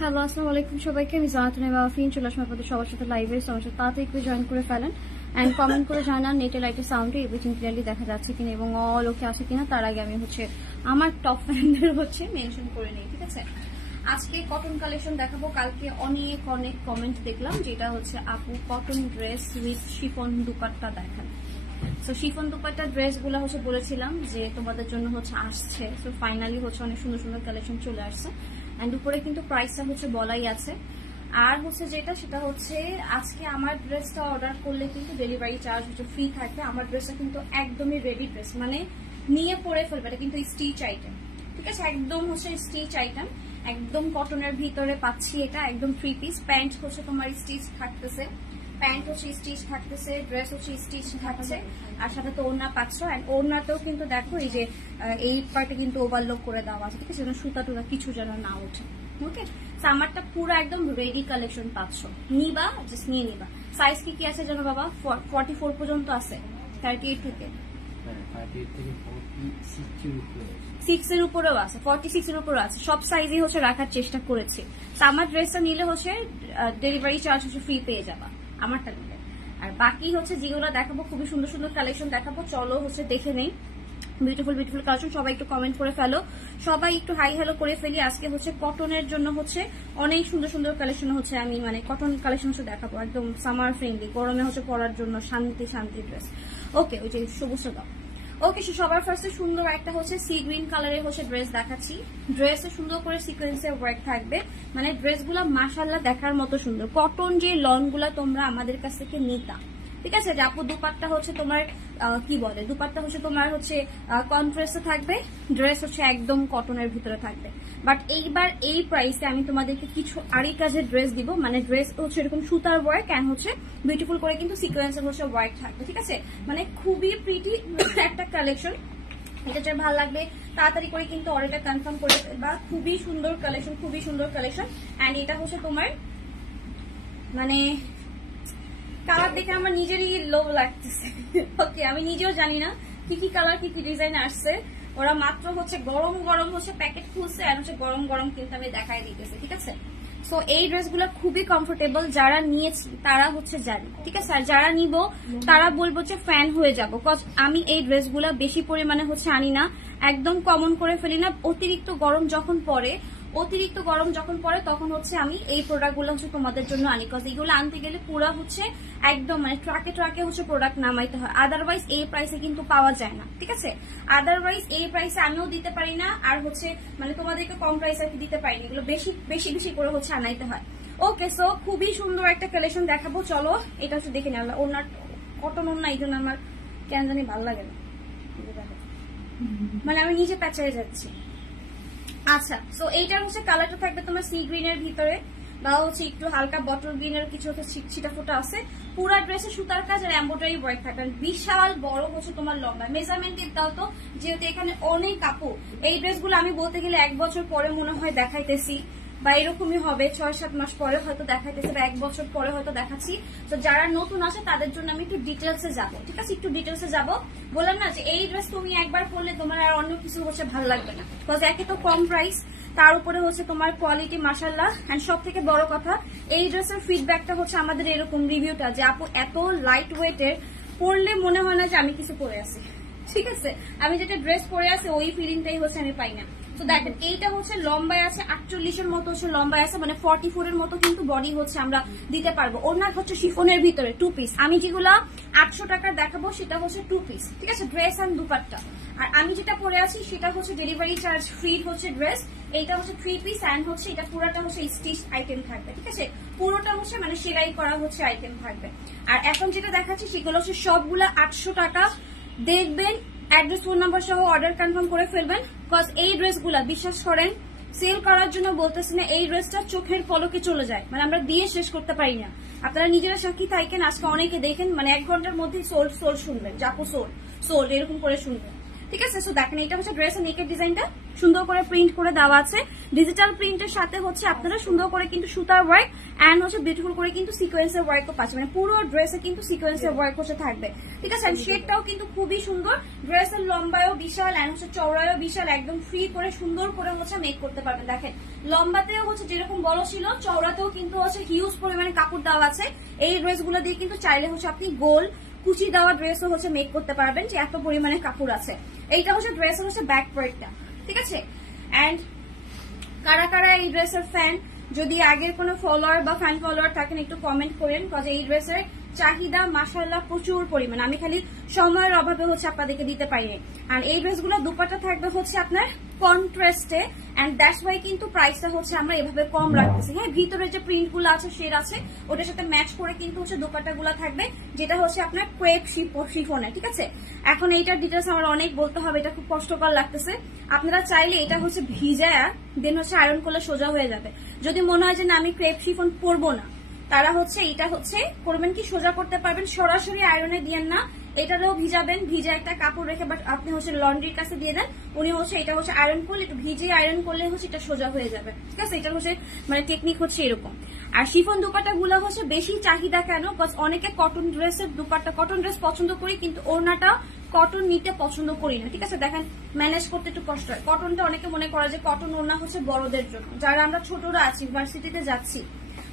Hello, আসসালামু আলাইকুম সবাইকে। আমি জানাতুন বাফিন চলে আসলাম আপনাদের সবার সাথে লাইভে। সবার সাথে তাড়াতাড়ি করে জয়েন করে ফেলেন অ্যান্ড কমেন্ট করে জানান নেটের লাইটের সাউন্ডে এভরিথিং ক্লিয়ারলি দেখা যাচ্ছে কিনা এবং অল ওকে আছে কিনা। তার আগে আমি আমার টপ ফ্যানদের মেনশন করে নিই, ঠিক আছে। আজকে কটন কালেকশন দেখাবো। কালকে অনেক কমেন্ট দেখলাম যেটা হচ্ছে আপু cotton dress with chiffon dupatta দেখান। সো শিফন দুপাট্টা ড্রেস গুলো বলেছিলাম যে তোমাদের জন্য আসছে। সো ফাইনালি অনেক সুন্দর সুন্দর কালেকশন চলে আসছে এন্ড উপরে কিন্তু প্রাইসটা বলাই আছে। আর যেটা সেটা আজকে আমার ড্রেসটা অর্ডার করলে কিন্তু ডেলিভারি চার্জ ফ্রি থাকবে। আমার ড্রেসটা কিন্তু একদমই রেডি ড্রেস, মানে নিয়ে পরে ফেলবে, এটা কিন্তু স্টিচ আইটেম, ঠিক আছে। একদম স্টিচ আইটেম, একদম কটনের ভিতরে পাচ্ছি। এটা একদম 3 পিস। প্যান্ট তোমার স্টিচ থাকতেছে, প্যান্ট স্টিচ থাকতেছে, ড্রেস স্টিচ থাকছে, আর সাথে তো ওড়না পাচ্ছ। এন্ড ওড়নাতেও কিন্তু দেখো এই যে এই পার্টে কিন্তু ওভারলোক করে দেওয়া আছে, ঠিক আছে, যেন সুতা টুতা কিছু যেন না ওঠে। ওকে, সামারটা পুরো একদম রেডি কালেকশন পাচ্ছ। নিবা, জাস্ট নিয়ে নিবা। সাইজ কি আছে জানো বাবা? 44 পর্যন্ত আছে, 38 থেকে 6 এর উপরেও আছে, 46 এর উপরেও আছে। সব সাইজই রাখার চেষ্টা করেছি। আমার ড্রেসটা নিলে ডেলিভারি চার্জ ফ্রি পেয়ে যাবা আমারটা নিলে। আর বাকি যেগুলো দেখাবো খুবই সুন্দর সুন্দর কালেকশন দেখাবো, চলো দেখে নেই। Beautiful beautiful collection. সবাই একটু কমেন্ট করে ফেলো, সবাই একটু হাই হ্যালো করে ফেলি। আজকে কটনের জন্য অনেক সুন্দর সুন্দর কালেকশন আমি কটন কালেকশন দেখাবো, একদম সামার ফ্রেন্ডলি, গরমে পরার জন্য শান্তি শান্তি ড্রেস। ওকে, ওই যে সবুজটা দাও। ওকে, সবার ফার্স্টে সুন্দর একটা সি গ্রিন কালারের ড্রেস দেখাচ্ছি। ড্রেসে সুন্দর করে সিকোয়েন্সের ওয়ার্ক থাকবে, মানে ড্রেসগুলা মাশাআল্লাহ দেখার মতো সুন্দর। কটন যে লন গুলা তোমরা আমাদের কাছ থেকে নিতা, ঠিক আছে। আপু দুপাট্টা তোমার কি বলে, দুপাট্টা তোমার কন্ট্রাস্টে থাকবে, ড্রেস একদম কটনের ভিতরে থাকবে। বাট এইবার এই প্রাইসে আমি তোমাদেরকে কিছু আরি কাজের ড্রেস দিব, মানে ড্রেস এরকম সুতার ওয়ার্ক এন্ড বিউটিফুল করে কিন্তু সিকোয়েন্সের ওয়ার্ক থাকবে, ঠিক আছে। মানে খুবই প্রিটি একটা কালেকশন। এটা যে ভালো লাগবে তাড়াতাড়ি করে কিন্তু অর্ডারটা কনফার্ম করে বা খুবই সুন্দর কালেকশন, খুবই সুন্দর কালেকশন। এন্ড এটা তোমার মানে কালার দেখে আমার নিজেরই লোভ লাগতেছে। ওকে, আমি নিজেও জানি না কি কি কালার কি কি ডিজাইন আসছে। ওরা মাত্র গরম গরম প্যাকেট খুলছে আর গরম গরম কিন্তু আমি দেখাই দিতেছি, ঠিক আছে। সো এই ড্রেসগুলো খুবই কমফোর্টেবল, যারা নিয়েছি তারা জানি, ঠিক আছে। আর যারা নিব তারা বলবো ফ্যান হয়ে যাবো, কজ আমি এই ড্রেসগুলো বেশি পরিমাণে আনি না, একদম কমন করে ফেলি না। অতিরিক্ত গরম যখন পড়ে তখন আমি এই প্রোডাক্ট গুলো তোমাদের জন্য আনি, কজ এগুলো আনতে গেলে পুরো একদম মানে ট্রাকে ট্রাকে প্রোডাক্ট নামাইতে হয়। আদারওয়াইজ এই প্রাইসে কিন্তু পাওয়া যায় না, ঠিক আছে। আদারওয়াইজ এই প্রাইসে আমিও দিতে পারি না, আর মানে তোমাদেরকে কম প্রাইসে আর কি দিতে পারি না, এগুলো বেশি বেশি বেশি করে আনাইতে হয়। ওকে, সো খুবই সুন্দর একটা কালেকশন দেখাবো, চলো এটা দেখে নেওয়া। ওনার কটন ওনা এই জন্য আমার কেন জানি ভালো লাগে না, মানে আমি নিজে প্যাচারে যাচ্ছি। আচ্ছা, সো এইটার কালারটা থাকবে তোমার সি গ্রিন এর ভিতরে, বা একটু হালকা বটল গ্রিন এর কিছু ছিটা ফোটা আছে। পুরা ড্রেসে সুতার কাজ আর এমব্রয়ডারি ওয়ার্ক থাকবে। বিশাল বড় তোমার লম্বা। মেজারমেন্ট দাও তো, যেহেতু এখানে অনেক কাপড়। এই ড্রেসগুলো আমি বলতে গেলে 1 বছর পরে মনে হয় দেখাইতেছি, বা এরকমই হবে 6-7 মাস পরে হয়তো দেখাইতেছে, বা 1 বছর পরে হয়তো দেখাচ্ছি। তো যারা নতুন আছে তাদের জন্য আমি একটু ডিটেলসে যাবো, ঠিক আছে, একটু ডিটেলসে যাবো। বললাম না যে এই ড্রেস তুমি একবার পরলে তোমার আর অন্য কিছু ভালো লাগবে না, বিকজ একে তো কম প্রাইস, তার উপরে তোমার কোয়ালিটি মাশাআল্লাহ। এন্ড সব থেকে বড় কথা, এই ড্রেসের ফিডব্যাকটা আমাদের এরকম রিভিউটা যে আপু এত লাইট ওয়েটের, পরলে মনে হয় না যে আমি কিছু পরে আছি, ঠিক আছে। আমি যেটা ড্রেস পরে আছি ওই ফিলিংটাই আমি পাই না। তো দেখেন এইটা লম্বায় আছে 48 এর মতো লম্বায় আছে, মানে 44 এর মতো কিন্তু বডি আমরা দিতে পারবো। ওনার শিফনের ভিতরে 2 পিস। আমি যেগুলা 800 টাকার দেখাবো সেটা 2 পিস, ঠিক আছে, ড্রেস এন্ড দুপাট্টা। আর আমি যেটা পরে আছি সেটা ডেলিভারি চার্জ ফ্রি ড্রেস। এইটা 3 পিস এন্ড এটা পুরোটা স্টিচ আইটেম থাকবে, ঠিক আছে। পুরোটা মানে সেলাই করা আইটেম থাকবে। আর এখন যেটা দেখাচ্ছি সেগুলো সবগুলা 800 টাকা। দেখবেন, অ্যাড্রেস ফোন নাম্বার সহ অর্ডার কনফার্ম করে ফেলবেন, কজ এই ড্রেসগুলা বিশ্বাস করেন সেল করার জন্য বলতেছি না, এই ড্রেসটা চোখের পলকে চলে যায়, মানে আমরা দিয়ে শেষ করতে পারি না। আপনারা নিজেরা সাক্ষী থাকেন, আজকে অনেকে দেখেন মানে 1 ঘন্টার মধ্যে সোল শুনবেন, জাপো সোল এরকম করে শুনবেন, ঠিক আছে। সো দেখেন এটা হচ্ছে ড্রেসের নেকের ডিজাইনটা সুন্দর করে প্রিন্ট করে দেওয়া আছে, ডিজিটাল প্রিন্টের সাথে হচ্ছে আপনারা সুন্দর করে কিন্তু সুতার ওয়ার্ক এন্ড হচ্ছে বিউটিফুল করে কিন্তু সিকোয়েন্সের ওয়ার্কও পাচ্ছে, মানে পুরো ড্রেসে কিন্তু সিকোয়েন্সের ওয়ার্ক হচ্ছে থাকবে। ঠিক আছে, শেডটাও কিন্তু খুবই সুন্দর, ড্রেসের লম্বায়ও বিশাল এন্ড হচ্ছে চওড়ায়ও বিশাল, একদম ফ্রি করে সুন্দর করে হচ্ছে মেক করতে পারবেন। দেখেন লম্বাতেও হচ্ছে যেরকম বড় ছিল, চওড়াতেও কিন্তু হচ্ছে হিউজ পরিমাণে কাপড় দেওয়া আছে। এই ড্রেসগুলো দিয়ে কিন্তু চাইলে হচ্ছে আপনি গোল কুচি দেওয়া ড্রেসও হচ্ছে মেক করতে পারবেন, যে এত পরিমাণে কাপড় আছে। এইটা হচ্ছে ড্রেসের হচ্ছে ব্যাক পার্টটা। ঠিক আছে, এন্ড কারা কারা এই ড্রেসের ফ্যান, যদি আগের কোনো ফলোয়ার বা ফ্যান ফলোয়ার থাকেন একটু কমেন্ট করেন, কজ এই ড্রেসের চাহিদা মাশাআল্লাহ প্রচুর পরিমাণ, আমি খালি সময়ের অভাবে হচ্ছে আপনাদেরকে দিতে পারি। আর এই ড্রেসগুলো দুপাট্টা থাকবে হচ্ছে আপনার কন্ট্রাস্টে, এন্ড দ্যাটস ওয়াই কিন্তু প্রাইসটা হচ্ছে আমরা এভাবে কম রাখতেছি। হ্যাঁ, ভিতরে যে প্রিন্ট গুলো আছে শেড আছে ওটার সাথে ম্যাচ করে কিন্তু হচ্ছে দুপাট্টা গুলা থাকবে, যেটা হচ্ছে আপনার ক্রেপ শিফনের। ঠিক আছে, এখন এইটার ডিটেলস আমার অনেক বলতে হবে, এটা খুব কষ্টকর লাগতেছে। আপনারা চাইলে এটা হচ্ছে ভিজায়া দেন হচ্ছে আয়রন করলে সোজা হয়ে যাবে। যদি মনে হয় যে না আমি ক্রেপ শিফন পরবো না, তারা হচ্ছে এটা হচ্ছে করবেন কি সোজা করতে পারবেন, সরাসরি আয়রনে দিয়েন না, এটাতেও ভিজাবেন, ভিজে একটা কাপড় রেখে বাট আপনি হচ্ছে লন্ড্রির কাছে দিয়ে দেন, উনি হচ্ছে এটা হচ্ছে আয়রন করলে একটু ভিজে আয়রন করলে হচ্ছে এটা সোজা হয়ে যাবে। ঠিক আছে, এটা হচ্ছে মানে টেকনিক হচ্ছে এরকম। আর শিফন দুপাট্টা গুলো হচ্ছে বেশি চাহিদা কেন, অনেকে কটন ড্রেসের দুপাট্টা, কটন ড্রেস পছন্দ করি কিন্তু ওড়নাটা কটন নিতে পছন্দ করি না। ঠিক আছে, দেখেন ম্যানেজ করতে একটু কষ্ট হয়। কটনটা অনেকে মনে করে যে কটন ওড়না হচ্ছে বড়দের জন্য, যারা আমরা ছোটরা আছি ইউনিভার্সিটিতে যাচ্ছি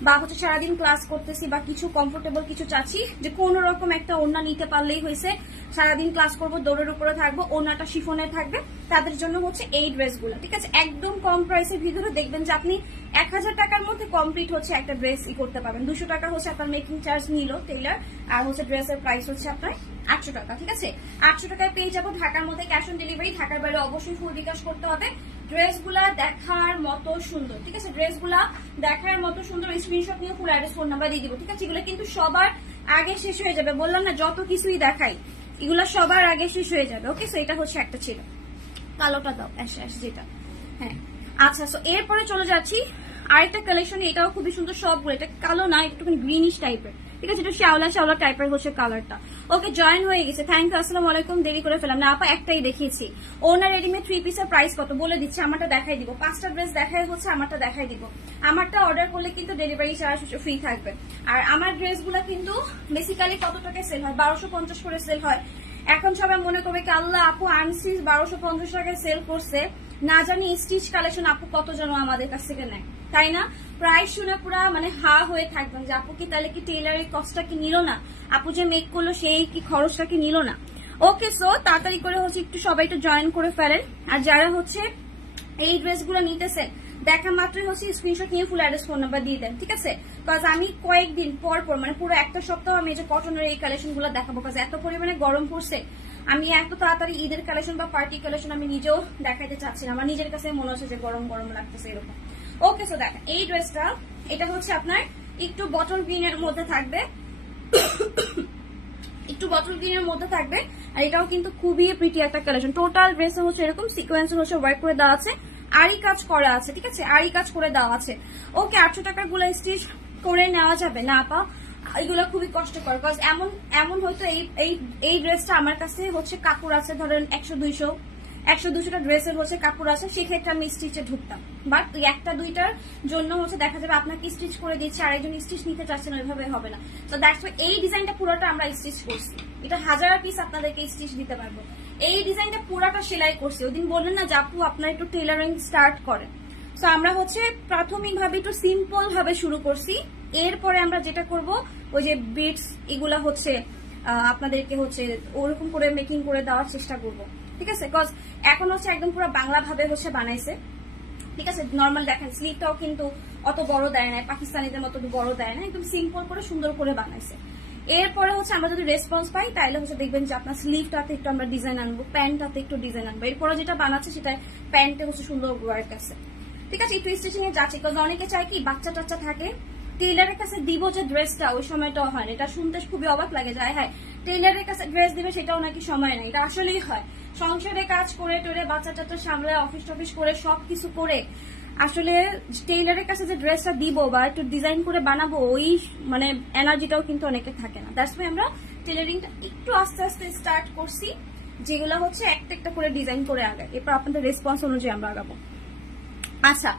বা হচ্ছে সারাদিন ক্লাস করতেছি বা কিছু কমফোর্টেবল কিছু চাচ্ছি, যে কোন রকম একটা ওড়না নিতে পারলেই হয়েছে, সারাদিন ক্লাস করবো, দৌড়ের উপরে থাকবো, ওড়নাটা শিফনের থাকবে, তাদের জন্য হচ্ছে এই ড্রেসগুলো। ঠিক আছে, একদম কম প্রাইসের ভিতরে দেখবেন যে আপনি 1000 টাকার মধ্যে কমপ্লিট হচ্ছে একটা ড্রেস করতে পারবেন। 200 টাকা হচ্ছে আপনার মেকিং চার্জ নিল টেইলার, আর হচ্ছে ড্রেসের প্রাইস হচ্ছে আপনার 800 টাকা। ঠিক আছে, 800 টাকায় পেয়ে যাবো ঢাকার মধ্যে ক্যাশ অন ডেলিভারি, ঢাকার বাইরে অবশ্যই ফুল বিকাশ করতে হবে। ড্রেসগুলা দেখার মতো সুন্দর। ঠিক আছে, ড্রেসগুলা দেখার মতো সুন্দর, স্ক্রিনশট নিয়ে ফুল অ্যাড্রেস ফোন নাম্বার দিয়ে দিব। ঠিক আছে, এগুলো কিন্তু সবার আগে শেষ হয়ে যাবে, বললাম না যত কিছুই দেখাই এগুলো সবার আগে শেষ হয়ে যাবে। ওকে, সো এটা হচ্ছে একটা ছিল, কালোটা দাও অ্যাশ অ্যাশ যেটা। হ্যাঁ আচ্ছা, সো এরপরে চলে যাচ্ছি আরেকটা কালেকশন, এটাও খুবই সুন্দর সবগুলো, এটা কালো না একটুখানি গ্রিনিশ টাইপের। ঠিক আছে, এটা শ্যাওলা শ্যাওলা টাইপের হচ্ছে কালারটা। ওকে, জয়েন হয়ে গেছে, থ্যাংক ইউ, আসসালামু আলাইকুম, দেরি করে ফেলাম না আপা, একটাই দেখিয়েছি। ওনার রেডিমেড 3 পিসের প্রাইস কত বলে দিচ্ছি, আমারটা দেখাই দিব, 5টা ড্রেস দেখাই হচ্ছে, আমারটা দেখাই দিব। আমারটা অর্ডার করলে কিন্তু ডেলিভারি চার্জ ফ্রি থাকবে। আর আমার ড্রেসগুলো কিন্তু বেসিক্যালি কত টাকায় সেল হয়, 1250 করে সেল হয়। এখন সবাই মনে করবে কি আল্লাহ আপু আনস্টিচ 1250 টাকায় সেল করছে, না জানি স্টিচ কালেকশন আপু কত যেন আমাদের কাছ থেকে নেয়, তাই না? প্রাইস শুনে পুরা মানে হা হয়ে থাকবেন যে আপু কি তাহলে কি টেইলারের কস্টটা কি নিল না, আপু যে মেক করলো সেই কি খরচটা কি নিল না। ওকে, সো তাড়াতাড়ি করে হচ্ছে একটু সবাই একটু জয়েন করে ফেলেন। আর যারা হচ্ছে এই ড্রেসগুলো নিতেছেন দেখা মাত্রই হচ্ছে স্ক্রিনশট নিয়ে ফুল অ্যাড্রেস ফোন নাম্বার দিয়ে দেন। ঠিক আছে, কজ আমি কয়েকদিন পর পর মানে পুরো একটা সপ্তাহ আমি যে কটনের এই কালেকশন গুলো দেখাবো, কজ এত পরিমাণে গরম পড়ছে, আমি এত তাড়াতাড়ি ঈদের কালেকশন বা পার্টি কালেকশন আমি নিজেও দেখাইতে চাচ্ছি না, আমার নিজের কাছে মনে হচ্ছে যে গরম গরম লাগতেছে এরকম। ওকে, সো দেখেন এই ড্রেসটা, এটা হচ্ছে আপনার একটু বটল গ্রিনের মধ্যে থাকবে, একটু বটল গ্রিনের মধ্যে থাকবে, আর এটাও কিন্তু খুবই প্রিটি একটা কালেকশন। টোটাল ড্রেসে হচ্ছে এরকম সিকোয়েন্স হচ্ছে ওয়ার্ক করে দেওয়া আছে, আরি কাজ করা আছে। ঠিক আছে, আরি কাজ করে দেওয়া আছে। ওকে, 800 টাকার গুলো স্টিচ করে নেওয়া যাবে না আপা, এগুলো খুবই কষ্টকর, বিকজ এমন হয়তো এই ড্রেসটা আমার কাছে হচ্ছে কাপড় আছে ধরেন 100-200টা ড্রেসের হচ্ছে কাপড় আছে, সেক্ষেত্রে আমি স্টিচে ঢুকতাম, বাট একটা দুইটার জন্য হচ্ছে দেখা যাবে আপনাকে স্টিচ করে দিচ্ছে, আরেকজন স্টিচ নিতে চাচ্ছেন, ওইভাবে হবে না। তো দ্যাটস ওয়াই এই ডিজাইনটা পুরোটা আমরা স্টিচ করছি, এটা 1000 পিস আপনাদেরকে স্টিচ দিতে পারবো। এই ডিজাইনটা পুরোটা সেলাই করছি, ওই দিন বললেন না যে আপু আপনার একটু টেইলারিং স্টার্ট করেন, তো আমরা হচ্ছে প্রাথমিকভাবে একটু সিম্পল ভাবে শুরু করছি, এরপরে আমরা যেটা করব ওই যে বিটস এগুলা হচ্ছে আপনাদেরকে হচ্ছে ওরকম করে মেকিং করে দেওয়ার চেষ্টা করব। ঠিক আছে, বিকজ এখন হচ্ছে একদম পুরো বাংলা ভাবে হচ্ছে বানাইছে। ঠিক আছে, নর্মাল দেখেন স্লিভটাও কিন্তু অত বড় দেয় না, পাকিস্তানিদের মতো বড় দেয় না, একদম সিম্পল করে সুন্দর করে বানাইছে। এরপরে হচ্ছে আমরা যদি রেসপন্স পাই তাহলে হচ্ছে দেখবেন যে আপনার স্লিভটাতে একটু আমরা ডিজাইন আনবো, প্যান্টটাতে একটু ডিজাইন আনবো, এরপরে যেটা বানাচ্ছে সেটা প্যান্টে হচ্ছে সুন্দর ওয়ার্ক আছে। ঠিক আছে, একটু স্টিচিং এ যাচ্ছে, বিকজ অনেকে চায় কি বাচ্চা টাচ্চা থাকে, টেইলারের কাছে দিব যে ড্রেসটা ওই সময়টাও হয় না, এটা শুনতে খুবই অবাক লাগে যায়, হ্যাঁ টেইলারের কাছে ড্রেস দিবে সেটাও নাকি সময় নাই, এটা আসলেই হয়। সংসারে কাজ করে টোরে বাচ্চা টাচ্চা সামলে অফিস টফিস করে সবকিছু করে আসলে টেইলারের কাছে যে ড্রেসটা দিব বা একটু ডিজাইন করে বানাবো ওই মানে এনার্জিটাও কিন্তু অনেকে থাকে না। দ্যাটস ওয়াই আমরা টেইলারিংটা একটু আস্তে আস্তে স্টার্ট করছি, যেগুলো হচ্ছে একটা একটা করে ডিজাইন করে আগায়, এরপর আপনাদের রেসপন্স অনুযায়ী আমরা আগাবো। আচ্ছা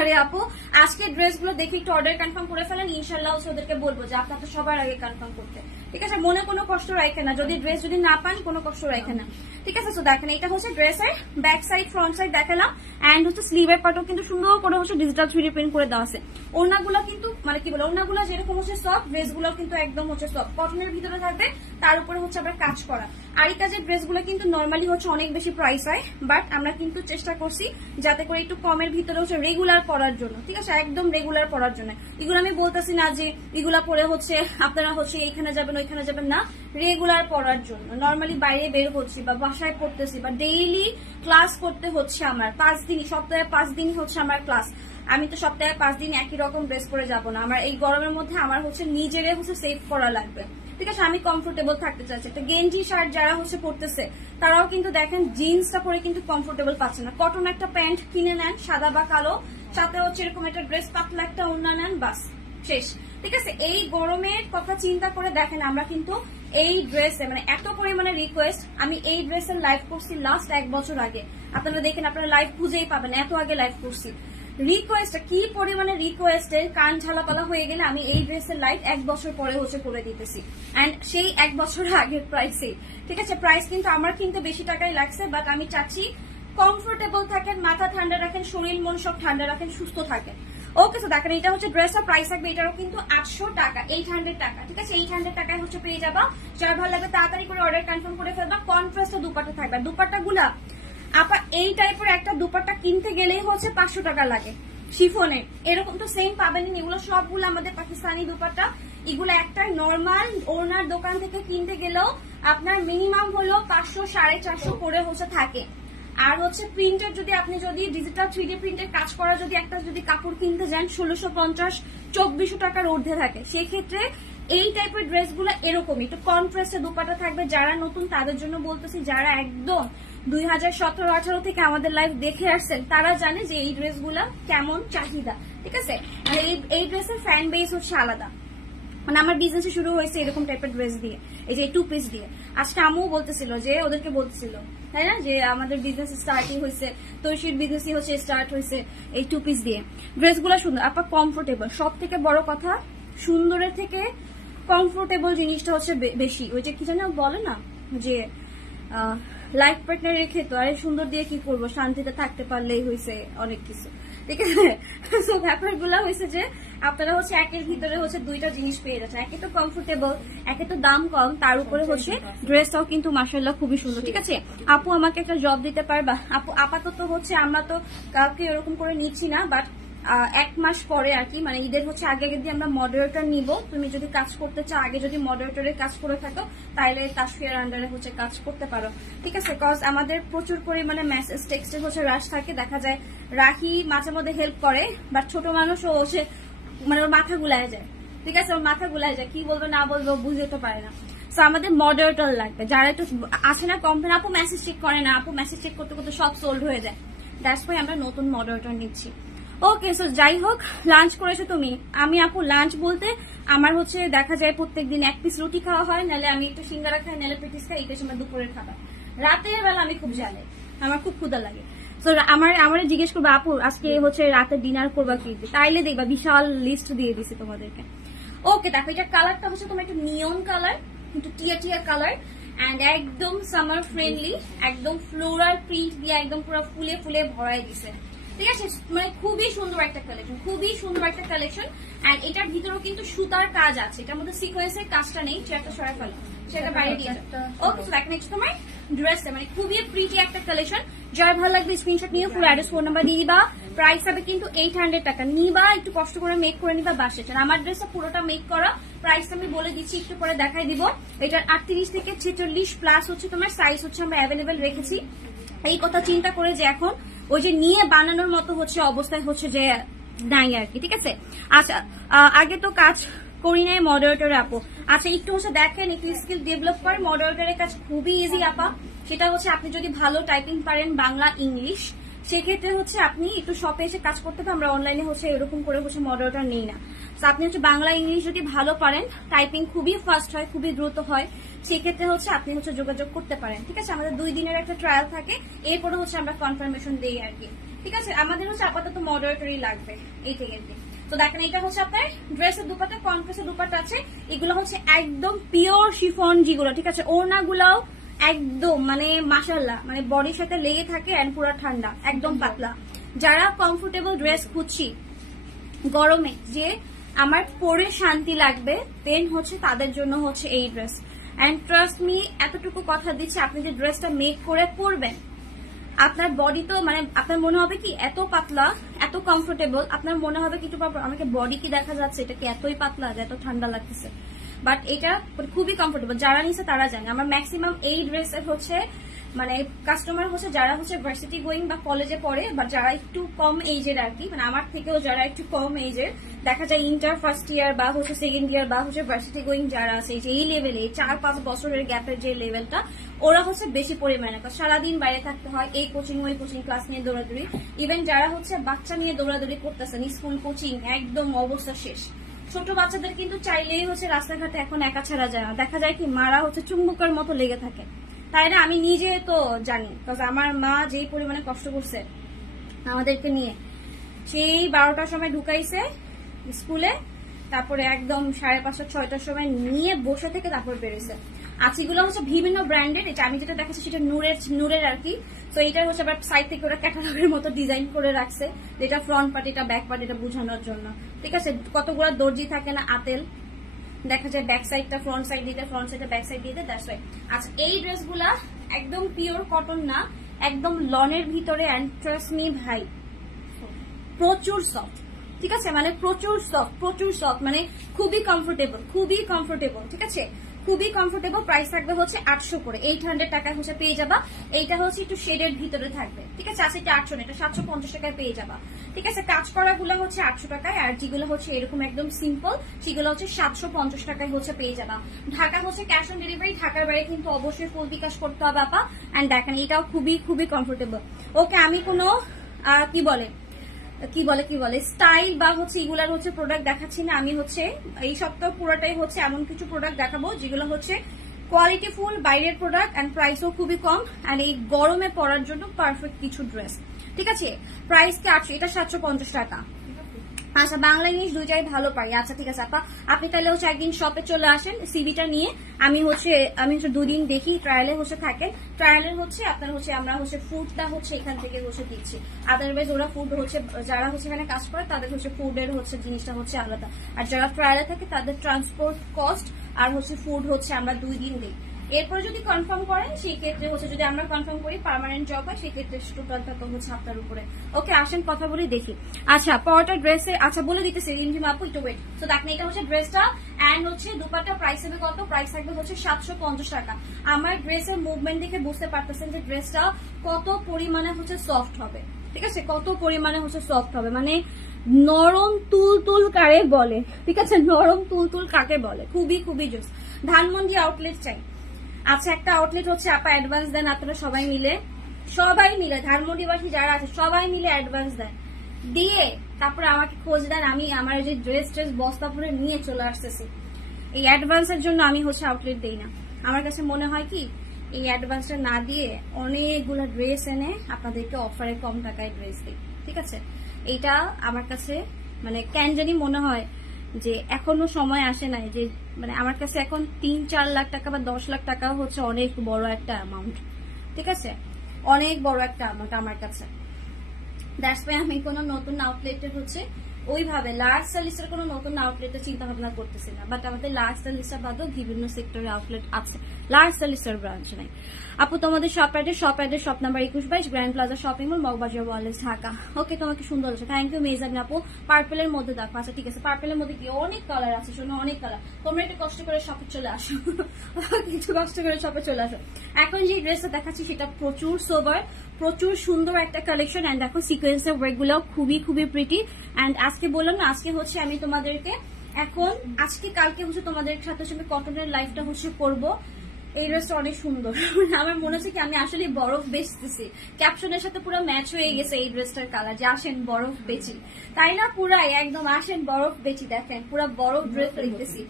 আরে আপু আজকে ড্রেসগুলো দেখে একটু অর্ডার কনফার্ম করে ফেলেন, ইনশাল্লাহ ওদেরকে বলবো যে আপনার তো সবার আগে কনফার্ম করতে, ঠিক আছে? মনে কোনো কষ্ট রাখে না, যদি ড্রেস যদি না পান কোনো কষ্ট রাখে না, ঠিক আছে? তো দেখেন এটা হচ্ছে ড্রেসের ব্যাক সাইড, ফ্রন্ট সাইড দেখালাম, এন্ড হচ্ছে স্লিভের পার্টও কিন্তু সুন্দর করে হচ্ছে ডিজিটাল 3D প্রিন্ট করে দেওয়া আছে। ওড়নাগুলো কিন্তু মানে কি বলে, ওড়নাগুলো যেরকম হচ্ছে সফট, ড্রেসগুলো কিন্তু একদম হচ্ছে সফট, কটনের ভিতরে থাকবে, তার উপরে হচ্ছে আবার কাজ করা। আর এই কাজের ড্রেসগুলো কিন্তু নর্মালি হচ্ছে অনেক বেশি প্রাইস হয়, বাট আমরা কিন্তু চেষ্টা করছি যাতে করে একটু কমের ভিতরে হচ্ছে রেগুলার পরার জন্য, ঠিক আছে? একদম রেগুলার পরার জন্য। এগুলো আমি বলতেছি না যে এগুলা পরে হচ্ছে আপনারা হচ্ছে এইখানে যাবেন ওইখানে যাবেন, না, রেগুলার পরার জন্য। নর্মালি বাইরে বের হচ্ছি বা বাসায় পড়তেছি বা ডেইলি ক্লাস করতে হচ্ছে আমার 5 দিনই, সপ্তাহে 5 দিনই হচ্ছে আমার ক্লাস। আমি তো সপ্তাহে 5 দিন একই রকম ড্রেস পরে যাবো না, আমার এই গরমের মধ্যে আমার হচ্ছে নিজেরে হচ্ছে সেভ করা লাগবে, ঠিক আছে? আমি কমফোর্টেবল থাকতে চাইছি। একটা গেঞ্জি শার্ট যারা হচ্ছে পরতেছে তারাও কিন্তু দেখেন জিন্সটা পরে কিন্তু কমফোর্টেবল পাচ্ছে না, কটন একটা প্যান্ট কিনে নেন সাদা বা কালো, সাথে হচ্ছে এরকম একটা ড্রেস, পাতলা একটা ওড়না নেন, বাস শেষ, ঠিক আছে? এই গরমের কথা চিন্তা করে দেখেন আমরা কিন্তু এই ড্রেসে মানে এত পরিমাণে রিকোয়েস্ট, আমি এই ড্রেসের লাইভ করছি লাস্ট 1 বছর আগে, আপনারা দেখেন আপনারা লাইভ খুঁজেই পাবেন, এত আগে লাইভ করছি। রিকোয়েস্ট কি পরিমাণে রিকোয়েস্টের কান ঝালাপালা হয়ে গেলে আমি এই ড্রেসের লাইভ 1 বছর পরে হচ্ছে করে দিতেছি, এন্ড সেই 1 বছর আগের প্রাইসে, ঠিক আছে? প্রাইস কিন্তু আমার কিনতে বেশি টাকাই লাগছে, বাট আমি চাচ্ছি কমফোর্টেবল থাকেন, মাথা ঠান্ডা রাখেন, শরীর মন সব ঠান্ডা রাখেন, সুস্থ থাকেন। ওকে, তো দেখেন এটা হচ্ছে ড্রেসের প্রাইস থাকবে, এটারও কিন্তু 800 টাকা, 800 টাকা, ঠিক আছে? 800 টাকায় হচ্ছে পেয়ে যাবা। যারা ভালো লাগবে তাড়াতাড়ি করে অর্ডার কনফার্ম করে ফেলবা। কন্ট্রাস্ট দুপাট্টা থাকবে, দুপাট্টা গুলা আপা এই টাইপের একটা দুপাট্টা কিনতে গেলেই হচ্ছে 500 টাকা লাগে শিফনের, এরকম তো সেম পাবেন। এগুলো সবগুলো আমাদের পাকিস্তানি দুপাট্টা, এগুলো একটা নর্মাল ওনার দোকান থেকে কিনতে গেলেও আপনার মিনিমাম হলো 500 450 করে হচ্ছে থাকে। আর হচ্ছে প্রিন্টের যদি আপনি যদি ডিজিটাল 3D প্রিন্টের কাজ করা যদি একটা যদি কাপড় কিনতে যান 1650 2400 টাকার ঊর্ধ্বে থাকে, সেক্ষেত্রে এই টাইপের ড্রেসগুলো এরকমই একটু কন্ট্রাস্টে দুপাট্টা থাকবে। যারা নতুন তাদের জন্য বলতেছি, যারা একদম 2017-18 থেকে আমাদের লাইভ দেখে আসছেন তারা জানে যে এই ড্রেসগুলা কেমন চাহিদা, ঠিক আছে? মানে এই ড্রেসের ফ্যান বেস হচ্ছে আলাদা, মানে আমার বিজনেস শুরু হয়েছে এরকম টাইপের ড্রেস দিয়ে, এই যে 2 পিস দিয়ে। আজকে আম্মু বলতেছিল যে ওদেরকে বলতেছিল, তাই না, যে আমাদের বিজনেস স্টার্টিং হয়েছে, তৈশির বিজনেসই হচ্ছে স্টার্ট হয়েছে এই 2 পিস দিয়ে। ড্রেসগুলো সুন্দর, আপা কমফোর্টেবল, সব থেকে বড় কথা সুন্দরের থেকে কমফোর্টেবল জিনিসটা হচ্ছে বেশি। ওই যে কি জানো বলে না যে লাইফ পার্টনার রেখে তো আরে সুন্দর দিয়ে কি করবো, শান্তিতে থাকতে পারলেই হয়েছে অনেক কিছু, ঠিক আছে? তো ব্যাপারগুলো হয়েছে যে আপনারা হচ্ছে একের ভিতরে হচ্ছে 2টা জিনিস পেয়ে যাচ্ছেন, একে তো কমফোর্টেবল, একে তো দাম কম, তার উপরে হচ্ছে ড্রেসটাও কিন্তু মাশাআল্লাহ খুবই সুন্দর, ঠিক আছে? আপু আমাকে একটা জব দিতে পারবা? আপু আপাতত হচ্ছে আমরা তো কাউকে এরকম করে নিচ্ছি না, বাট 1 মাস পরে আর কি, মানে ঈদের হচ্ছে আগে আগে দিয়ে আমরা মডারেটর নিব। তুমি যদি কাজ করতে চাও, আগে যদি মডারেটরের কাজ করে থাকো তাহলে তাসফিয়ার আন্ডারে হচ্ছে কাজ করতে পারো, ঠিক আছে? কজ আমাদের প্রচুর পরিমাণে মেসেজ টেক্সটের হচ্ছে রাশ থাকে, দেখা যায় রাহি মাঝে মধ্যে হেল্প করে, বাট ছোট মানুষও হচ্ছে মানে ওর মাথা গুলায় যায়, ঠিক আছে? ওর মাথা গুলায় যায়, কি বলবো না বলবো বুঝতে তো পারে না। তো আমাদের মডারেটর লাগবে, যারা একটু আসে না কমপ্লেন, আপু মেসেজ চেক করে না, আপু মেসেজ চেক করতে করতে সব সোল্ড হয়ে যায়, দ্যাটস ওয়াই আমরা নতুন মডারেটর নিচ্ছি। ওকে, সো যাই হোক, লাঞ্চ করেছো তুমি? আমি আপু লাঞ্চ বলতে আমার হচ্ছে দেখা যায় প্রত্যেকদিন 1 পিস রুটি খাওয়া হয়, নাহলে আমি একটু সিঙ্গারা খাই, নাহলে পেটিস খাই, এটা সময় দুপুরের খাবার। রাতের বেলা আমি খুব জানি, আমার খুব ক্ষুধা লাগে। তো আমার জিজ্ঞেস করবো আপু আজকে হচ্ছে রাতে ডিনার করবা কি, তাইলে দেখবা বিশাল লিস্ট দিয়ে দিছি তোমাদেরকে। ওকে, দেখো এটা কালারটা হচ্ছে তোমার একটু নিয়ন কালার, একটু টিয়া টিয়া কালার, এন্ড একদম সামার ফ্রেন্ডলি, একদম ফ্লোরাল প্রিন্ট দিয়ে একদম পুরো ফুলে ফুলে ভরাই দিছে, ঠিক আছে? মানে খুবই সুন্দর একটা কালেকশন, খুবই সুন্দর একটা কালেকশন। এন্ড এটার ভিতরেও কিন্তু সুতার কাজ আছে, এটার মধ্যে সিকোয়েন্সের কাজটা নেই, চেয়ারটা সরাই ফেলো, সেটা বাইরে দিয়ে ওকে। তো দেখেন নেক্সট তোমার ড্রেসটা মানে খুবই প্রিটি একটা কালেকশন। যার ভালো লাগবে স্ক্রিনশট নিয়ে ফুল অ্যাড্রেস ফোন নাম্বার দিয়ে দিবা। প্রাইস হবে কিন্তু 800 টাকা, নিবা একটু কষ্ট করে মেক করে নিবা বাসে। আমার ড্রেসটা পুরোটা মেক করা, প্রাইস আমি বলে দিচ্ছি, একটু পরে দেখাই দিব। এটার 38 থেকে 46 প্লাস হচ্ছে তোমার সাইজ হচ্ছে আমরা অ্যাভেলেবেল রেখেছি। এই কথা চিন্তা করে যে এখন ওই যে নিয়ে বানানোর মতো হচ্ছে অবস্থায় হচ্ছে যে নাই আর কি, ঠিক আছে? আচ্ছা, আগে তো কাজ করি নাই মডারেটর আপু। আচ্ছা, একটু হচ্ছে দেখেন, একটু স্কিল ডেভেলপ করে, মডারেটরের কাজ খুবই ইজি আপা। সেটা হচ্ছে আপনি যদি ভালো টাইপিং পারেন, বাংলা ইংলিশ, সেক্ষেত্রে হচ্ছে আপনি একটু শপে এসে কাজ করতে হবে। আমরা অনলাইনে হচ্ছে এরকম করে হচ্ছে মডেলটা নেই না। তো আপনি হচ্ছে বাংলা ইংলিশ যদি ভালো পারেন, টাইপিং খুবই ফাস্ট হয়, খুবই দ্রুত হয়, সেক্ষেত্রে হচ্ছে আপনি হচ্ছে যোগাযোগ করতে পারেন। ঠিক আছে, আমাদের 2 দিনের একটা ট্রায়াল থাকে, এরপরে হচ্ছে আমরা কনফার্মেশন দিই আর কি। ঠিক আছে, আমাদের হচ্ছে আপাতত মডারেটরি লাগবে এই থেকে। তো দেখেন এটা হচ্ছে আপনার ড্রেসের দুপাট্টা, কনফ্রেসের দুপাট্টা আছে, এগুলো হচ্ছে একদম পিওর শিফন যেগুলো। ঠিক আছে, ওড়নাগুলাও একদম মানে মাশাআল্লাহ, মানে বডির সাথে লেগে থাকে এন্ড পুরো ঠান্ডা, একদম পাতলা। যারা কমফোর্টেবল ড্রেস খুঁজছি গরমে, যে আমার পরে শান্তি লাগবে, দেন হচ্ছে তাদের জন্য হচ্ছে এই ড্রেস। এন্ড ট্রাস্ট মি, এতটুকু কথা দিচ্ছি, আপনি যে ড্রেসটা মেক করে পরবেন, আপনার বডি তো মানে আপনার মনে হবে কি এত পাতলা, এত কমফোর্টেবল, আপনার মনে হবে কি আমাকে বডি কি দেখা যাচ্ছে, এটা কি এতই পাতলা যে এত ঠান্ডা লাগতেছে, বাট এটা খুবই কমফোর্টেবল। যারা নিছে তারা জানে। আমার ম্যাক্সিমাম এই ড্রেসের হচ্ছে মানে কাস্টমার হচ্ছে যারা হচ্ছে ভার্সিটি গোয়িং বা কলেজে পড়ে, বা যারা একটু কম এজের আর কি, মানে আমার থেকেও যারা একটু কম এজের, দেখা যায় ইন্টার ফার্স্ট ইয়ার বা হচ্ছে সেকেন্ড ইয়ার বা হচ্ছে ভার্সিটি গোয়িং যারা আছে, এই লেভেলে 4-5 বছরের গ্যাপের যে লেভেলটা, ওরা হচ্ছে বেশি পরিমাণে সারাদিন বাইরে থাকতে হয়, এই কোচিং ওই কোচিং ক্লাস নিয়ে দৌড়াদৌড়ি। ইভেন যারা হচ্ছে বাচ্চা নিয়ে দৌড়াদৌড়ি করতেছেন, স্কুল কোচিং একদম অবস্থা শেষ। ছোট বাচ্চাদের কিন্তু চাইলেই হচ্ছে রাস্তাঘাটে এখন একা ছাড়া যায় না, দেখা যায় কি মারা হচ্ছে চুম্বকের মতো লেগে থাকে। তাই না, আমি নিজে তো জানি, আমার মা যেই পরিমাণে কষ্ট করছে আমাদেরকে নিয়ে, সেই 12টার সময় ঢুকাইছে স্কুলে, তারপরে একদম 5:30-6টার সময় নিয়ে বসে থেকে তারপর বেরোছে। আছিগুলো হচ্ছে বিভিন্ন ব্র্যান্ডের, এটা আমি যেটা দেখাচ্ছি সেটা নূরের আর কি। তো এটা হচ্ছে আবার সাইড থেকে ওরা ক্যাটালগের মতো ডিজাইন করে রাখছে, যেটা ফ্রন্ট পার্ট, এটা ব্যাক পার্ট, এটা বোঝানোর জন্য। ঠিক আছে, কতগুলো দর্জি থাকে না আতেল, দেখা যায় ব্যাক সাইডটা ফ্রন্ট সাইড দিতে, ফ্রন্ট সাইডটা ব্যাক সাইড দিতে, দ্যাটস ওয়াই। আচ্ছা, এই ড্রেসগুলা একদম পিওর কটন না, একদম লনের ভিতরে, এন্ড ট্রাস্ট মি ভাই প্রচুর সফট। ঠিক আছে, মানে প্রচুর সফট, মানে খুবই কমফোর্টেবল। ঠিক আছে, খুবই কমফোর্টেবল। প্রাইস থাকবে হচ্ছে 800 করে, 800 টাকায় হচ্ছে পেয়ে যাবা। এইটা হচ্ছে একটু শেডের ভিতরে থাকবে। ঠিক আছে, আচ্ছা এটা 800, এটা 750 টাকায় পেয়ে যাবা। ঠিক আছে, কাজ করা গুলো হচ্ছে 800 টাকায়, আর যেগুলো হচ্ছে এরকম একদম সিম্পল সেগুলো হচ্ছে 750 টাকায় হচ্ছে পেয়ে যাবা। ঢাকা হচ্ছে ক্যাশ অন ডেলিভারি, ঢাকার বাইরে কিন্তু অবশ্যই ফুল বিকাশ করতে হবে আপা। এন্ড দেখেন এটাও খুবই কমফোর্টেবল। ওকে, আমি কোনো কি বলে স্টাইল বা হচ্ছে এগুলার হচ্ছে প্রোডাক্ট দেখাচ্ছি না, আমি হচ্ছে এই সপ্তাহ পুরোটাই হচ্ছে এমন কিছু প্রোডাক্ট দেখাবো যেগুলো হচ্ছে কোয়ালিটি ফুল, বাইরের প্রোডাক্ট, এন্ড প্রাইসও খুবই কম, এন্ড এই গরমে পরার জন্য পারফেক্ট কিছু ড্রেস। ঠিক আছে, প্রাইসটা 800, এটা 750 টাকা। আচ্ছা, বাংলা ইংলিশ দুইটাই ভালো পারি। আচ্ছা ঠিক আছে আপা, আপনি তাহলে হচ্ছে একদিন শপে চলে আসেন সিভিটা নিয়ে, আমি হচ্ছে 2 দিন দেখি, ট্রায়ালে হচ্ছে থাকেন, ট্রায়ালের হচ্ছে আপনার হচ্ছে আমরা হচ্ছে ফুডটা হচ্ছে এখান থেকে হচ্ছে দিচ্ছি। আদারওয়াইজ ওরা ফুড হচ্ছে যারা হচ্ছে এখানে কাজ করে তাদের হচ্ছে ফুডের হচ্ছে জিনিসটা হচ্ছে আলাদা, আর যারা ট্রায়ালে থাকে তাদের ট্রান্সপোর্ট কস্ট আর হচ্ছে ফুড হচ্ছে আমরা 2 দিন দিই। এরপর যদি কনফার্ম করেন সেই ক্ষেত্রে হচ্ছে, যদি আমরা কনফার্ম করি পার্মানেন্ট জব হয়, সেই ক্ষেত্রে টোটালটা তো হচ্ছে আপনার উপরে। ওকে, আসেন কথা বলি দেখি। আচ্ছা, পরটা ড্রেসে, আচ্ছা বলে দিতেছি রিমঝিম আপু, একটু ওয়েট। তো দেখেন এটা হচ্ছে ড্রেসটা, এন্ড হচ্ছে দুপাট্টা প্রাইস হবে কত, প্রাইস থাকবে হচ্ছে 750 টাকা। আমার ড্রেসের মুভমেন্ট দেখে বুঝতে পারতেছেন যে ড্রেসটা কত পরিমাণে হচ্ছে সফট হবে। ঠিক আছে, কত পরিমাণে হচ্ছে সফট হবে, মানে নরম তুল কারে বলে। ঠিক আছে, নরম তুল কাকে বলে, খুবই জোস। ধানমন্ডি আউটলেট চাই। আচ্ছা, একটা আউটলেট হচ্ছে আপা অ্যাডভান্স দেন, আপনারা সবাই মিলে ধানমন্ডিবাসী যারা আছে সবাই মিলে অ্যাডভান্স দেন, দিয়ে তারপরে আমাকে খোঁজ দেন, আমি আমার যে ড্রেস বস্তা করে নিয়ে চলে আসতেছি। এই অ্যাডভান্সের জন্য আমি হচ্ছে আউটলেট দেই না। আমার কাছে মনে হয় কি এই অ্যাডভান্সটা না দিয়ে অনেকগুলো ড্রেস এনে আপনাদেরকে অফারে কম টাকায় ড্রেস দিই। ঠিক আছে, এইটা আমার কাছে মানে কেন জানি মনে হয় যে এখনো সময় আসে নাই, যে মানে আমার কাছে এখন 3-4 লাখ টাকা বা 10 লাখ টাকা হচ্ছে অনেক বড় একটা অ্যামাউন্ট। ঠিক আছে, অনেক বড় একটা অ্যামাউন্ট আমার কাছে। দ্যাটস ওয়াই আমি কোনো নতুন আউটলেটের হচ্ছে ওইভাবে লার্জ সেলিসের কোনো নতুন আউটলেটের চিন্তা ভাবনা করতেছি না, বাট আমাদের লার্জ সেলিসের বাদেও বিভিন্ন সেক্টরে আউটলেট আছে, লার্জ সেলিসের ব্রাঞ্চ নাই। আপু তোমাদের shop address shop number 2122 grand plaza shopping mall, Moghbazar wireless, Dhaka. Okay, তোমাকে সুন্দর আছে, থ্যাংক ইউ মেজান আপু। পার্পেলের মধ্যে দেখো। আচ্ছা ঠিক আছে, পার্পেলের মধ্যে কি অনেক কালার আছে, শোনো অনেক কালার। তোমরা একটু কষ্ট করে শপে চলে আসো, কিছু কষ্ট করে শপে চলে আসো। এখন যে ড্রেসটা দেখাচ্ছি সেটা প্রচুর সোবার, প্রচুর সুন্দর একটা কালেকশন, এন্ড দেখো সিকোয়েন্সের ওয়ার্ক গুলো খুবই প্রিটি। এন্ড আজকে বললাম না, আজকে হচ্ছে আমি তোমাদেরকে আজকে কালকে হচ্ছে তোমাদের সাথে কটনের লাইফটা হচ্ছে করবো। এই ড্রেসটা অনেক সুন্দর। আমার মনে হচ্ছে কি আমি আসলে বরফ বেচতেছি, ক্যাপশনের সাথে পুরো ম্যাচ হয়ে গেছে এই ড্রেসটার কালার, যে আসেন বরফ বেচি, তাই না? পুরাই একদম আসেন বরফ বেচি, দেখেন পুরো বরফ ড্রেস দেখতেছি,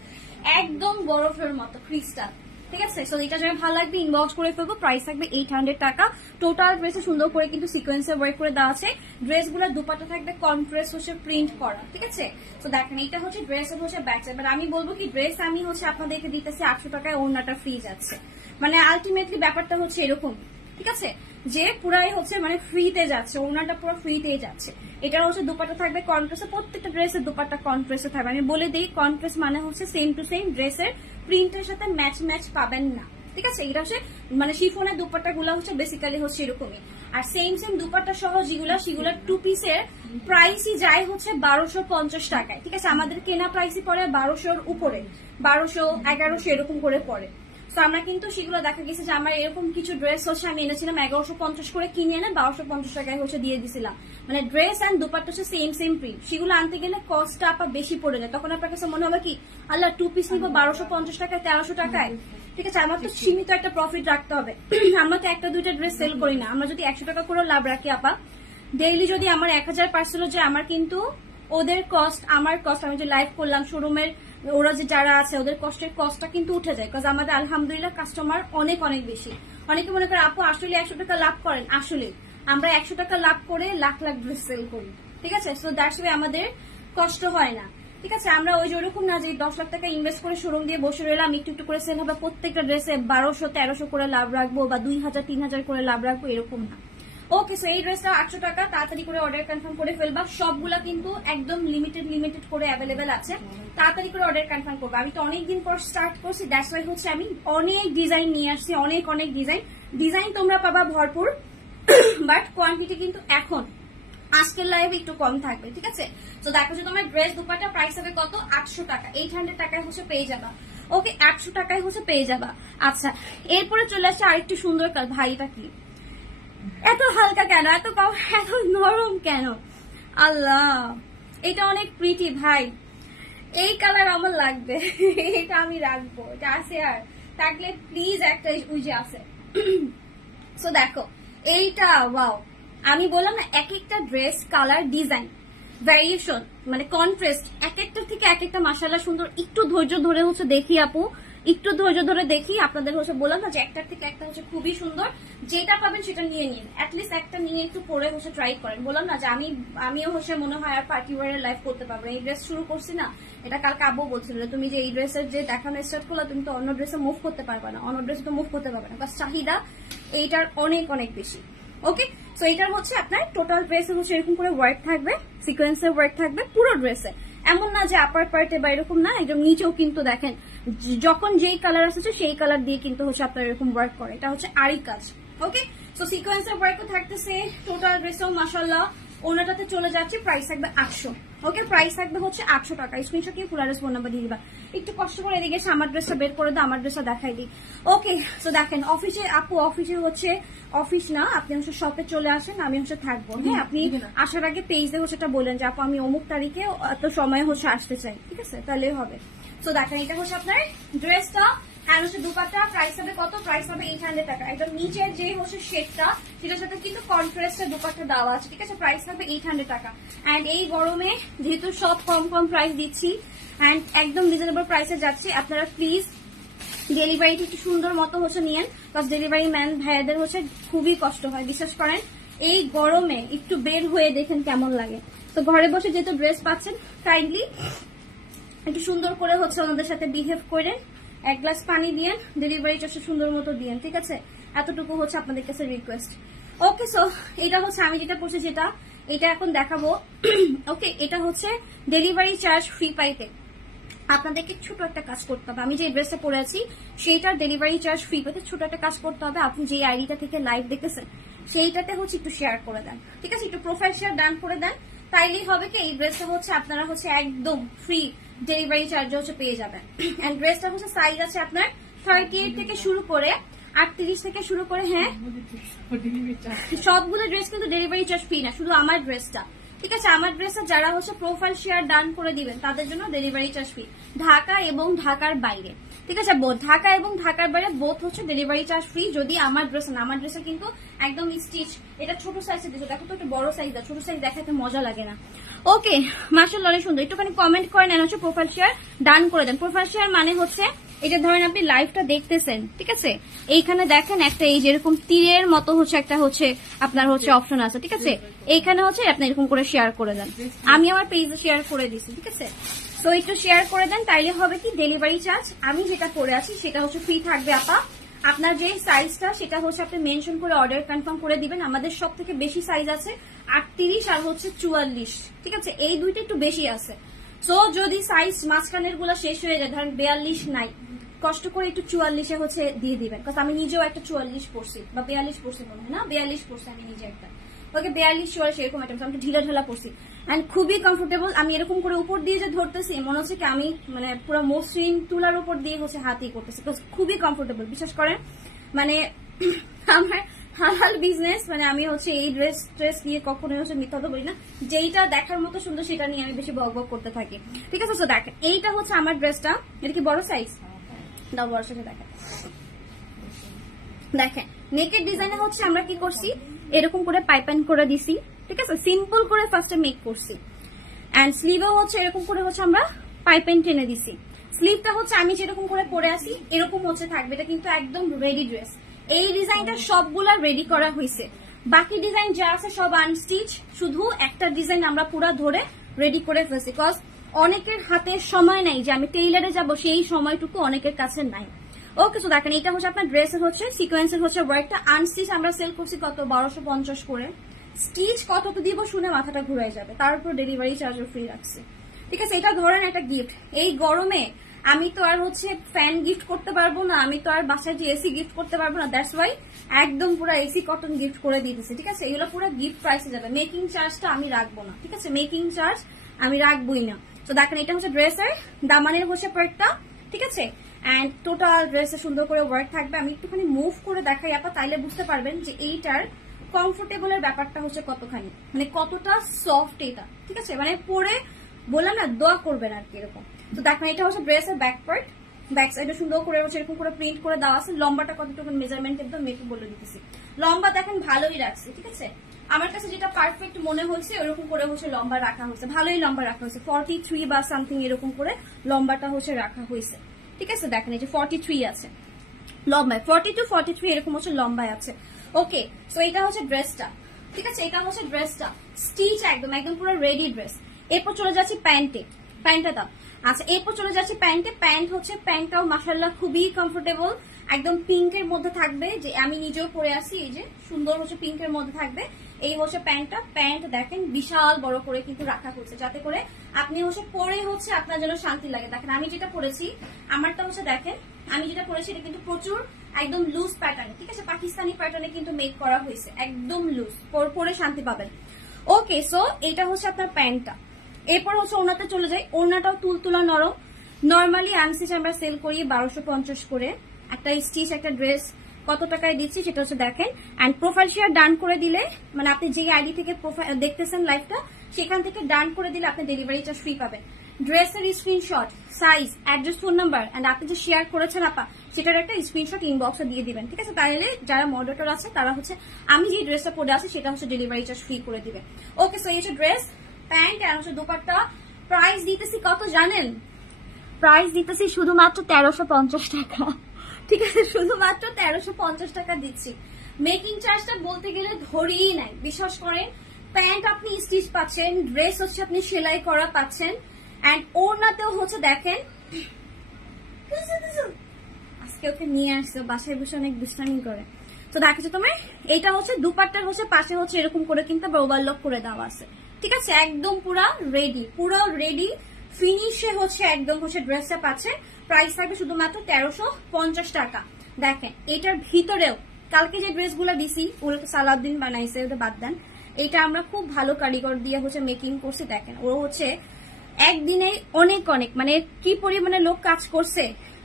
একদম বরফের মতো ক্রিস্টাল। ঠিক আছে, সো এটা যারা ভালো লাগবে ইনবক্স করে ফেলবো। প্রাইস থাকবে 800 টাকা। টোটাল ড্রেসে সুন্দর করে কিন্তু সিকোয়েন্সে ওয়ার্ক করে দেওয়া আছে। ড্রেসগুলো দুপাটা থাকবে কন্ট্রাস্ট হচ্ছে প্রিন্ট করা। ঠিক আছে, তো দেখেন এটা হচ্ছে ড্রেস হচ্ছে ব্যাক সাইড। বাট আমি বলবো কি ড্রেস আমি হচ্ছে আপনাদেরকে দিতেছি 800 টাকায়, ওড়নাটা ফ্রি যাচ্ছে। মানে আলটিমেটলি ব্যাপারটা হচ্ছে এরকম। ঠিক আছে, যে পুরাই হচ্ছে মানে ফ্রিতে যাচ্ছে, ওড়নাটা পুরো ফ্রিতেই যাচ্ছে। এটা হচ্ছে দুপাটা থাকবে কন্ট্রাস্টে, প্রত্যেকটা ড্রেসের দুপাটা কন্ট্রাস্টে থাকবে। আমি বলে দিই কন্ট্রাস্ট মানে হচ্ছে সেম টু সেম ড্রেসের প্রিন্টের সাথে ম্যাচ ম্যাচ পাবেন না। ঠিক আছে, এটা হচ্ছে মানে শিফনের দুপাট্টা গুলা হচ্ছে বেসিক্যালি হচ্ছে এরকমই। আর সেম সেম দুপাট্টা সহ যেগুলা সেগুলা 2 পিসের প্রাইসই যায় হচ্ছে 1250 টাকায়। ঠিক আছে, আমাদের কেনা প্রাইসই পড়ে 1200-র উপরে, 1200, 1100 এরকম করে পড়ে। তো আমরা কিন্তু সেগুলো দেখা গেছে যে আমার এরকম কিছু ড্রেস হচ্ছে আমি এনেছিলাম 1150 করে কিনে এনে 1250 টাকায় হচ্ছে দিয়ে দিছিলাম। মানে ড্রেস অ্যান্ড দুপাট্টা হচ্ছে সেম সেম প্রিন্ট, সেগুলো আনতে গেলে কস্টটা আপা বেশি পড়ে যায়। তখন আপনার কাছে মনে হবে কি আল্লাহ 2 পিস নিবো 1250 টাকায়, 1300 টাকায়। ঠিক আছে, আমার তো সীমিত একটা প্রফিট রাখতে হবে। আমরা তো একটা দুইটা ড্রেস সেল করি না, আমরা যদি 100 টাকা করে লাভ রাখি আপা, ডেইলি যদি আমার 1000 পার্সেলও যায়, আমার কিন্তু ওদের কস্ট আমার কস্ট, আমি যে লাইভ করলাম শোরুমের ওরা যে যারা আছে ওদের কষ্টের কস্টটা কিন্তু উঠে যায়। বিকজ আমাদের আলহামদুলিল্লাহ কাস্টমার অনেক অনেক বেশি। অনেকে মনে করে আপু আসলে 100 টাকা লাভ করেন, আসলে আমরা 100 টাকা লাভ করে লাখ লাখ ড্রেস সেল করি। ঠিক আছে, সো দ্যাটস ওয়ে আমাদের কষ্ট হয় না। ঠিক আছে, আমরা ওই যে ওরকম না যে 10 লাখ টাকা ইনভেস্ট করে শোরুম দিয়ে বসে রইলাম, একটু একটু করে সেল হবে, প্রত্যেকটা ড্রেসে 1200-1300 করে লাভ রাখবো বা 2000-3000 করে লাভ রাখবো, এরকম না। ওকে, সো এই ড্রেসটা 800 টাকা, তাড়াতাড়ি করে অর্ডার কনফার্ম করে ফেলবা। সবগুলা কিন্তু একদম লিমিটেড করে অ্যাভেলেবেল আছে, তাড়াতাড়ি করে অর্ডার কনফার্ম করবো। আমি তো অনেকদিন পর স্টার্ট করছি, দ্যাটস ওয়াই হচ্ছে আমি অনেক ডিজাইন নিয়ে আসছি, অনেক ডিজাইন তোমরা পাবা ভরপুর, বাট কোয়ান্টিটি কিন্তু এখন আজকের লাইভে একটু কম থাকবে। ঠিক আছে, তো দেখো যে তোমার ড্রেস দুপাটা প্রাইস হবে কত, 800 টাকা, 800 টাকায় হচ্ছে পেয়ে যাবা। ওকে, 800 টাকায় হচ্ছে পেয়ে যাবা। আচ্ছা, এরপরে চলে আসছে আরেকটু সুন্দর কাজ। ভাই এটা কি এত হালকা কেন, এত নরম কেন? আল্লাহ, এটা অনেক প্রিটি ভাই, এই কালার আমার লাগবে, এটা আমি রাখবো, এটা আছে আর থাকলে প্লিজ একটা উইজে আছে। সো দেখো এইটা, ওয়াও, আমি বললাম না এক একটা ড্রেস কালার ডিজাইন ভ্যারিয়েশন মানে কন্ট্রাস্ট এক একটা থেকে এক একটা মাশাআল্লাহ সুন্দর। একটু ধৈর্য ধরে হচ্ছে দেখি আপু, একটু ধৈর্য ধরে দেখি, আপনাদের হচ্ছে বললাম না যে একটার থেকে একটা হচ্ছে খুবই সুন্দর। যেটা পাবেন সেটা নিয়ে নিন, অ্যাটলিস্ট একটা নিয়ে একটু পরে হচ্ছে ট্রাই করেন। বললাম না যে আমিও হচ্ছে মনে হয় আর পার্টি ওয়ারের লাইফ করতে পারবো। এই ড্রেস শুরু করছি না, এটা কালকে আব্বু বলছিল তুমি যে এই ড্রেসের যে দেখানো স্টার্ট করলো, তুমি তো অন্য ড্রেসে মুভ করতে পারবে না, অন্য ড্রেসে তো মুভ করতে পারবে না, বাস চাহিদা এইটার অনেক বেশি। ওকে, সো এটার হচ্ছে আপনার টোটাল ড্রেসে হচ্ছে এরকম করে ওয়ার্ক থাকবে, সিকোয়েন্সের ওয়ার্ক থাকবে পুরো ড্রেসে। এমন না যে আপার পার্টে বা এরকম না, একদম নিচেও কিন্তু দেখেন যখন যেই কালার আসছে সেই কালার দিয়ে কিন্তু হচ্ছে আপনার এরকম ওয়ার্ক করে। এটা হচ্ছে আরি কাজ। ওকে, সো সিকোয়েন্সের ওয়ার্কও থাকতেছে টোটাল ড্রেসেও মাশাআল্লাহ। ওনাটাতে চলে যাচ্ছে, প্রাইস থাকবে 800। ওকে, প্রাইস থাকবে হচ্ছে 800 টাকা। স্ক্রিনশট নিয়ে ফুল অ্যাড্রেস ফোন নাম্বার দিয়ে দিবা। একটু কষ্ট করে এদিকে এসে আমার ড্রেসটা বের করে দাও, আমার ড্রেসটা দেখাই দিই। ওকে, সো দেখেন অফিসে আপু, অফিসে হচ্ছে অফিস না, আপনি হচ্ছে শপে চলে আসেন, আমি হচ্ছে থাকবো। হ্যাঁ, আপনি আসার আগে পেজে হচ্ছে এটা বললেন যে আপু আমি অমুক তারিখে এত সময় হচ্ছে আসতে চাই, ঠিক আছে, তাহলে হবে। সো দেখেন এটা হচ্ছে আপনার ড্রেসটা, আর হচ্ছে দুপাট্টা প্রাইস হবে কত, প্রাইস হবে 800 টাকা। একদম নিচের যে হচ্ছে শেডটা সেটার সাথে কিন্তু কন্ট্রাস্টের দুপাট্টা দেওয়া আছে। ঠিক আছে, প্রাইস হবে 800 টাকা। অ্যান্ড এই গরমে যেহেতু সব কম প্রাইস দিচ্ছি অ্যান্ড একদম রিজনেবল প্রাইসে যাচ্ছি, আপনারা প্লিজ ডেলিভারিটা একটু সুন্দর মতো হচ্ছে নিয়েন। প্লাস ডেলিভারি ম্যান ভাইয়াদের হচ্ছে খুবই কষ্ট হয়, বিশ্বাস করেন এই গরমে একটু বের হয়ে দেখেন কেমন লাগে। তো ঘরে বসে যেহেতু ড্রেস পাচ্ছেন, কাইন্ডলি একটু সুন্দর করে হচ্ছে ওনাদের সাথে বিহেভ করে এক গ্লাস পানি দিয়েন, ডেলিভারি চার্জটা সুন্দর মতো দিয়েন। ঠিক আছে, এতটুকু হচ্ছে আপনাদের কাছে রিকোয়েস্ট। ওকে, সো এটা হচ্ছে আমি যেটা পড়ছি যেটা এটা এখন দেখাবো। ওকে, এটা হচ্ছে ডেলিভারি চার্জ ফ্রি পাইতে আপনাদেরকে ছোট একটা কাজ করতে হবে। আমি যে ড্রেসটা পরে আছি সেইটার ডেলিভারি চার্জ ফ্রি পেতে ছোট একটা কাজ করতে হবে। আপনি যে আইডিটা থেকে লাইভ দেখতেছেন সেইটাতে হচ্ছে একটু শেয়ার করে দেন। ঠিক আছে, একটু প্রোফাইল শেয়ার ডান করে দেন, তাইলেই হবে কি এই ড্রেসটা হচ্ছে আপনারা হচ্ছে একদম ফ্রি ডেলিভারি চার্জ হচ্ছে পেয়ে যাবেন। এন্ড ড্রেসটা হচ্ছে সাইজ আছে আপনার 38 থেকে শুরু করে 38 থেকে শুরু করে, হ্যাঁ সবগুলো ড্রেস কিন্তু ডেলিভারি চার্জ ফ্রি না, শুধু আমার ড্রেসটা। ঠিক আছে। আমার ড্রেসে যারা হচ্ছে প্রোফাইল শেয়ার ডান করে দিবেন তাদের জন্য ডেলিভারি চার্জ ফ্রি, ঢাকা এবং ঢাকার বাইরে। ঠিক আছে, ঢাকা এবং ঢাকার বাইরে বোথ হচ্ছে ডেলিভারি চার্জ ফ্রি। যদি আমার ড্রেস না, আমার ড্রেসে কিন্তু একদম স্টিচ, এটা ছোট সাইজের দিচ্ছে, দেখো তো একটু বড় সাইজ দাও, ছোট সাইজ দেখাতে মজা লাগে না। ওকে, মাশাআল্লাহ অনেক সুন্দর। একটুখানি কমেন্ট করেন এন্ড হচ্ছে প্রোফাইল শেয়ার ডান করে দেন। প্রোফাইল শেয়ার মানে হচ্ছে এটা ধরেন আপনি লাইভটা দেখতেছেন, ঠিক আছে, এইখানে দেখেন একটা এই যেরকম তীরের মতো হচ্ছে একটা হচ্ছে আপনার হচ্ছে অপশন আছে, ঠিক আছে, এইখানে হচ্ছে আপনি এরকম করে শেয়ার করে দেন। আমি আমার পেজে শেয়ার করে দিচ্ছি, ঠিক আছে। তো একটু শেয়ার করে দেন, তাইলে হবে কি ডেলিভারি চার্জ আমি যেটা করে আছি সেটা হচ্ছে ফ্রি থাকবে আপা। আপনার যে সাইজটা সেটা হচ্ছে আপনি মেনশন করে অর্ডার কনফার্ম করে দিবেন। আমাদের সব থেকে বেশি সাইজ আছে 38 আর হচ্ছে 44, ঠিক আছে, এই দুইটা একটু বেশি আছে। সো যদি সাইজ মাঝখানের গুলা শেষ হয়ে যায়, ধরেন 42 নাই, কষ্ট করে একটু 44-এ হচ্ছে দিয়ে দিবেন। কারণ আমি নিজেও একটা 44 পড়ছি বা 42 পড়ছি মনে হয়, না 42 পড়ছি আমি নিজে একটা, ওকে 42 44 এরকম একটা, আমি ঢিলা ঢালা পড়ছি এন্ড খুবই কমফোর্টেবল। আমি এরকম করে উপর দিয়ে যে ধরতেছি মনে হচ্ছে কি আমি মানে পুরো মসৃণ তুলার উপর দিয়ে হচ্ছে হাতই করতেছি, খুবই কমফোর্টেবল। বিশ্বাস করেন মানে আমার হালাল বিজনেস, মানে আমি হচ্ছে এই ড্রেস নিয়ে কখনোই হচ্ছে মিথ্যা তো বলি না, যেইটা দেখার মতো সুন্দর সেটা নিয়ে আমি বেশি বক বক করতে থাকি, ঠিক আছে। তো দেখেন এইটা হচ্ছে আমার ড্রেসটা, এটা কি বড় সাইজ দাও, বড় সাইজে দেখেন। দেখেন নেকের ডিজাইনে হচ্ছে আমরা কি করছি, এরকম করে পাইপিং করে দিছি, ঠিক আছে, সিম্পল করে ফার্স্টে মেক করছি। এন্ড স্লিভও হচ্ছে এরকম করে হচ্ছে আমরা পাইপিং টেনে দিছি। স্লিভটা হচ্ছে আমি যেরকম করে পরে আসি এরকম হচ্ছে থাকবে, এটা কিন্তু একদম রেডি ড্রেস। এই ডিজাইনটা সবগুলা রেডি করা হয়েছে, বাকি ডিজাইন যা আছে সব আনস্টিচ, শুধু একটা ডিজাইন আমরা পুরো ধরে রেডি করে ফেলছি। বিকজ অনেকের হাতে সময় নাই যে আমি টেইলারে যাব, সেই সময়টুকু অনেকের কাছে নাই। ওকে, তো দেখেন এটা হচ্ছে আপনার ড্রেসের হচ্ছে সিকোয়েন্সের হচ্ছে ওয়ার্কটা। আনস্টিচ আমরা সেল করছি কত 1250 করে, স্টিচ কত তো দিব শুনে মাথাটা ঘুরে যাবে, তার উপর ডেলিভারি চার্জও ফ্রি রাখছে, ঠিক আছে। এটা ধরেন একটা গিফট, এই গরমে আমি তো আর হচ্ছে ফ্যান গিফট করতে পারবো না, আমি তো আর বাসায় যে এসি গিফট করতে পারবো না, দ্যাটস ওয়াই একদম পুরো এসি কটন গিফট করে দিতেছি, ঠিক আছে। এগুলো পুরো গিফট প্রাইসে যাবে, মেকিং চার্জটা আমি রাখবো না, ঠিক আছে, মেকিং চার্জ আমি রাখবোই না। তো দেখেন এটা হচ্ছে ড্রেসের দামানের হচ্ছে পার্টটা, ঠিক আছে, এন্ড টোটাল ড্রেসে সুন্দর করে ওয়ার্ক থাকবে। আমি একটুখানি মুভ করে দেখাই আপা, তাইলে বুঝতে পারবেন যে এইটার কমফোর্টেবলের ব্যাপারটা হচ্ছে কতখানি, মানে কতটা সফট এটা, ঠিক আছে, মানে পরে বললাম না দোয়া করবেন আর কি এরকম। তো দেখেন এটা হচ্ছে ড্রেসের ব্যাক পার্ট, ব্যাক সাইডে সুন্দর করে হচ্ছে এরকম করে প্রিন্ট করে দেওয়া আছে। লম্বাটা কতটুকু মেজারমেন্ট একদম মেপে বলে দিতেছি, লম্বা দেখেন ভালোই রাখছে, ঠিক আছে। আমার কাছে যেটা পারফেক্ট মনে হয়েছে ওরকম করে হচ্ছে লম্বা রাখা হয়েছে, ভালোই লম্বা রাখা হয়েছে, 43 বা সামথিং এরকম করে লম্বাটা হচ্ছে রাখা হয়েছে, ঠিক আছে। দেখেন এই যে 43 আছে লম্বায়, 42 43 এরকম হচ্ছে লম্বায় আছে। ওকে, তো এটা হচ্ছে ড্রেসটা, ঠিক আছে, এটা হচ্ছে ড্রেসটা স্টিচ একদম একদম পুরো রেডি ড্রেস। এরপর চলে যাচ্ছি প্যান্টে, প্যান্টটা দাও। আচ্ছা, এরপর চলে যাচ্ছি প্যান্টে। প্যান্ট হচ্ছে প্যান্টটাও মাশাআল্লাহ খুবই কমফোর্টেবল, একদম পিঙ্কের মধ্যে থাকবে, যে আমি নিজেও পরে আসি, এই যে সুন্দর হচ্ছে পিঙ্কের মধ্যে থাকবে। এই হচ্ছে প্যান্টটা, প্যান্ট দেখেন বিশাল বড় করে কিন্তু রাখা হচ্ছে, যাতে করে আপনি হচ্ছে পরে হচ্ছে আপনার যেন শান্তি লাগে। দেখেন আমি যেটা পরেছি, আমারটা হচ্ছে দেখেন আমি যেটা পরেছি এটা কিন্তু প্রচুর একদম লুজ প্যাটার্ন, ঠিক আছে, পাকিস্তানি প্যাটার্নে কিন্তু মেক করা হয়েছে, একদম লুজ, পরে শান্তি পাবেন। ওকে, সো এটা হচ্ছে আপনার প্যান্টটা। এরপর হচ্ছে ওড়নাতে চলে যাই, ওড়নাটাও তুলতুলা নরম। নর্মালি আনস্টিচ আমরা সেল করি 1250 করে, একটা স্টিচ একটা ড্রেস কত টাকায় দিচ্ছি সেটা হচ্ছে দেখেন। এন্ড প্রোফাইল শেয়ার ডান করে দিলে, মানে আপনি যে আইডি থেকে দেখতেছেন লাইভটা, সেখান থেকে ডান করে দিলে আপনি ডেলিভারি চার্জ ফ্রি পাবেন। ড্রেসের screenshot, size, address, phone number and আপনি যে শেয়ার করেছেন আপা সেটার একটা স্ক্রিনশট ইনবক্সে দিয়ে দিবেন, ঠিক আছে। তাহলে যারা মডারেটর আছে তারা হচ্ছে আমি যে ড্রেসটা পরে আছি সেটা হচ্ছে ডেলিভারি চার্জ ফ্রি করে দিবে। ওকে, সো এই হচ্ছে ড্রেস, প্যান্ট আর হচ্ছে দোপাট্টা। প্রাইস দিতেছি কত জানেন? প্রাইস দিতেছি শুধুমাত্র 1350 টাকা, ঠিক আছে, শুধুমাত্র 1350 টাকা দিচ্ছি। মেকিং চার্জটা বলতে গেলে ধরিই নাই, বিশ্বাস করেন। প্যান্ট আপনি স্টিচ পাচ্ছেন, ড্রেস হচ্ছে আপনি সেলাই করা পাচ্ছেন, এন্ড ওড়নাতেও হচ্ছে দেখেন, আজকে ওকে নিয়ে আসছে বাসায় বসে অনেক দুষ্টামি করে। তো দেখেছো তোমার এইটা হচ্ছে দুপাট্টার হচ্ছে পাশে হচ্ছে এরকম করে কিন্তু ওভারলক করে দেওয়া আছে, ঠিক আছে, একদম পুরো রেডি ফিনিশে হচ্ছে একদম হচ্ছে ড্রেসটা পাচ্ছেন। প্রাইস থাকবে শুধুমাত্র 1350 টাকা। দেখেন এটার ভিতরেও কালকে যে ড্রেসগুলো দিছি ওগুলো তো সালাউদ্দিন বানাইছে, ওটা বাদ দেন, এটা আমরা খুব ভালো কারিগর দিয়ে হচ্ছে মেকিং করছি। দেখেন ও হচ্ছে একদিনে অনেক মানে কি পরিমাণে লোক কাজ করছে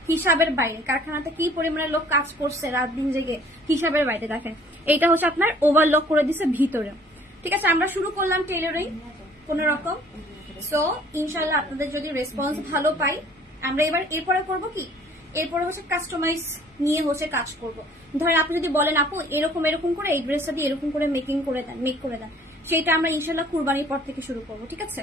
হিসাবের বাইরে, কারখানাতে কি পরিমাণে লোক কাজ করছে রাত দিন জেগে হিসাবের বাইরে। দেখেন এইটা হচ্ছে আপনার ওভারলক করে দিছে ভিতরে, ঠিক আছে। আমরা শুরু করলাম টেইলরিং, কোনো রকম। সো ইনশাল্লাহ আপনাদের যদি রেসপন্স ভালো পাই, আমরা এবার এরপরে করবো কি, এরপরে হচ্ছে কাস্টমাইজ নিয়ে হচ্ছে কাজ করব। ধরেন আপনি যদি বলেন আপু এরকম এরকম করে এই ড্রেসটা দিয়ে এরকম করে মেক করে দেন, সেটা আমরা ইনশাল্লাহ কুরবানির পর থেকে শুরু করবো, ঠিক আছে।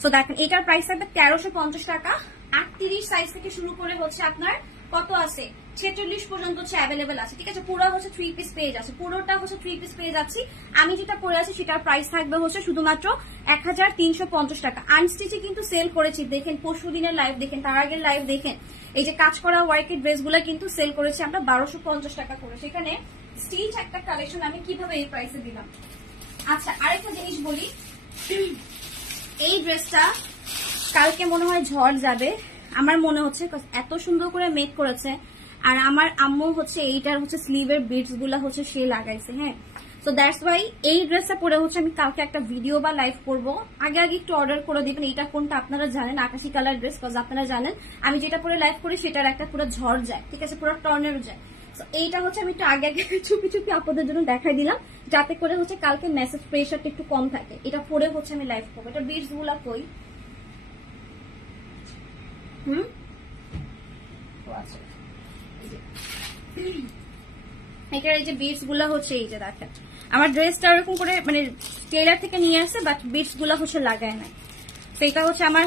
সো দেখেন এটার প্রাইস থাকবে 1350 টাকা। 38 সাইজ থেকে শুরু করে হচ্ছে আপনার কত আছে 46 পর্যন্ত হচ্ছে অ্যাভেলেবেল আছে, ঠিক আছে। পুরো হচ্ছে 3 পিস পেয়ে যাচ্ছে, পুরোটা হচ্ছে 3 পিস পেয়ে যাচ্ছি। আমি যেটা পরে আছি সেটার প্রাইস থাকবে হচ্ছে শুধুমাত্র 1350 টাকা। আনস্টিচে কিন্তু সেল করেছি, দেখেন পরশু দিনের লাইভ দেখেন, তার আগের লাইভ দেখেন, এই যে কাজ করা ওয়ার্কের ড্রেসগুলো কিন্তু সেল করেছি আমরা 1250 টাকা করে। সেখানে স্টিচ একটা কালেকশন আমি কিভাবে এই প্রাইসে দিলাম। আচ্ছা আরেকটা জিনিস বলি, এই ড্রেসটা কালকে মনে হয় ঝড় যাবে আমার মনে হচ্ছে, এত সুন্দর করে মেক করেছে। আর আমার আম্মু হচ্ছে এইটার হচ্ছে স্লিভের বিটস গুলা হচ্ছে সে লাগাইছে, হ্যাঁ। সো দ্যাটস ওয়াই এই ড্রেসটা পরে হচ্ছে আমি কালকে একটা ভিডিও বা লাইভ করবো। আগে একটু অর্ডার করে দিবেন, এটা কোনটা আপনারা জানেন, আকাশি কালার ড্রেস, কজ আপনারা জানেন আমি যেটা পরে লাইভ করি সেটার একটা পুরো ঝড় যায়, ঠিক আছে, পুরো টর্নেডো যায়। এইটা হচ্ছে আমি একটু আগে চুপি চুপি আপনাদের জন্য দেখাই দিলাম, যাতে করে হচ্ছে কালকে মেসেজ প্রেশারটা একটু কম থাকে। এটা পরে হচ্ছে আমি লাইভ করবো। এটা বিটস গুলা কই, এটার এই যে বিটস গুলা হচ্ছে এই যে দেখেন, আমার ড্রেসটা এরকম করে মানে টেলার থেকে নিয়ে আসে, বাট বিটস গুলা হচ্ছে লাগায় নাই। সেটা হচ্ছে আমার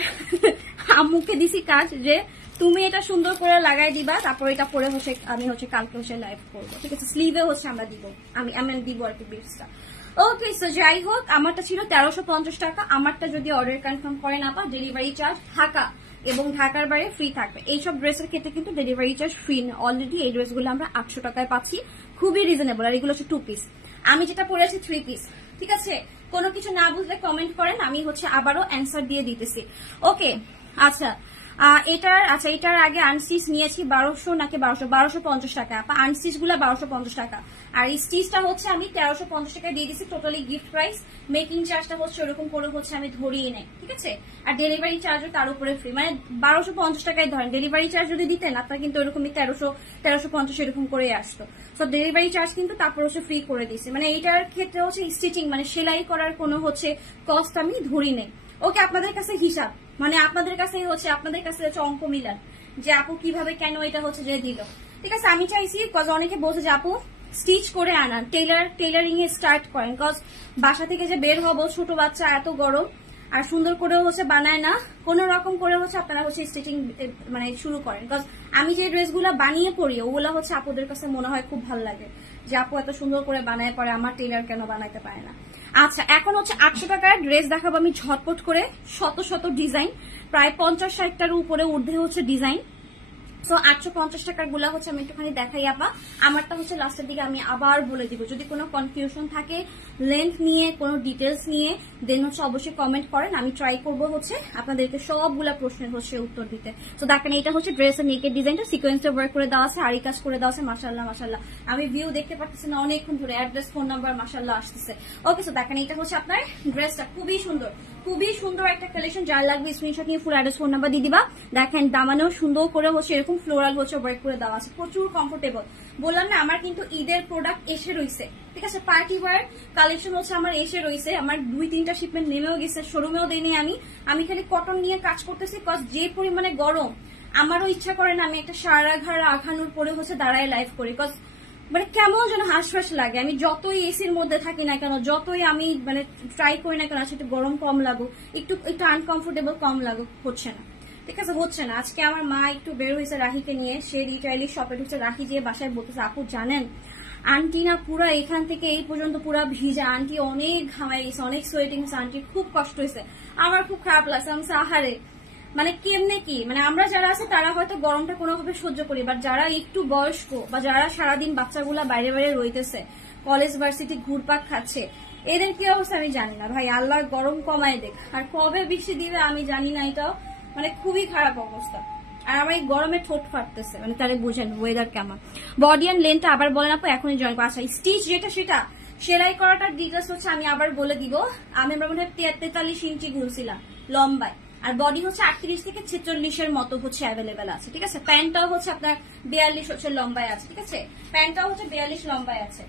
আম্মুকে দিছি কাজ, যে তুমি এটা সুন্দর করে লাগাই দিবা, তারপর এটা পরে হচ্ছে আমি হচ্ছে কালকে হচ্ছে লাইভ করবো, ঠিক আছে। স্লিভে হচ্ছে আমরা দিব, আমি দিব আর কি বিটসটা। ওকে, সো যাই হোক, আমারটা ছিল 1350 টাকা। আমারটা যদি অর্ডার কনফার্ম করেন আপা, ডেলিভারি চার্জ ঢাকা এবং ঢাকার বাইরে ফ্রি থাকবে। এইসব ড্রেসের ক্ষেত্রে কিন্তু ডেলিভারি চার্জ ফ্রি। অলরেডি এই ড্রেসগুলো আমরা 800 টাকায় পাচ্ছি, খুবই রিজনেবল। আর এগুলো হচ্ছে 2 পিস, আমি যেটা পরে আছি 3 পিস, ঠিক আছে। কোনো কিছু না বুঝলে কমেন্ট করেন, আমি হচ্ছে আবারও অ্যান্সার দিয়ে দিতেছি। ওকে, আচ্ছা এটার আগে আনস্টিচ নিয়েছি 1200 নাকি 1250 টাকা। আনস্টিচ গুলা 1250 টাকা, আর এই স্টিচটা হচ্ছে আমি 1350 টাকা দিয়ে দিচ্ছি। টোটালি গিফট প্রাইস, মেকিং চার্জটা হচ্ছে ওরকম করে হচ্ছে আমি ধরিয়ে নেই, ঠিক আছে। আর ডেলিভারি চার্জও তার উপরে ফ্রি, মানে 1250 টাকায় ধরেন। ডেলিভারি চার্জ যদি দিতেন আপনার কিন্তু ওরকমই 1350 এরকম করে আসতো। তো ডেলিভারি চার্জ কিন্তু তারপর হচ্ছে ফ্রি করে দিচ্ছে। মানে এইটার ক্ষেত্রে হচ্ছে স্টিচিং মানে সেলাই করার কোনো হচ্ছে কস্ট আমি ধরি নেই। ওকে, আপনাদের কাছে হিসাব মানে আপনাদের কাছে হচ্ছে অঙ্ক মিলান যে আপু কিভাবে কেন এটা হচ্ছে যে দিল, ঠিক আছে। আমি চাইছি কজ অনেকে বলছে যে আপু স্টিচ করে আনান, টেলারিং এ স্টার্ট করেন, কজ বাসা থেকে যে বের হবো, ছোট বাচ্চা, এত গরম, আর সুন্দর করে হচ্ছে বানায় না, কোন রকম করে হচ্ছে আপনারা হচ্ছে স্টিচিং মানে শুরু করেন। কজ আমি যে ড্রেসগুলো বানিয়ে পড়ি ওগুলা হচ্ছে আপুদের কাছে মনে হয় খুব ভালো লাগে, যে আপু এত সুন্দর করে বানায় পরে, আমার টেলার কেন বানাইতে পারে না। আচ্ছা, এখন হচ্ছে 800 টাকার ড্রেস দেখাবো আমি ঝটপট করে। শত শত ডিজাইন, প্রায় 50-60টার উপরে ঊর্ধ্বে হচ্ছে ডিজাইন। সো 850 টাকার গুলা হচ্ছে আমি একটুখানি দেখাই আপা। আমারটা হচ্ছে লাস্টের দিকে আমি আবার বলে দিব, যদি কোনো কনফিউশন থাকে লেন্থ নিয়ে, কোনো ডিটেলস নিয়ে, দেন হচ্ছে অবশ্যই কমেন্ট করেন। আমি ট্রাই করবো হচ্ছে আপনাদেরকে সবগুলা প্রশ্নের হচ্ছে উত্তর দিতে। তো দেখেন এটা হচ্ছে ড্রেসের নেকের ডিজাইনটা, সিকোয়েন্সটা ওয়ার্ক করে দেওয়া আছে, আরি কাজ করে দেওয়া আছে। মাশাআল্লাহ মাশাআল্লাহ, আমি ভিউ দেখতে পাচ্ছি না অনেকক্ষণ ধরে, অ্যাড্রেস ফোন নাম্বার মাশাআল্লাহ আসতেছে। ওকে, সো দেখেন এটা হচ্ছে আপনার ড্রেসটা, খুবই সুন্দর একটা কালেকশন। যার লাগবে স্ক্রিনশট নিয়ে ফুল অ্যাড্রেস ফোন নাম্বার দিয়ে দিবা। দেখেন দামানেও সুন্দর করে হচ্ছে এরকম ফ্লোরাল হচ্ছে ওয়ার্ক করে দেওয়া আছে, প্রচুর কমফোর্টেবল। বললাম না আমার কিন্তু ঈদের প্রোডাক্ট এসে রয়েছে, ঠিক আছে। পার্টি ওয়্যার কালেকশন হচ্ছে আমার এসে রয়েছে, আমার 2-3টা শিপমেন্ট নেমেও গেছে, শোরুমেও দেয়নি। আমি খালি কটন নিয়ে কাজ করতেছি, কজ যে পরিমাণে গরম আমারও ইচ্ছা করে না আমি একটা সারা ঘাড় আঘানোর পরে হচ্ছে দাঁড়ায় লাইভ করি, কজ মানে কেমন যেন হাঁসফাঁস লাগে। আমি যতই এসির মধ্যে থাকি না কেন, যতই আমি মানে ট্রাই করি না কেন, আচ্ছা একটু গরম কম লাগুক, একটু আনকমফোর্টেবল কম লাগুক, হচ্ছে না, ঠিক আছে, হচ্ছে না। আজকে আমার মা একটু বের হয়েছে রাহিকে নিয়ে, সে রিটাইলি শপে ঢুকছে। রাহি যে বাসায় বলতেছে আপু জানেন আন্টি না পুরা এখান থেকে এই পর্যন্ত পুরা ভিজা, আন্টি অনেক ঘামাই গেছে, অনেক সোয়েটিং, আন্টি খুব কষ্ট হয়েছে। আমার খুব খারাপ লাগছে। আমি আহারে মানে কেমনে কি, মানে আমরা যারা আছে তারা হয়তো গরমটা কোনোভাবে সহ্য করি, বাট যারা একটু বয়স্ক বা যারা সারাদিন বাচ্চাগুলা বাইরে রইতেছে, কলেজ ভার্সিটি ঘুরপাক খাচ্ছে, এদের কি অবস্থা আমি জানি না ভাই। আল্লাহ গরম কমায় দেখ, আর কবে বৃষ্টি দিবে আমি জানি না, এটাও মানে খুবই খারাপ অবস্থা। আর আমার এই গরমে ঠোঁট ফাটতেছে, মানে তারে বুঝেন ওয়েদার কেমন। বডি এন্ড লেন্থটা আবার বলেন আপু, এখনই জয়েন করো। আচ্ছা, স্টিচ যেটা সেটা সেলাই করাটার ডিটেলস হচ্ছে আমি আবার বলে দিব। আমি আমরা মনে হয় 43 ইঞ্চি গুনছিলাম লম্বায়, আর বডি হচ্ছে 38 থেকে 46-এর মতো হচ্ছে অ্যাভেলেবেল আছে, ঠিক আছে। প্যান্টটাও হচ্ছে আপনার 42 হচ্ছে লম্বায় আছে, ঠিক আছে। প্যান্টটাও হচ্ছে 42 লম্বায় আছে।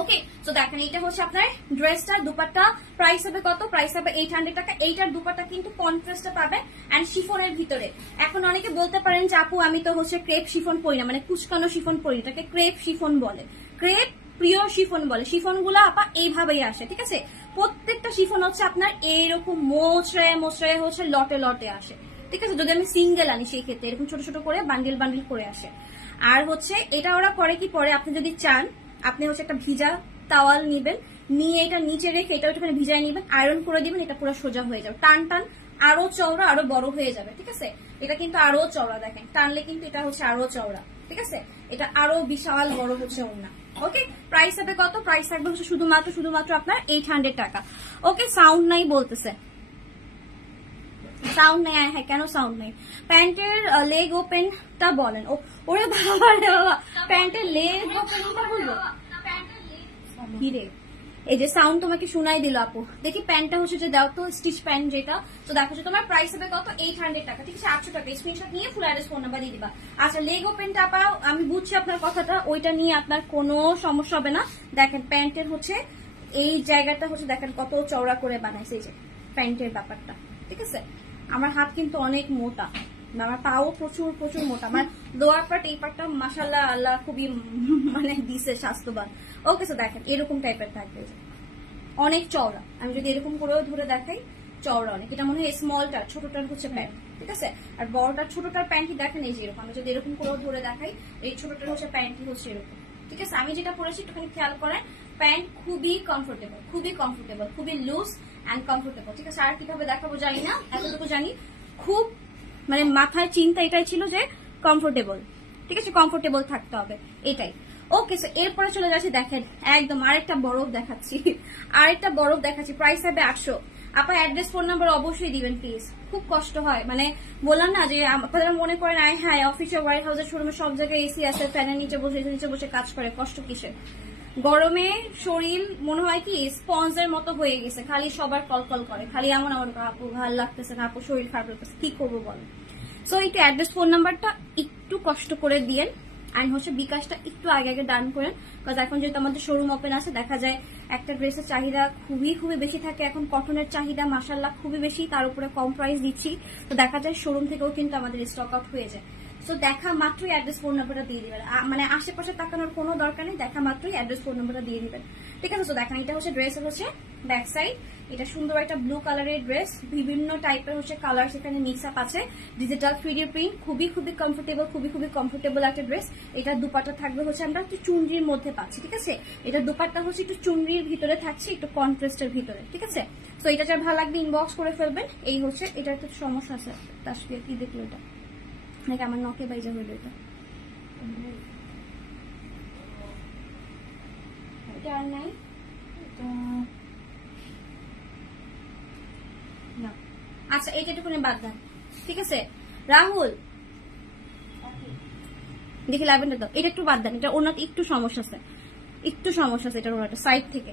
ওকে, তো দেখেন এটা হচ্ছে আপনার ড্রেসটা। দুপাট্টা প্রাইস হবে কত? প্রাইস হবে 800 টাকা। এইটার দুপাট্টা কিন্তু কন্ট্রাস্টে পাবে এন্ড শিফনের ভিতরে। এখন অনেকে বলতে পারেন যে আপু আমি তো হচ্ছে ক্রেপ শিফন পরি না, মানে কুচকানো শিফন পরি, এটাকে ক্রেপ শিফন বলে, ক্রেপ প্রিয় শিফন বলে। শিফন গুলো আপা এইভাবেই আসে, ঠিক আছে? প্রত্যেকটা শিফন হচ্ছে আপনার এইরকম মোচড়ায় মোচড়ায় হচ্ছে লটে লটে আসে, ঠিক আছে? যদি আমি সিঙ্গেল আনি সেই ক্ষেত্রে এরকম ছোট ছোট করে বান্ডিল বান্ডিল করে আসে। আর হচ্ছে এটা ওরা করে কি, পরে আপনি যদি চান আপনি হচ্ছে একটা ভিজা তাওয়াল নিবেন, নিয়ে এটা নিচে রেখে এটা ওইখানে ভিজায় নিবেন, আয়রন করে দিবেন, এটা পুরো সোজা হয়ে যাবে। টান টান আরো চওড়া আরো বড় হয়ে যাবে, ঠিক আছে? এটা কিন্তু আরো চওড়া, দেখেন টানলে কিন্তু এটা হচ্ছে আরো চওড়া, ঠিক আছে? এটা আরো বিশাল বড় হচ্ছে ওড়না। ওকে, প্রাইস হবে কত? প্রাইস থাকবে হচ্ছে শুধুমাত্র আপনার 800 টাকা। ওকে, সাউন্ড নাই বলতেছে, সাউন্ড নেই। হ্যাঁ, কেন সাউন্ড নেই? প্যান্টের লেগ ওপেনটা বলেন। ওরে বাবা রে বাবা, প্যান্টের লেগ ওপেনটা বলবো? কি রে, এই যে সাউন্ড তোমাকে শোনাই দিল আপু। দেখি প্যান্টটা হচ্ছে যে দাও তো, স্টিচ প্যান্ট যেটা। তো দেখো যে তোমার প্রাইস হবে কত? 800 টাকা, ঠিক আছে? 800 টাকা। স্ক্রিনশট নিয়ে ফুল অ্যাড্রেস ফোন নাম্বার দিয়ে দিবা। আচ্ছা, লেগ ওপেনটা আপা আমি বুঝছি আপনার কথাটা, ওইটা নিয়ে আপনার কোনো সমস্যা হবে না। দেখেন প্যান্টের হচ্ছে এই জায়গাটা হচ্ছে দেখেন কত চওড়া করে বানাইছে, এই যে প্যান্টের ব্যাপারটা, ঠিক আছে? আমার হাত কিন্তু অনেক মোটা, আমার পাও প্রচুর প্রচুর মোটা। আমার লোয়ার পার্ট এই পার্টটা মাশাআল্লাহ আল্লাহ খুবই মানে দিছে স্বাস্থ্যবান। ওকে, তো দেখেন এরকম টাইপের থাকবে, অনেক চওড়া। আমি যদি এরকম করেও ধরে দেখাই, চওড়া অনেক। এটা মনে হয় স্মলটার, ছোটটার হচ্ছে প্যান্ট, ঠিক আছে? আর বড়টার ছোটটার প্যান্টই দেখেন এই যে এরকম। আমি যদি এরকম করেও ধরে দেখাই, এই ছোটটার হচ্ছে প্যান্টই হচ্ছে এরকম, ঠিক আছে? আমি যেটা পরেছি একটুখানি খেয়াল করেন, প্যান্ট খুবই কমফোর্টেবল, খুবই কমফোর্টেবল, খুবই লুজ অ্যান্ড কমফোর্টেবল, ঠিক আছে? আর কিভাবে দেখাবো জানি না, এতটুকু জানি খুব মানে মাথায় চিন্তা এটাই ছিল যে কমফোর্টেবল, ঠিক আছে? কমফোর্টেবল থাকতে হবে, এটাই। ওকে, সো এরপরে চলে যাচ্ছি, দেখেন একদম আরেকটা বরফ দেখাচ্ছি, আরেকটা বরফ দেখাচ্ছি। প্রাইস হবে 800। আপনার অ্যাড্রেস ফোন নাম্বার অবশ্যই দিবেন প্লিজ, খুব কষ্ট হয়। মানে বললাম না যে আপনারা মনে করেন আয় হ্যাঁ অফিসে, ওয়ার হাউসে, শোরুমে সব জায়গায় এসি আছে, ফ্যানের নিচে বসে কাজ করে, কষ্ট কিসের? গরমে শরীর মনে হয় কি স্পঞ্জের মতো হয়ে গেছে, খালি সবার কলকল করে, খালি এমন আমার আপু ভালো লাগতেছে না, আপু শরীর খারাপ লাগতেছে, কি করবো বলেন? সো একটু অ্যাড্রেস ফোন নাম্বারটা একটু কষ্ট করে দিয়েন, অ্যান্ড হচ্ছে বিকাশটা একটু আগে আগে ডান করেন। বিকজ এখন যেহেতু আমাদের শোরুম ওপেন আছে, দেখা যায় একটা ড্রেসের চাহিদা খুবই খুবই বেশি থাকে। এখন কটনের চাহিদা মাশাআল্লাহ খুবই বেশি, তার উপরে কম প্রাইস দিচ্ছি, তো দেখা যায় শোরুম থেকেও কিন্তু আমাদের স্টক আউট হয়ে যায়। সো দেখা মাত্রই অ্যাড্রেস ফোন নাম্বারটা দিয়ে দিবেন, মানে আশেপাশে তাকানোর কোনো দরকার নেই, দেখা মাত্রই অ্যাড্রেস ফোন নাম্বারটা দিয়ে দিবেন, ঠিক আছে? তো দেখেন এটা হচ্ছে ড্রেসের হচ্ছে ব্যাক সাইড। এটা সুন্দর একটা ব্লু কালারের ড্রেস, বিভিন্ন টাইপের হচ্ছে কালার সেখানে মিক্স আপ আছে, ডিজিটাল 3D প্রিন্ট, খুবই খুবই কমফোর্টেবল, খুবই খুবই কমফোর্টেবল একটা ড্রেস। এটা দুপাট্টা থাকবে হচ্ছে আমরা একটু চুনরির মধ্যে পাচ্ছি, ঠিক আছে? এটা দুপাট্টা হচ্ছে একটু চুনরির ভিতরে থাকছে, একটু কন্ট্রাস্টের ভিতরে, ঠিক আছে? তো এটা যার ভালো লাগবে ইনবক্স করে ফেলবেন। এই হচ্ছে এটার একটু সমস্যা আছে, তাসফিয়া কি দেখলো এটা নাকি আমার নকে বাইজা হইলো? এটা আর নাই না। আচ্ছা, এইটা একটু বাদ দেন, ঠিক আছে? রাহুল দেখি ল্যাভেন্ডার দাও, এটা একটু বাদ দেন, এটা ওনাতে একটু সমস্যা আছে, একটু সমস্যা আছে এটার ওনাটা সাইড থেকে,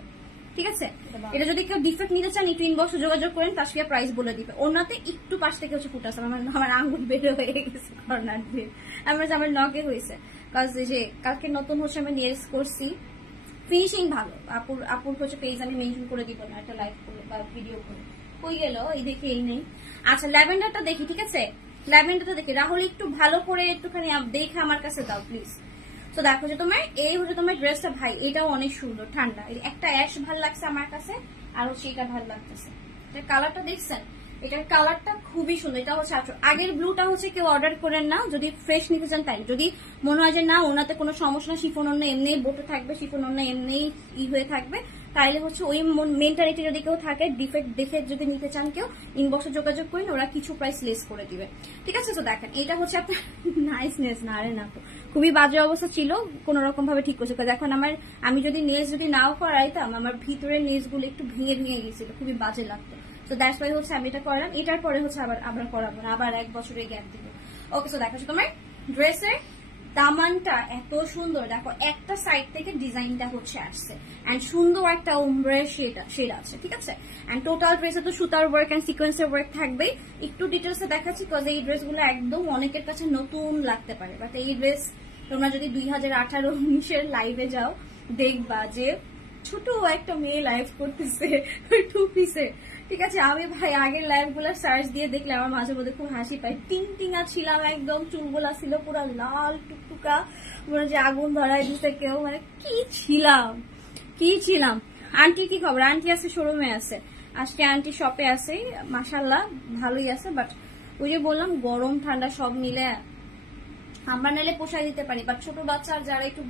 ঠিক আছে? এটা যদি কেউ ডিফেক্ট নিতে চান একটু ইনবক্সে যোগাযোগ করেন, তাসফিয়া প্রাইস বলে দিবে। ওনাতে একটু পাশ থেকে হচ্ছে ফুট আছে, আমার আঙ্গুল বের হয়ে গেছে কর্নার দিয়ে, আমার নকে হয়েছে। কাজ যে কালকে নতুন হচ্ছে আমি নেলস করছি, ফিনিশিং ভালো। আপুর হচ্ছে পেজ আমি মেনশন করে দিব না, একটা লাইভ করে বা ভিডিও করে হয়ে গেল, এই দেখি এই নেই। আচ্ছা, ল্যাভেন্ডারটা দেখি, ঠিক আছে? ল্যাভেন্ডারটা দেখি। রাহুল একটু ভালো করে একটুখানি দেখে আমার কাছে দাও প্লিজ। তো দেখো যে তোমার এই হচ্ছে তোমার ড্রেসটা, ভাই এটাও অনেক সুন্দর, ঠান্ডা। একটা অ্যাশ ভাল লাগছে আমার কাছে, আর হচ্ছে এটা ভাল লাগতেছে। কালারটা দেখছেন, এটার কালারটা খুবই সুন্দর। এটা হচ্ছে আগের ব্লুটা হচ্ছে কেউ অর্ডার করেন না যদি ফ্রেশ নিতে চান, তাই যদি মনে হয় যে না ওনাতে কোনো সমস্যা না, শিফন অন্য এমনি বোটে থাকবে, শিফন অন্য এমনি হয়ে থাকবে, তাইলে হচ্ছে ওই মেন্টালিটি যদি কেউ থাকে, ডিফেক্ট দেখে যদি নিতে চান কেউ ইনবক্সে যোগাযোগ করেন, ওরা কিছু প্রাইস লেস করে দিবে, ঠিক আছে? তো দেখেন এটা হচ্ছে আপনার নাইসনেস না, আরে না, খুবই বাজে অবস্থা ছিল, কোন রকম ভাবে ঠিক করছে। এখন আমি যদি নেলস যদি নাও করাইতাম, আমার ভিতরের নেলস গুলো একটু ভেঙে ভেঙে গেছিল, খুবই বাজে লাগতো। তো দ্যাটস ওয়াই হচ্ছে আমি এটা করলাম। এটার পরে হচ্ছে আবার করাবো না, আবার 1 বছরের গ্যাপ দিব। ওকে, তো দেখো তোমার ড্রেসের দামানটা এত সুন্দর, দেখো একটা সাইড থেকে ডিজাইনটা হচ্ছে আসছে, এন্ড সুন্দর একটা ওমব্রে শেড আছে, ঠিক আছে? এন্ড টোটাল ড্রেসে তো সুতার ওয়ার্ক এন্ড সিকোয়েন্সের ওয়ার্ক থাকবেই। একটু ডিটেলসে দেখাচ্ছি, বিকজ এই ড্রেসগুলো একদম অনেকের কাছে নতুন লাগতে পারে, বাট এই ড্রেস তোমরা যদি 2018-19 লাইভে যাও, দেখবা যে ছোট একটা মেয়ে লাইভ করতেছে 2 পিসে, ঠিক আছে। আমি ভাই আগের লাইভ গুলা সার্চ দিয়ে দেখলে আমার মাঝে মধ্যে খুব হাসি পাই। টিংটিঙা ছিলাম একদম, চুলগুলা ছিল পুরো লাল টুকটুকা, মনে যে আগুন ধরাই দিতে কেউ, মানে কি ছিলাম। আন্টি কি খবর? আন্টি আছে শোরুমে আছে, আজকে আন্টি শপে আছে, মাশাল্লাহ ভালোই আছে। বাট ওই যে বললাম গরম ঠান্ডা সব মিলে আমরা নাইলে পোষায় দিতে পারি, বাট ছোট বাচ্চা আর যারা একটু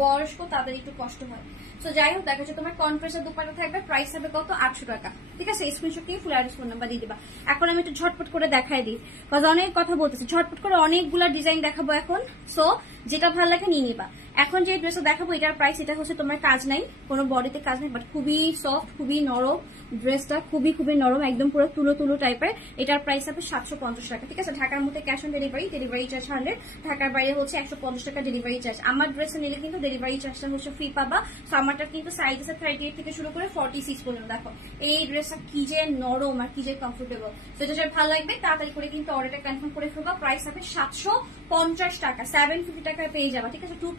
বয়স্ক তাদের একটু কষ্ট হয়। তো যাই হোক, দেখা যাচ্ছে তোমার কনফ্রেসের দুপাটা থাকবে, প্রাইস হবে কত? 800 টাকা, ঠিক আছে। স্ক্রিনশট নিয়ে ফুল অ্যাড্রেস ফোন নাম্বার দিয়ে দিবা। এখন আমি একটু ঝটপট করে দেখাই দিই, কাজ অনেক কথা বলতেছি, ঝটপট করে অনেকগুলা ডিজাইন দেখাবো এখন। সো যেটা ভালো লাগে নিয়ে নিবা। এখন যে ড্রেসটা দেখাবো এটার প্রাইস, এটা হচ্ছে তোমার কাজ নাই, কোনো বডিতে কাজ নেই, বাট খুবই সফট, খুবই নরম ড্রেসটা, খুবই নরম, একদম পুরো তুলো টাইপের। এটার প্রাইস হবে 750 টাকা, ঠিক আছে। ঢাকার মধ্যে ক্যাশ অন ডেলিভারি চার্জ 100, ঢাকার বাইরে হচ্ছে 150 টাকা ডেলিভারি চার্জ। আমার ড্রেসে নিলে কিন্তু ডেলিভারি চার্জটা হচ্ছে ফ্রি পাবা। তো আমারটা কিন্তু সাইজ আছে 38 থেকে শুরু করে 46 পর্যন্ত। দেখো এই ড্রেসটা কি যে নরম আর কি যে কমফোর্টেবল। তো এটা যদি ভালো লাগবে তাড়াতাড়ি করে কিন্তু অর্ডারটা কনফার্ম করে ফেলবা। প্রাইস হবে 750 টাকা, 750 টাকায় পেয়ে যাবা, ঠিক আছে। 2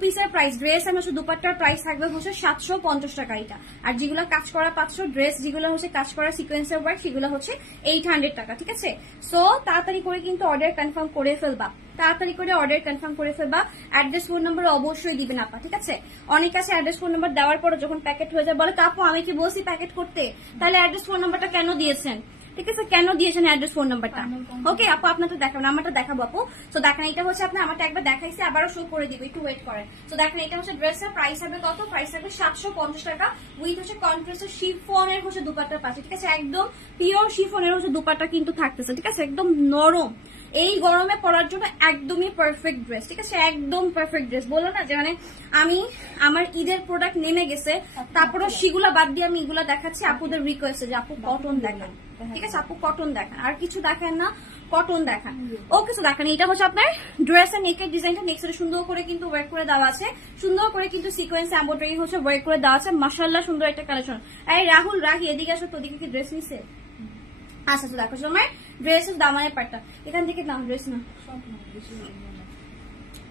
পিসের প্রাইস ড্রেস আর হচ্ছে দুপাট্টার প্রাইস থাকবে হচ্ছে 750 টাকা এটা। আর যেগুলো কাজ করা পাচ্ছ ড্রেস, যেগুলো হচ্ছে কাজ করা সিকোয়েন্সের ওয়ার্ক, সেগুলো হচ্ছে 800 টাকা, ঠিক আছে। সো তাড়াতাড়ি করে কিন্তু অর্ডার কনফার্ম করে ফেলবা, অ্যাড্রেস ফোন নাম্বার অবশ্যই দিবেন আপা, ঠিক আছে। অনেক আছে অ্যাড্রেস ফোন নাম্বার দেওয়ার পরে যখন প্যাকেট হয়ে যায় বলে আপু আমি কি বলছি প্যাকেট করতে, তাহলে অ্যাড্রেস ফোন নাম্বারটা কেন দিয়েছেন, ঠিক আছে, কেন দিয়েছেন অ্যাড্রেস ফোন নাম্বারটা? ওকে আপু আপনারটা দেখাবেন, আমারটা দেখাবো আপু। তো দেখেন এটা হচ্ছে আপনার, আমারটা একবার দেখাইছি, আবারও শো করে দিবে, একটু ওয়েট করেন। তো দেখেন এটা হচ্ছে ড্রেসের প্রাইস হবে কত? প্রাইস হবে 750 টাকা, উইথ হচ্ছে কন্ট্রাস্টের শিফনের হচ্ছে দুপাট্টার পাশে, ঠিক আছে। একদম পিওর শিফনের হচ্ছে দুপাট্টা কিন্তু থাকতেছে, ঠিক আছে, একদম নরম। এই গরমে পরার জন্য একদমই পারফেক্ট ড্রেস, ঠিক আছে, একদম পারফেক্ট ড্রেস। বলো না যে মানে আমি আমার ঈদের প্রোডাক্ট নেমে গেছে, তারপরে সেগুলা বাদ দিয়ে আমি এগুলা দেখাচ্ছি আপুদের রিকোয়েস্টে যে আপু কটন দেখান, ঠিক আছে, আপু কটন দেখান, আর কিছু দেখেন না, কটন দেখান। ও কিছু দেখেন। এটা হচ্ছে আপনার ড্রেসের নেকের ডিজাইনটা, নেক্সটে সুন্দর করে কিন্তু ওয়ার্ক করে দেওয়া আছে, সুন্দর করে কিন্তু সিকোয়েন্স এমব্রয়ডারি হচ্ছে ওয়ার্ক করে দেওয়া আছে, মাশাআল্লাহ সুন্দর একটা কালেকশন। এই রাহুল রাহি এদিকে আসো, তোদিকে কি ড্রেস নিছে? আচ্ছা তো দেখো তোমার ড্রেসের দামানের পার্টটা এখান থেকে দাম, ড্রেস না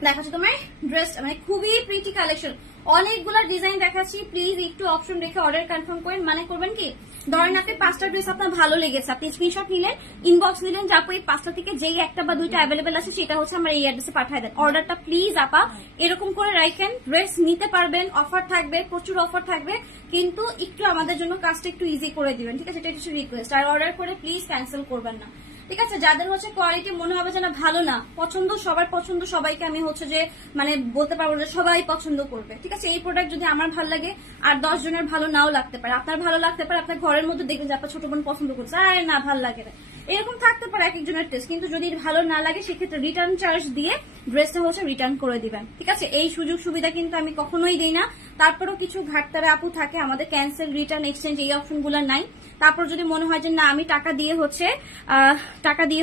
দেখাচ্ছি তোমার ড্রেস, মানে খুবই প্রিটি কালেকশন, অনেকগুলো ডিজাইন দেখাচ্ছি। প্লিজ একটু অপশন রেখে অর্ডার কনফার্ম করেন। মানে করবেন কি, ধরেন আপনি 5টা ড্রেস আপনার ভালো লেগেছে, আপনি স্ক্রিনশট নিলেন, ইনবক্স নিলেন, যারপর এই 5টা থেকে যেই একটা বা দুইটা অ্যাভেলেবেল আছে সেটা হচ্ছে আমার এই অ্যাড্রেসে পাঠিয়ে দেন। অর্ডারটা প্লিজ আপা এরকম করে রাখেন, ড্রেস নিতে পারবেন, অফার থাকবে, প্রচুর অফার থাকবে, কিন্তু একটু আমাদের জন্য কাজটা একটু ইজি করে দিবেন, ঠিক আছে, এটা কিছু রিকোয়েস্ট। আর অর্ডার করে প্লিজ ক্যান্সেল করবেন না, ঠিক আছে। যাদের হচ্ছে কোয়ালিটি মনে হবে যে না ভালো না, পছন্দ সবার পছন্দ, সবাইকে আমি হচ্ছে যে মানে বলতে পারবো যে সবাই পছন্দ করবে, ঠিক আছে। এই প্রোডাক্ট যদি আমার ভালো লাগে আর 10 জনের ভালো নাও লাগতে পারে, আপনার ভালো লাগতে পারে, আপনার ঘরের মধ্যে দেখবেন যে আপনার ছোট বোন পছন্দ করছে, আরে না ভালো লাগে না, এরকম থাকতে পারে এক একজনের টেস্ট। কিন্তু যদি ভালো না লাগে সেক্ষেত্রে রিটার্ন চার্জ দিয়ে ড্রেসটা হচ্ছে রিটার্ন করে দিবেন, ঠিক আছে। এই সুযোগ সুবিধা কিন্তু আমি কখনোই দিই না। তারপরেও কিছু ঘাটতারা আপু থাকে, আমাদের ক্যান্সেল, রিটার্ন, এক্সচেঞ্জ এই অপশনগুলো নাই। তারপর যদি মনে হয় যে না আমি টাকা দিয়ে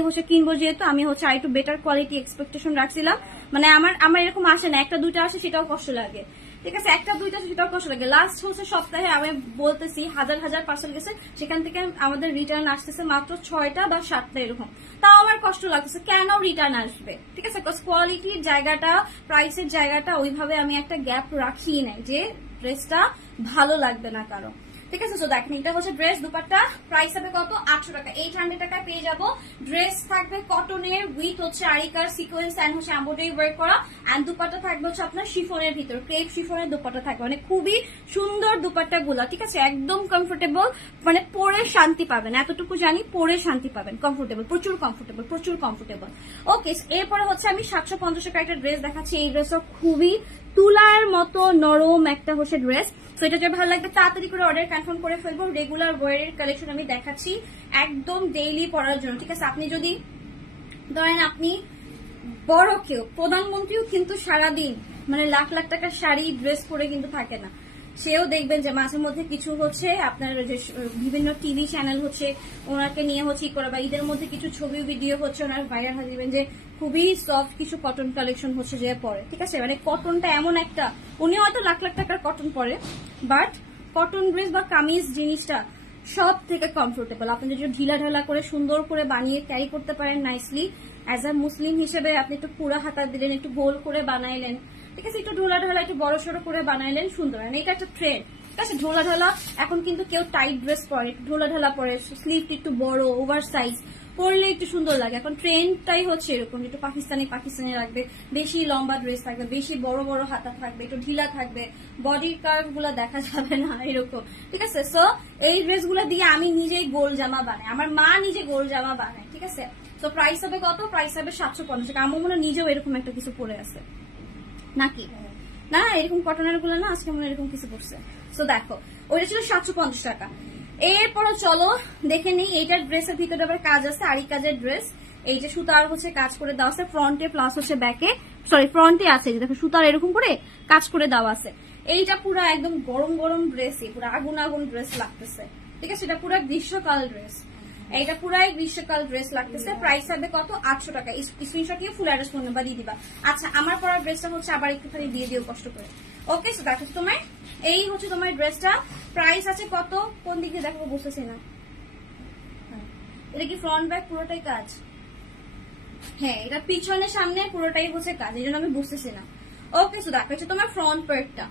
হচ্ছে কিনবো, যেহেতু আমি হচ্ছে আর একটু বেটার কোয়ালিটি এক্সপেকটেশন রাখছিলাম, মানে আমার এরকম আসে না, একটা দুইটা আসে সেটাও কষ্ট লাগে, ঠিক আছে, একটা দুইটা সেটাও কষ্ট লাগে। লাস্ট হচ্ছে সপ্তাহে আমি বলতেছি হাজার পার্সেল গেছে, সেখান থেকে আমাদের রিটার্ন আসতেছে মাত্র 6টা বা 7টা এরকম। তাও আমার কষ্ট লাগতেছে, কেন রিটার্ন আসবে, ঠিক আছে। কোয়ালিটির জায়গাটা, প্রাইসের জায়গাটা ওইভাবে আমি একটা গ্যাপ রাখি নাই যে ড্রেসটা ভালো লাগবে না কারো, ঠিক আছে। তো দেখেন এটা হচ্ছে ড্রেস, দুপাট্টা প্রাইস হবে কত? 800 টাকা, 800 টাকায় পেয়ে যাবো। ড্রেস থাকবে কটনের উইথ হচ্ছে আরিকার সিকোয়েন্স এন্ড হচ্ছে এমব্রয়ডারি ওয়ার্ক করা, এন্ড দুপাট্টা থাকবে হচ্ছে আপনার শিফনের ভিতর, ক্রেপ শিফনের দুপাট্টা থাকবে, মানে খুবই সুন্দর দুপাট্টা গুলা, ঠিক আছে, একদম কমফোর্টেবল, মানে পরে শান্তি পাবেন, এতটুকু জানি পরে শান্তি পাবেন, কমফোর্টেবল, প্রচুর কমফোর্টেবল। ওকে, এরপরে হচ্ছে আমি 750 টাকা একটা ড্রেস দেখাচ্ছি। এই ড্রেসও খুবই তুলার মতো নরম একটা হচ্ছে ড্রেস। তো এটা যদি ভালো লাগবে তাড়াতাড়ি করে অর্ডার কনফার্ম করে ফেলবো। রেগুলার ওয়ারের কালেকশন আমি দেখাচ্ছি, একদম ডেইলি পরার জন্য, ঠিক আছে। আপনি যদি ধরেন আপনি বড় কেউ, প্রধানমন্ত্রীও কিন্তু সারাদিন মানে লাখ টাকার শাড়ি ড্রেস পরে কিন্তু থাকে না, সেও দেখবেন যে মাঝে মধ্যে কিছু হচ্ছে আপনার যে বিভিন্ন টিভি চ্যানেল হচ্ছে ওনাকে নিয়ে হচ্ছে ই করে, বা ঈদের মধ্যে কিছু ছবি ভিডিও হচ্ছে ওনার ভাইরাল হয়ে দিবেন যে খুবই সফট কিছু কটন কালেকশন হচ্ছে যে পরে, ঠিক আছে। মানে কটনটা এমন একটা, উনি হয়তো লাখ টাকার কটন পরে, বাট কটন ড্রেস বা কামিজ জিনিসটা সব থেকে কমফোর্টেবল। আপনি যদি ঢিলা ঢালা করে সুন্দর করে বানিয়ে ক্যারি করতে পারেন নাইসলি, অ্যাজ আ মুসলিম হিসেবে আপনি একটু পুরা হাতা দিলেন, একটু গোল করে বানাইলেন, ঠিক আছে, একটু ঢোলা ঢালা একটু বড় সড়ো করে বানাইলেন সুন্দর। এটা একটা ট্রেন্ড, ঠিক আছে, ঢোলা ঢালা। এখন কিন্তু কেউ টাইট ড্রেস পরে, একটু ঢোলা ঢালা পরে, স্লিভ একটু বড় ওভার সাইজ পরলে একটু সুন্দর লাগে। এখন ট্রেন্ডটাই হচ্ছে এরকম, একটু পাকিস্তানি রাখবে, বেশি লম্বা ড্রেস থাকবে, বেশি বড় বড় হাতা থাকবে, একটু ঢিলা থাকবে, বডির কার্ভ গুলা দেখা যাবে না এরকম, ঠিক আছে। সো এই ড্রেস গুলা দিয়ে আমি নিজেই গোল জামা বানাই, আমার মা নিজে গোল জামা বানায়, ঠিক আছে। তো প্রাইস হবে কত? প্রাইস হবে 750 টাকা। আমার মনে নিজেও এরকম একটা কিছু পরে আছে নাকি না, এরকম কটনের গুলো না, আজকে মনে এরকম কিছু পড়ছে। সো দেখো ওইটা ছিল 750 টাকা। এরপরে চলো দেখে নিই এইটার ড্রেসের ভিতরে আবার কাজ আছে, আরি কাজের ড্রেস। এই যে সুতার হচ্ছে কাজ করে দেওয়া আছে ফ্রন্টে প্লাস হচ্ছে ব্যাকে, সরি ফ্রন্টে আছে, দেখো সুতার এরকম করে কাজ করে দেওয়া আছে। এইটা পুরো একদম গরম গরম ড্রেসই, পুরো আগুন আগুন ড্রেস লাগতেছে, ঠিক আছে। এটা পুরো গ্রীষ্মকাল ড্রেস, এইটা পুরাই গ্রীষ্মকাল ড্রেস লাগতেছে। প্রাইস হবে কত? 800 টাকা। স্ক্রিনশট দিয়ে ফুল অ্যাড্রেস ফোন নাম্বার দিয়ে দিবা। আচ্ছা আমার পরা ড্রেসটা হচ্ছে আবার একটুখানি দিয়ে দিও কষ্ট করে। ওকে, সো দেখো তোমার এই হচ্ছে তোমার ড্রেসটা। প্রাইস আছে কত? কোন দিকে দেখো বুঝতেছি না। এটা কি ফ্রন্ট ব্যাক পুরোটাই কাজ? হ্যাঁ, এটা পিছনে সামনে পুরোটাই হচ্ছে কাজ, এই জন্য আমি বুঝতেছি না। ওকে, সো দেখো হচ্ছে তোমার ফ্রন্ট পার্টটা,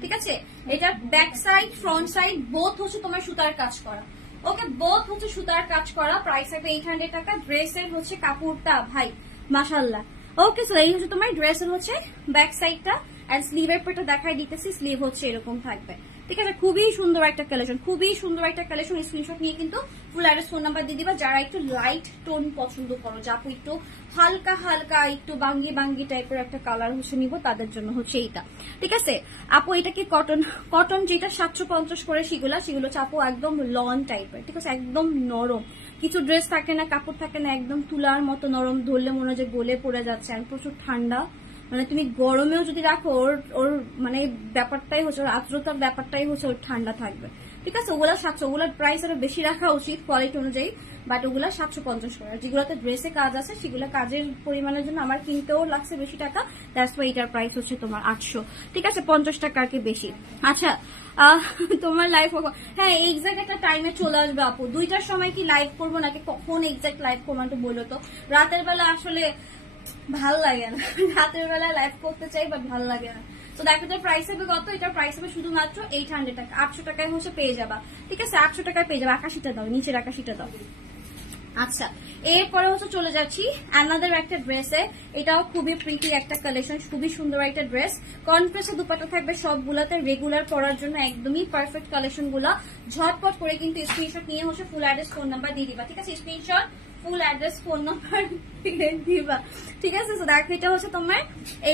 ঠিক আছে। এটা back side front side both হচ্ছে তোমার সুতার কাজ করা। ওকে, বোথ হচ্ছে সুতার কাজ করা। প্রাইস হবে 800 টাকা। ড্রেসের হচ্ছে কাপড়টা ভাই মাশাআল্লাহ। ওকে, সো এই হচ্ছে তোমার ড্রেসের হচ্ছে ব্যাক সাইডটা, এন্ড স্লিভের পরটা দেখাই দিতেছি। স্লিভ হচ্ছে এরকম থাকবে, ঠিক আছে। খুবই সুন্দর একটা কালেকশন, খুবই সুন্দর একটা কালেকশন। স্ক্রিনশট নিয়ে কিন্তু ফুল অ্যাড্রেস ফোন নাম্বার দিয়ে দিবা যারা একটু লাইট টোন পছন্দ করো, যা আপু একটু হালকা হালকা একটু বাঙ্গি বাঙ্গি টাইপের একটা কালার হচ্ছে নিবো, তাদের জন্য হচ্ছে এইটা, ঠিক আছে। আপু এটা কি কটন? কটন যেটা 750 করে সেগুলো চাপু একদম লন টাইপের, ঠিক আছে, একদম নরম। কিছু ড্রেস থাকে না, কাপড় থাকে না, একদম তুলার মতো নরম, ধরলে মনে হয় যে গলে পড়ে যাচ্ছে, আর প্রচুর ঠান্ডা। মানে তুমি গরমেও যদি রাখো ওর মানে ব্যাপারটাই হচ্ছে, ওর আর্দ্রতার ব্যাপারটাই হচ্ছে ওর ঠান্ডা থাকবে, ঠিক আছে। ওগুলা 700, ওগুলোর প্রাইস আরো বেশি রাখা উচিত কোয়ালিটি অনুযায়ী, বাট ওগুলা 750 করে। যেগুলোতে ড্রেসে কাজ আছে সেগুলো কাজের পরিমাণের জন্য আমার কিনতেও লাগছে বেশি টাকা, দ্যাটস ওয়াই এটার প্রাইস হচ্ছে তোমার 800, ঠিক আছে, 50 টাকা আর কি বেশি। আচ্ছা তোমার লাইভ, হ্যাঁ এক্সাক্ট একটা টাইমে চলে আসবে আপু। 2টার সময় কি লাইভ করবো নাকি কখন এক্সাক্ট লাইভ করবো একটু বললো তো। রাতের বেলা আসলে ভাল লাগে না, রাতের বেলা লাইভ করতে চাই বাট ভাল লাগে না। তো দেখো এটার প্রাইস হবে কত? এটার প্রাইস হবে শুধুমাত্র 800 টাকা। 800 টাকায় হচ্ছে পেয়ে যাবা, ঠিক আছে, 800 টাকায় পেয়ে যাবা। আকাশিটা দাও, নিচের আকাশিটা দাও। আচ্ছা এরপরে হচ্ছে চলে যাচ্ছি অ্যানাদার একটা ড্রেসে। এটাও খুবই প্রিটি একটা কালেকশন, খুবই সুন্দর একটা ড্রেস। কনফ্রেসে দুপাট্টা থাকবে সবগুলাতে, রেগুলার পরার জন্য একদমই পারফেক্ট কালেকশন গুলা। ঝটপট করে কিন্তু স্ক্রিনশট নিয়ে হচ্ছে ফুল অ্যাড্রেস ফোন নাম্বার দিয়ে দিবা, ঠিক আছে। Screenshot full address phone number দিবা, ঠিক আছে। তো দেখো এটা হচ্ছে তোমার,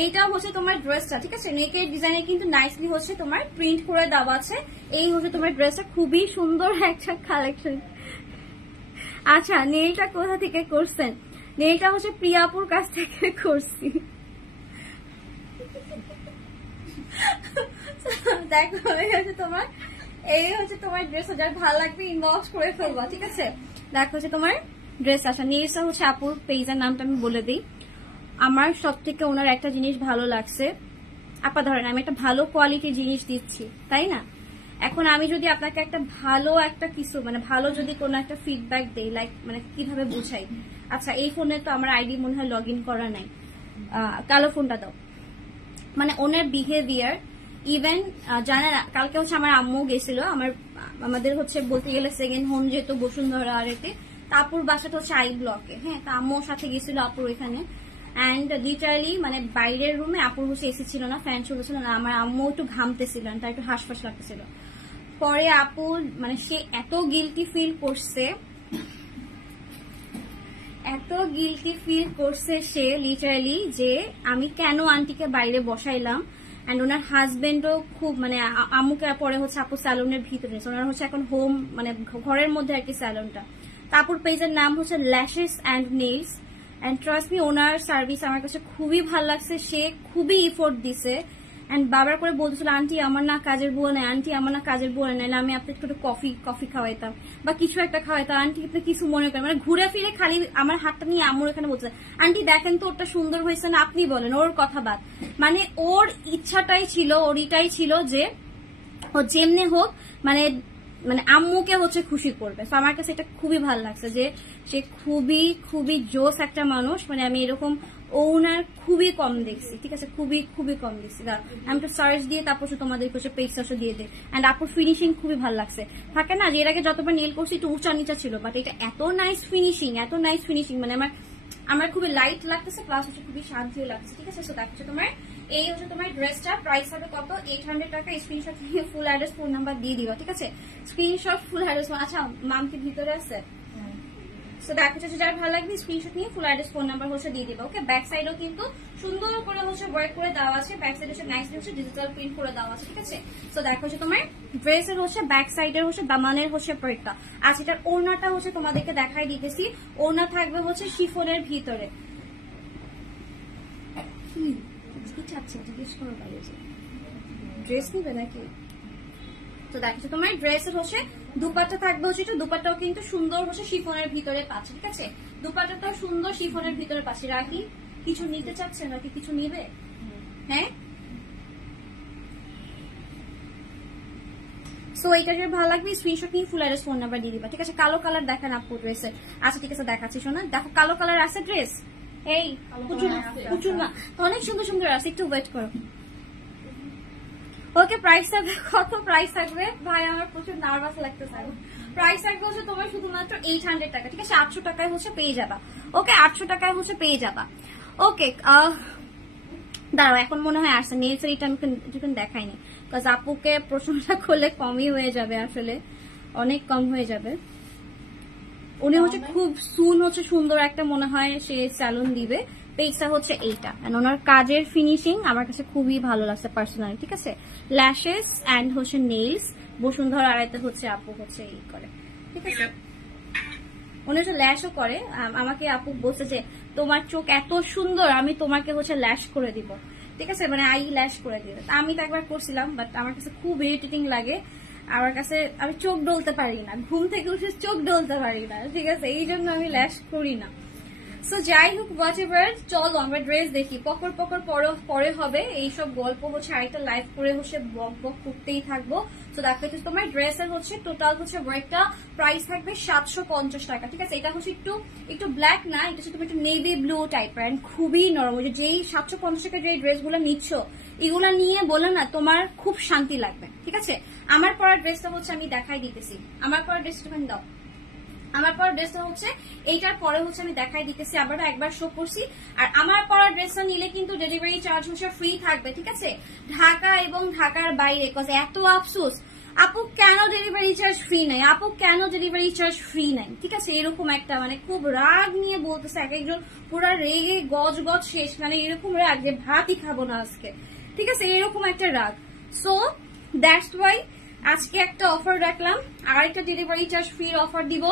এইটা হচ্ছে তোমার ড্রেসটা, ঠিক আছে। নেকের ডিজাইনে কিন্তু নাইসলি হচ্ছে তোমার প্রিন্ট করে দেওয়া আছে। এই হচ্ছে তোমার ড্রেসটা, খুবই সুন্দর একটা কালেকশন। আচ্ছা নেলটা কোথা থেকে করছেন? নেলটা হচ্ছে প্রিয়াপুর কাছ থেকে করছি। দেখো তোমার এই হচ্ছে তোমার ড্রেস, যার ভালো লাগবে ইনবক্স করে ফেলবা, ঠিক আছে। দেখো হচ্ছে তোমার ড্রেস। আচ্ছা নেলসটা হচ্ছে আপুর পেজের নামটা আমি বলে দিই। আমার সব থেকে ওনার একটা জিনিস ভালো লাগছে, আপা ধরেন আমি একটা ভালো কোয়ালিটির জিনিস দিচ্ছি, তাই না? এখন আমি যদি আপনাকে একটা ভালো একটা কিছু মানে ভালো যদি কোনো একটা ফিডব্যাক দেই, লাইক মানে কিভাবে বুঝাই। আচ্ছা এই ফোনে তো আমার আইডি মনে হয় লগ ইন করা নাই, কালো ফোনটা দাও। মানে ওনার বিহেভিয়ার ইভেন জানে না। কালকে হচ্ছে আমার আম্মু গেছিল, আমাদের হচ্ছে বলতে গেলে সেকেন্ড হোম যেহেতু বসুন্ধরা আর এতে, আপুর বাসাটা হচ্ছে আই ব্লকে, হ্যাঁ। তা আম্মুর সাথে গেছিল আপুর ওইখানে, অ্যান্ড লিটারালি মানে বাইরের রুমে আপুর হচ্ছে এসি ছিল না, ফ্যান চলছিল না। আমার আম্মু একটু ঘামতেছিল, তার একটু হাঁসফাঁস লাগতেছিল। পরে আপুর মানে সে এত গিলটি ফিল করছে সে লিটারালি, যে আমি কেন আন্টিকে বাইরে বসাইলাম। অ্যান্ড ওনার হাজবেন্ডও খুব মানে আম্মুকে পরে হচ্ছে আপু স্যালুনের ভিতরে, ওনার হচ্ছে এখন হোম মানে ঘরের মধ্যে আর কি স্যালুনটা। আপুর পেজের নাম হচ্ছে lashes and nails, and trust me owner service আমার কাছে খুবই ভালো লাগছে। সে খুবই এফোর্ট দিছে, অ্যান্ড বাবার করে বলতেছিল আন্টি আমার না কাজের বুয়া নেই, আন্টি আমার না কাজের বুয়া নেই, আমি আপনাকে একটু কফি খাওয়াইতাম বা কিছু একটা খাওয়াইতাম, আন্টি আপনি কিছু মনে করেন। মানে ঘুরে ফিরে খালি আমার হাতটা নিয়ে আম্মুর এখানে বলছে আন্টি দেখেন তো ওটা সুন্দর হয়েছে না, আপনি বলেন, ওর কথা বাদ। মানে ওর ইচ্ছাটাই ছিল, ওর ইটাই ছিল যে ও যেমনি হোক মানে মানে আম্মুকে হচ্ছে খুশি করবে। তো আমার কাছে এটা খুবই ভালো লাগছে যে সে খুবই খুবই জোস একটা মানুষ। মানে আমি এরকম ওনার খুবই কম দেখছি, ঠিক আছে, খুবই খুবই কম দেখছি। আমি তো সার্চ দিয়ে তারপর তোমাদের হচ্ছে পেজ সার্চ দিয়ে দিই। অ্যান্ড আপুর ফিনিশিং খুবই ভালো লাগছে। থাকে না যে এর আগে যতবার নেল করছি একটু উঁচা নিচা ছিল, বাট এটা এত নাইস ফিনিশিং, এত নাইস ফিনিশিং, মানে আমার খুবই লাইট লাগতেছে, প্লাস হচ্ছে খুবই শান্তিও লাগছে, ঠিক আছে। সো দেখো তোমার এই হচ্ছে তোমার ড্রেসটা প্রাইস হবে কত, 800 টাকা। স্ক্রিনশট নিয়ে ফুল অ্যাড্রেস ফোন নাম্বার দিয়ে দিবা, ঠিক আছে। স্ক্রিনশট ফুল অ্যাড্রেস, আচ্ছা মামকে ভিতরে আছে। সো দেখো যার ভালো লাগবে স্ক্রিনশট নিয়ে ফুল অ্যাড্রেস ফোন নাম্বার হচ্ছে দিয়ে দিবা, ওকে। ব্যাক সাইডও কিন্তু সুন্দর করে হচ্ছে ওয়ার্ক করে দেওয়া আছে, ব্যাক সাইড হচ্ছে নাইস হচ্ছে ডিজিটাল প্রিন্ট করে দেওয়া আছে, ঠিক আছে। সো দেখো হচ্ছে তোমার ড্রেসের হচ্ছে ব্যাক সাইডের হচ্ছে দামানের হচ্ছে প্রিন্টটা। আর এটার ওড়নাটা হচ্ছে তোমাদেরকে দেখাই দিতেছি। ওড়না থাকবে হচ্ছে শিফনের ভিতরে। কি চাচ্ছে জিজ্ঞেস করো, ড্রেস নিবে নাকি? তো দেখো তোমার ড্রেসের হচ্ছে দুপাট্টা থাকবে হচ্ছে, দুপাট্টাও কিন্তু সুন্দর হচ্ছে শিফনের ভিতরে পাচ্ছে, ঠিক আছে। দুপাট্টাটাও সুন্দর শিফনের ভিতরে পাচ্ছে। রাখি কিছু নিতে চাচ্ছে নাকি কিছু নিবে? হ্যাঁ, সো এটা যদি ভালো লাগবে স্ক্রিনশট নিয়ে ফুল অ্যাড্রেস ফোন নাম্বার দিয়ে দিবা, ঠিক আছে। কালো কালার দেখান আপু ড্রেসের। আচ্ছা ঠিক আছে দেখাচ্ছি, শোনা দেখো কালো কালার আছে ড্রেস, এই প্রচুর না, অনেক সুন্দর সুন্দর আছে, একটু ওয়েট করো। ওকে, প্রাইস থাকবে কত? প্রাইস থাকবে ভাই আমার প্রচুর নার্ভাস লাগতেছে। প্রাইস থাকবে হচ্ছে তোমার শুধুমাত্র 800 টাকা, ঠিক আছে। 800 টাকায় হচ্ছে পেয়ে যাবা, ওকে। 800 টাকায় হচ্ছে পেয়ে যাবা, ওকে। দাঁড়াও, এখন মনে হয় আসছে নেলসের এটা আমি দেখাইনি, বিকজ আপুকে প্রশ্নটা করলে কমই হয়ে যাবে, আসলে অনেক কম হয়ে যাবে। উনি হচ্ছে খুব সুন হচ্ছে সুন্দর একটা মনে হয় সে স্যালুন দিবে। পেজটা হচ্ছে এইটা, ওনার কাজের ফিনিশিং আমার কাছে খুবই ভালো লাগছে পার্সোনালি, ঠিক আছে। ল্যাশেস অ্যান্ড হচ্ছে নেইলস বসুন্ধরা আড়াইতে হচ্ছে আপু হচ্ছে এই করে, ঠিক আছে। উনি হচ্ছে ল্যাশও করে। আমাকে আপু বলছে যে তোমার চোখ এত সুন্দর, আমি তোমাকে হচ্ছে ল্যাশ করে দিব, ঠিক আছে, মানে আই ল্যাশ করে দিবে। আমি তো একবার করছিলাম, বাট আমার কাছে খুব ইরিটেটিং লাগে। আমার কাছে আমি চোখ ডলতে পারি না, ঘুম থেকে উঠে চোখ ডলতে পারি না, ঠিক আছে, এই জন্য আমি ল্যাশ করি না। সো যাই হোক, হোয়াট এভার, চলো আমরা ড্রেস দেখি। পকর পরে হবে এইসব গল্প হচ্ছে আরেকটা লাইভ করে হচ্ছে বক করতেই থাকবো। তো দেখো তোমার ড্রেসের হচ্ছে টোটাল হচ্ছে ওয়ার্কটা প্রাইস থাকবে 750 টাকা, ঠিক আছে। এটা হচ্ছে একটু ব্ল্যাক না, এটা হচ্ছে তুমি একটু নেভি ব্লু টাইপের, এন্ড খুবই নরম। যেই 750 টাকা যে ড্রেসগুলো নিচ্ছ, এগুলা নিয়ে বলে না তোমার খুব শান্তি লাগবে, ঠিক আছে। আমার পরা ড্রেসটা হচ্ছে আমি দেখাই দিতেছি, আমার পরা ড্রেসটা দাও। আমার পরা ড্রেসটা হচ্ছে এইটার পরে হচ্ছে আমি দেখাই দিতেছি, আবারও একবার শো করছি। আর আমার পরা ড্রেসটা নিলে কিন্তু ডেলিভারি চার্জ হচ্ছে ফ্রি থাকবে, ঠিক আছে, ঢাকা এবং ঢাকার বাইরে। এত আফসোস আপু কেন ডেলিভারি চার্জ ফ্রি নাই, আপু কেন ডেলিভারি চার্জ ফ্রি নাই, ঠিক আছে। এরকম একটা মানে খুব রাগ নিয়ে বলতেছে, এক একজন পুরা রেগে গজ শেষ, মানে এরকম রাগ যে ভাতই খাবো না আজকে, ঠিক আছে, এরকম একটা রাগ। সো দ্যাটস ওয়াই আজকে একটা অফার রাখলাম, আর একটা ডেলিভারি চার্জ ফ্রি অফার দিব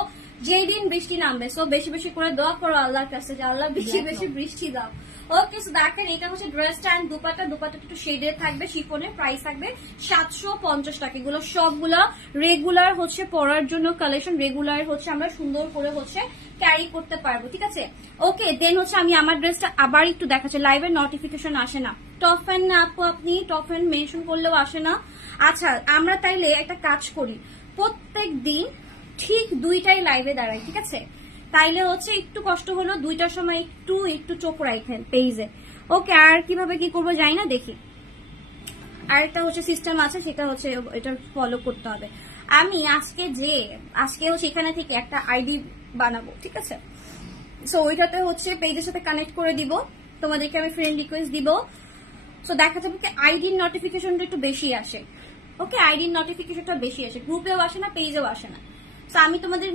যেই দিন বৃষ্টি নামবে। সো বেশি বেশি করে দোয়া করো আল্লাহর কাছে যে আল্লাহ বেশি বেশি বৃষ্টি দাও, ওকে। সো দেখেন এটা হচ্ছে ড্রেসটা অ্যান্ড দুপাট্টা একটু শেডের থাকবে, শিফনের প্রাইস থাকবে 750 টাকা। এগুলো সবগুলো রেগুলার হচ্ছে পরার জন্য কালেকশন, রেগুলার হচ্ছে আমরা সুন্দর করে হচ্ছে ক্যারি করতে পারবো, ঠিক আছে, ওকে। দেন হচ্ছে আমি আমার ড্রেসটা আবার একটু দেখাচ্ছি, লাইভের নোটিফিকেশন আসে না, টপ ফ্যান না আপু, আপনি টপ ফ্যান মেনশন করলেও আসে না। আচ্ছা আমরা তাইলে একটা কাজ করি, প্রত্যেক দিন ঠিক 2টায় লাইভে দাঁড়াই, ঠিক আছে, তাইলে হচ্ছে একটু কষ্ট হলো 2টার সময় একটু চোখ রাখেন পেজে, ওকে। আর কিভাবে কি করবো জানি না, দেখি। আর একটা হচ্ছে সিস্টেম আছে, সেটা হচ্ছে এটা ফলো করতে হবে। আমি আজকে হচ্ছে এখানে থেকে একটা আইডি বানাবো, ঠিক আছে। সো ওইটাতে হচ্ছে পেজের সাথে কানেক্ট করে দিব, তোমাদেরকে আমি ফ্রেন্ড রিকোয়েস্ট দিব। সো দেখা যাবে কি আইডির নোটিফিকেশনটা একটু বেশি আসে, ওকে, আইডির নোটিফিকেশনটা বেশি আসে, গ্রুপেও আসে না, পেজেও আসে না। তো আমি তোমাদের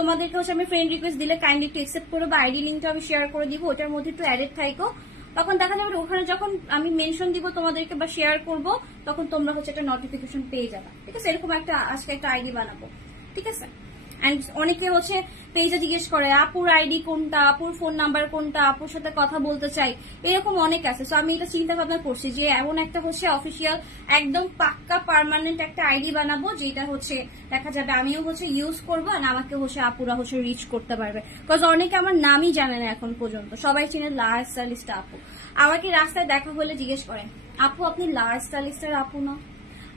তোমাদেরকে হচ্ছে আমি ফ্রেন্ড রিকোয়েস্ট দিলে কাইন্ডলি একটু অ্যাকসেপ্ট করো, বা আইডি লিঙ্কটা আমি শেয়ার করে দিব, ওটার মধ্যে একটু অ্যাডেড থাকো। তখন দেখা যাবে ওখানে যখন আমি মেনশন দিব তোমাদেরকে বা শেয়ার করব, তখন তোমরা হচ্ছে একটা নোটিফিকেশন পেয়ে যাবে, ঠিক আছে। এরকম একটা আজকে একটা আইডি বানাবো, ঠিক আছে। এন্ড অনেকে হচ্ছে পেজে জিজ্ঞেস করে আপুর আইডি কোনটা, আপুর ফোন নাম্বার কোনটা, আপুর সাথে কথা বলতে চাই, এরকম অনেক আছে। সো আমি এটা চিন্তা ভাবনা করছি যে এমন একটা হচ্ছে অফিসিয়াল একদম পাক্কা পার্মানেন্ট একটা আইডি বানাবো, যেটা হচ্ছে দেখা যাবে আমিও হচ্ছে ইউজ করবো, আর আমাকে হচ্ছে আপুরা হচ্ছে রিচ করতে পারবে। বিকজ অনেকে আমার নামই জানে না এখন পর্যন্ত, সবাই চিনে লার্জ স্টাইলিস্ট আপু। আমাকে রাস্তায় দেখা হলে জিজ্ঞেস করেন আপু আপনি লার্জ স্টাইলিস্টের আপু না,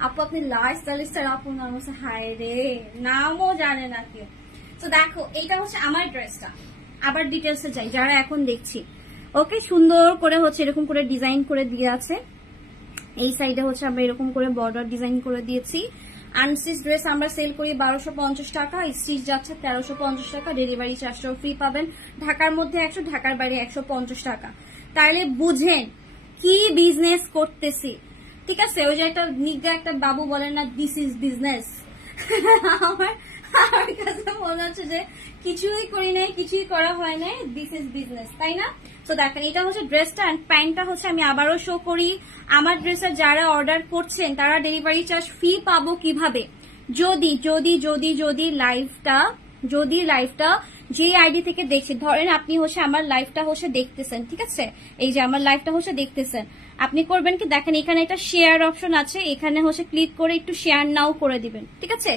আপু আপনি লার্জ স্টাইলিস্টের আপু না, হায় রে নামও জানে না কেউ। তো দেখো এইটা হচ্ছে আমার ড্রেসটা, আবার ডিটেলসে যাই যারা এখন দেখছি। ওকে, সুন্দর করে হচ্ছে এরকম করে ডিজাইন করে দিয়ে আছে। এই সাইডে হচ্ছে আমরা এরকম করে বর্ডার ডিজাইন করে দিয়েছি। আনস্টিচ ড্রেস আমরা সেল করি 1250 টাকা, স্টিচ যাচ্ছে 1350 টাকা, ডেলিভারি চার্জটাও ফ্রি পাবেন। ঢাকার মধ্যে 100, ঢাকার বাইরে 150 টাকা। তাহলে বুঝেন কি বিজনেস করতেছি, ঠিক আছে? ওই যে একটা নিগা একটা বাবু বলেন না, দিস ইজ বিজনেস। আমার কাছে মনে হচ্ছে যে কিছুই করি নাই, কিছুই করা হয় নাই, দিস ইজ বিজনেস, তাই না? তো দেখেন এটা হচ্ছে ড্রেসটা, অ্যান্ড প্যান্টটা হচ্ছে আমি আবারও শো করি। আমার ড্রেসের যারা অর্ডার করছেন তারা ডেলিভারি চার্জ ফ্রি পাবো কিভাবে? যদি যদি যদি যদি লাইভটা যে আইডি থেকে দেখছি, ধরেন আপনি হচ্ছে আমার লাইভটা হচ্ছে দেখতেছেন, ঠিক আছে? এই যে আমার লাইভটা হচ্ছে দেখতেছেন, আপনি করবেন কি, দেখেন এখানে একটা শেয়ার অপশন আছে, এখানে হচ্ছে ক্লিক করে একটু শেয়ার নাও করে দিবেন, ঠিক আছে?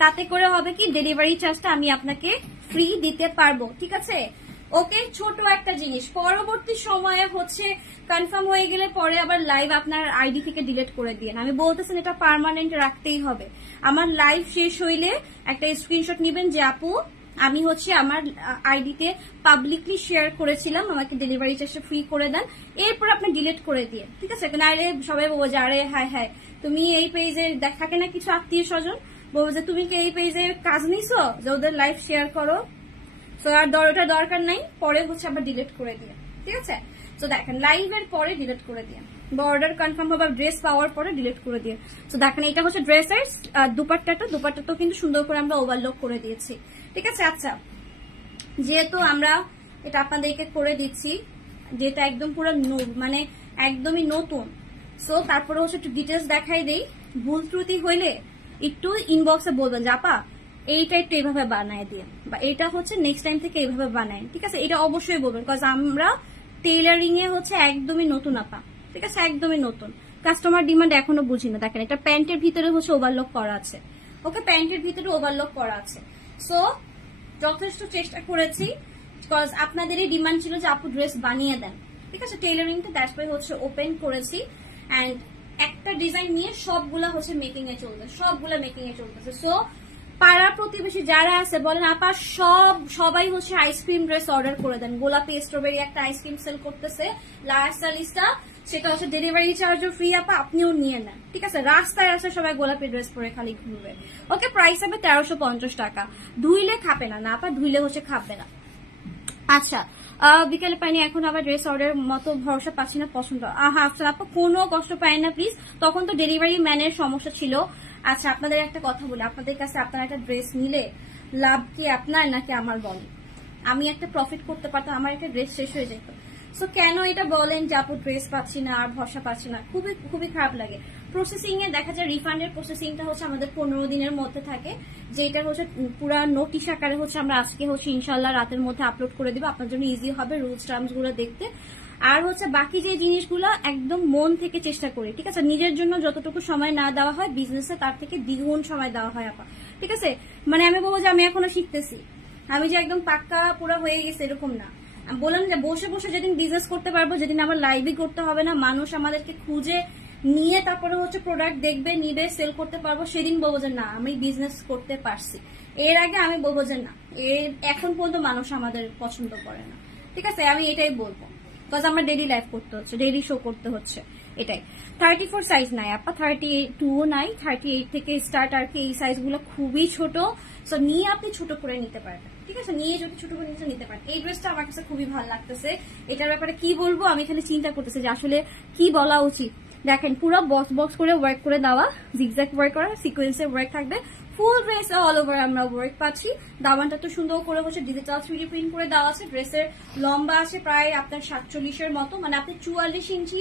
তাতে করে হবে কি, ডেলিভারি চার্জটা আমি আপনাকে ফ্রি দিতে পারবো, ঠিক আছে? ওকে, ছোট একটা জিনিস, পরবর্তী সময়ে হচ্ছে কনফার্ম হয়ে গেলে পরে আবার লাইভ আপনার আইডি থেকে ডিলিট করে দিয়ে, আমি বলতেছেন এটা পার্মানেন্ট রাখতেই হবে। আমার লাইভ শেষ হইলে একটা স্ক্রিনশট নিবেন যে আপু আমি হচ্ছে আমার আইডিতে পাবলিকলি শেয়ার করেছিলাম, আমাকে ডেলিভারি চার্জটা ফ্রি করে দেন, এরপর আপনি ডিলিট করে দিয়ে, ঠিক আছে? নাহলে সবাই বলবো যে আরে হায় হায় তুমি এই পেজে থাকে না কিছু আত্মীয় স্বজন, বলবো যে তুমি কি এই পেজে কাজ নিছো যে ওদের লাইভ শেয়ার করো, তো আর ওটা দরকার নাই, পরে হচ্ছে আবার ডিলিট করে দিয়ে, ঠিক আছে? তো দেখেন লাইভের পরে ডিলিট করে দিয়ে, বা অর্ডার কনফার্ম হবে ড্রেস পাওয়ার পরে ডিলিট করে দিয়ে। তো দেখেন এটা হচ্ছে ড্রেসের দুপাট্টাটাও কিন্তু সুন্দর করে আমরা ওভারলক করে দিয়েছি, ঠিক আছে? আচ্ছা, যেহেতু আমরা এটা আপনাদেরকে করে দিচ্ছি, যেটা একদম পুরো মানে একদমই নতুন, সো তারপরে হচ্ছে একটু ডিটেলস দেখাই দেই। ভুল ত্রুটি হইলে একটু ইনবক্সে বলবেন যে আপা এইটা একটু এইভাবে বানায় দিয়ে, বা এটা হচ্ছে নেক্সট টাইম থেকে এইভাবে বানায়, ঠিক আছে? এটা অবশ্যই বলবেন, বিকজ আমরা টেইলারিং এ হচ্ছে একদমই নতুন আপা, ঠিক আছে? একদমই নতুন, কাস্টমার ডিমান্ড এখনো বুঝি না। দেখেন এটা প্যান্টের ভিতরে হচ্ছে ওভারলক করা আছে, ওকে, প্যান্টের ভিতরে ওভারলক করা আছে। সো যথেষ্ট চেষ্টা করেছি, বিকজ আপনাদেরই ডিমান্ড ছিল যে আপু ড্রেস বানিয়ে দেন, ঠিক আছে? টেইলারিংটা দ্যাটস হচ্ছে ওপেন করেছি, অ্যান্ড একটা ডিজাইন নিয়ে সবগুলা হচ্ছে মেকিং এ চলতেছে। সো পাড়া প্রতিবেশী যারা আছে বলেন আপা সবাই হচ্ছে আইসক্রিম ড্রেস অর্ডার করে দেন। গোলাপি স্ট্রবেরি একটা আইসক্রিম সেল করতেছে লায়াসালিসটা, সেটা হচ্ছে ডেলিভারি চার্জও ফ্রি আপা, আপনিও নিয়ে নেন, ঠিক আছে? রাস্তায় আছে সবাই গোলাপি ড্রেস পরে খালি ঘুরবে। ওকে, প্রাইস হবে 1350 টাকা। ধুইলে খাবে না আপা, ধুইলে হচ্ছে খাবে না। আচ্ছা, বিকেলে পাইনি, এখন আবার ড্রেস অর্ডার মতো ভরসা পাচ্ছি না, পছন্দ আফসার আপা কোনো কষ্ট পায় না প্লিজ, তখন তো ডেলিভারি ম্যানের সমস্যা ছিল। আচ্ছা, আপনাদের একটা কথা বলি, আপনাদের কাছে আপনারা একটা ড্রেস নিলে লাভ কি আপনার নাকি আমার? বলেন, আমি একটা প্রফিট করতে পারতাম, আমার একটা ড্রেস শেষ হয়ে যেত। সো কেন এটা বলেন যে আপু ড্রেস পাচ্ছি না আর ভরসা পাচ্ছি না? খুবই খুবই খারাপ লাগে। প্রসেসিং এ দেখা যায় রিফান্ডের প্রসেসিংটা হচ্ছে আমাদের 15 দিনের মধ্যে থাকে, যেটা হচ্ছে পুরা নোটিশ আকারে হচ্ছে আমরা আজকে হচ্ছে ইনশাল্লাহ রাতের মধ্যে আপলোড করে দিব, আপনার জন্য ইজি হবে রুলস টার্মস গুলো দেখতে। আর হচ্ছে বাকি যে জিনিসগুলো একদম মন থেকে চেষ্টা করি, ঠিক আছে? নিজের জন্য যতটুকু সময় না দেওয়া হয় বিজনেসে, তার থেকে দ্বিগুণ সময় দেওয়া হয় আপা, ঠিক আছে? মানে আমি বলবো যে আমি এখনো শিখতেছি, আমি যে একদম পাক্কা পুরো হয়ে গেছে এরকম না। বললাম যে বসে বসে যেদিন বিজনেস করতে পারবো, যেদিন আবার লাইভই করতে হবে না, মানুষ আমাদেরকে খুঁজে নিয়ে তারপরে হচ্ছে প্রোডাক্ট দেখবে, নিবে, সেল করতে পারবো, সেদিন বলবো যে না আমি বিজনেস করতে পারছি। এর আগে আমি বলবো যে না, এখন পর্যন্ত মানুষ আমাদের পছন্দ করে না, ঠিক আছে? আমি এটাই বলবো, বিকজ আমরা ডেইলি লাইভ করতে হচ্ছে, ডেইলি শো করতে হচ্ছে, এটাই। 34 সাইজ নাই আপা, 32 নাই, 38 থেকে স্টার্ট আর কি। এই সাইজ গুলো খুবই ছোট, সো নিয়ে আপনি ছোট করে নিতে পারবেন, ঠিক আছে? নিয়ে যদি ছোট করে নিতে পারেন। এই ড্রেসটা আমার কাছে খুবই ভালো লাগতেছে, এটার ব্যাপারে কি বলবো আমি এখানে চিন্তা করতেছি যে আসলে কি বলা উচিত। দেখেন পুরো বক্স করে ওয়ার্ক করে দেওয়া, জিগজ্যাগ ওয়ার্ক করা, সিকোয়েন্সের ওয়ার্ক থাকবে, ফুল ড্রেস অল ওভার আমরা ওয়ার্ক পাচ্ছি। দামানটা তো সুন্দর করে হচ্ছে ডিজিটাল 3D প্রিন্ট করে দেওয়া আছে। ড্রেসের লম্বা আছে প্রায় আপনার 47-এর মতো, মানে আপনি 44 ইঞ্চি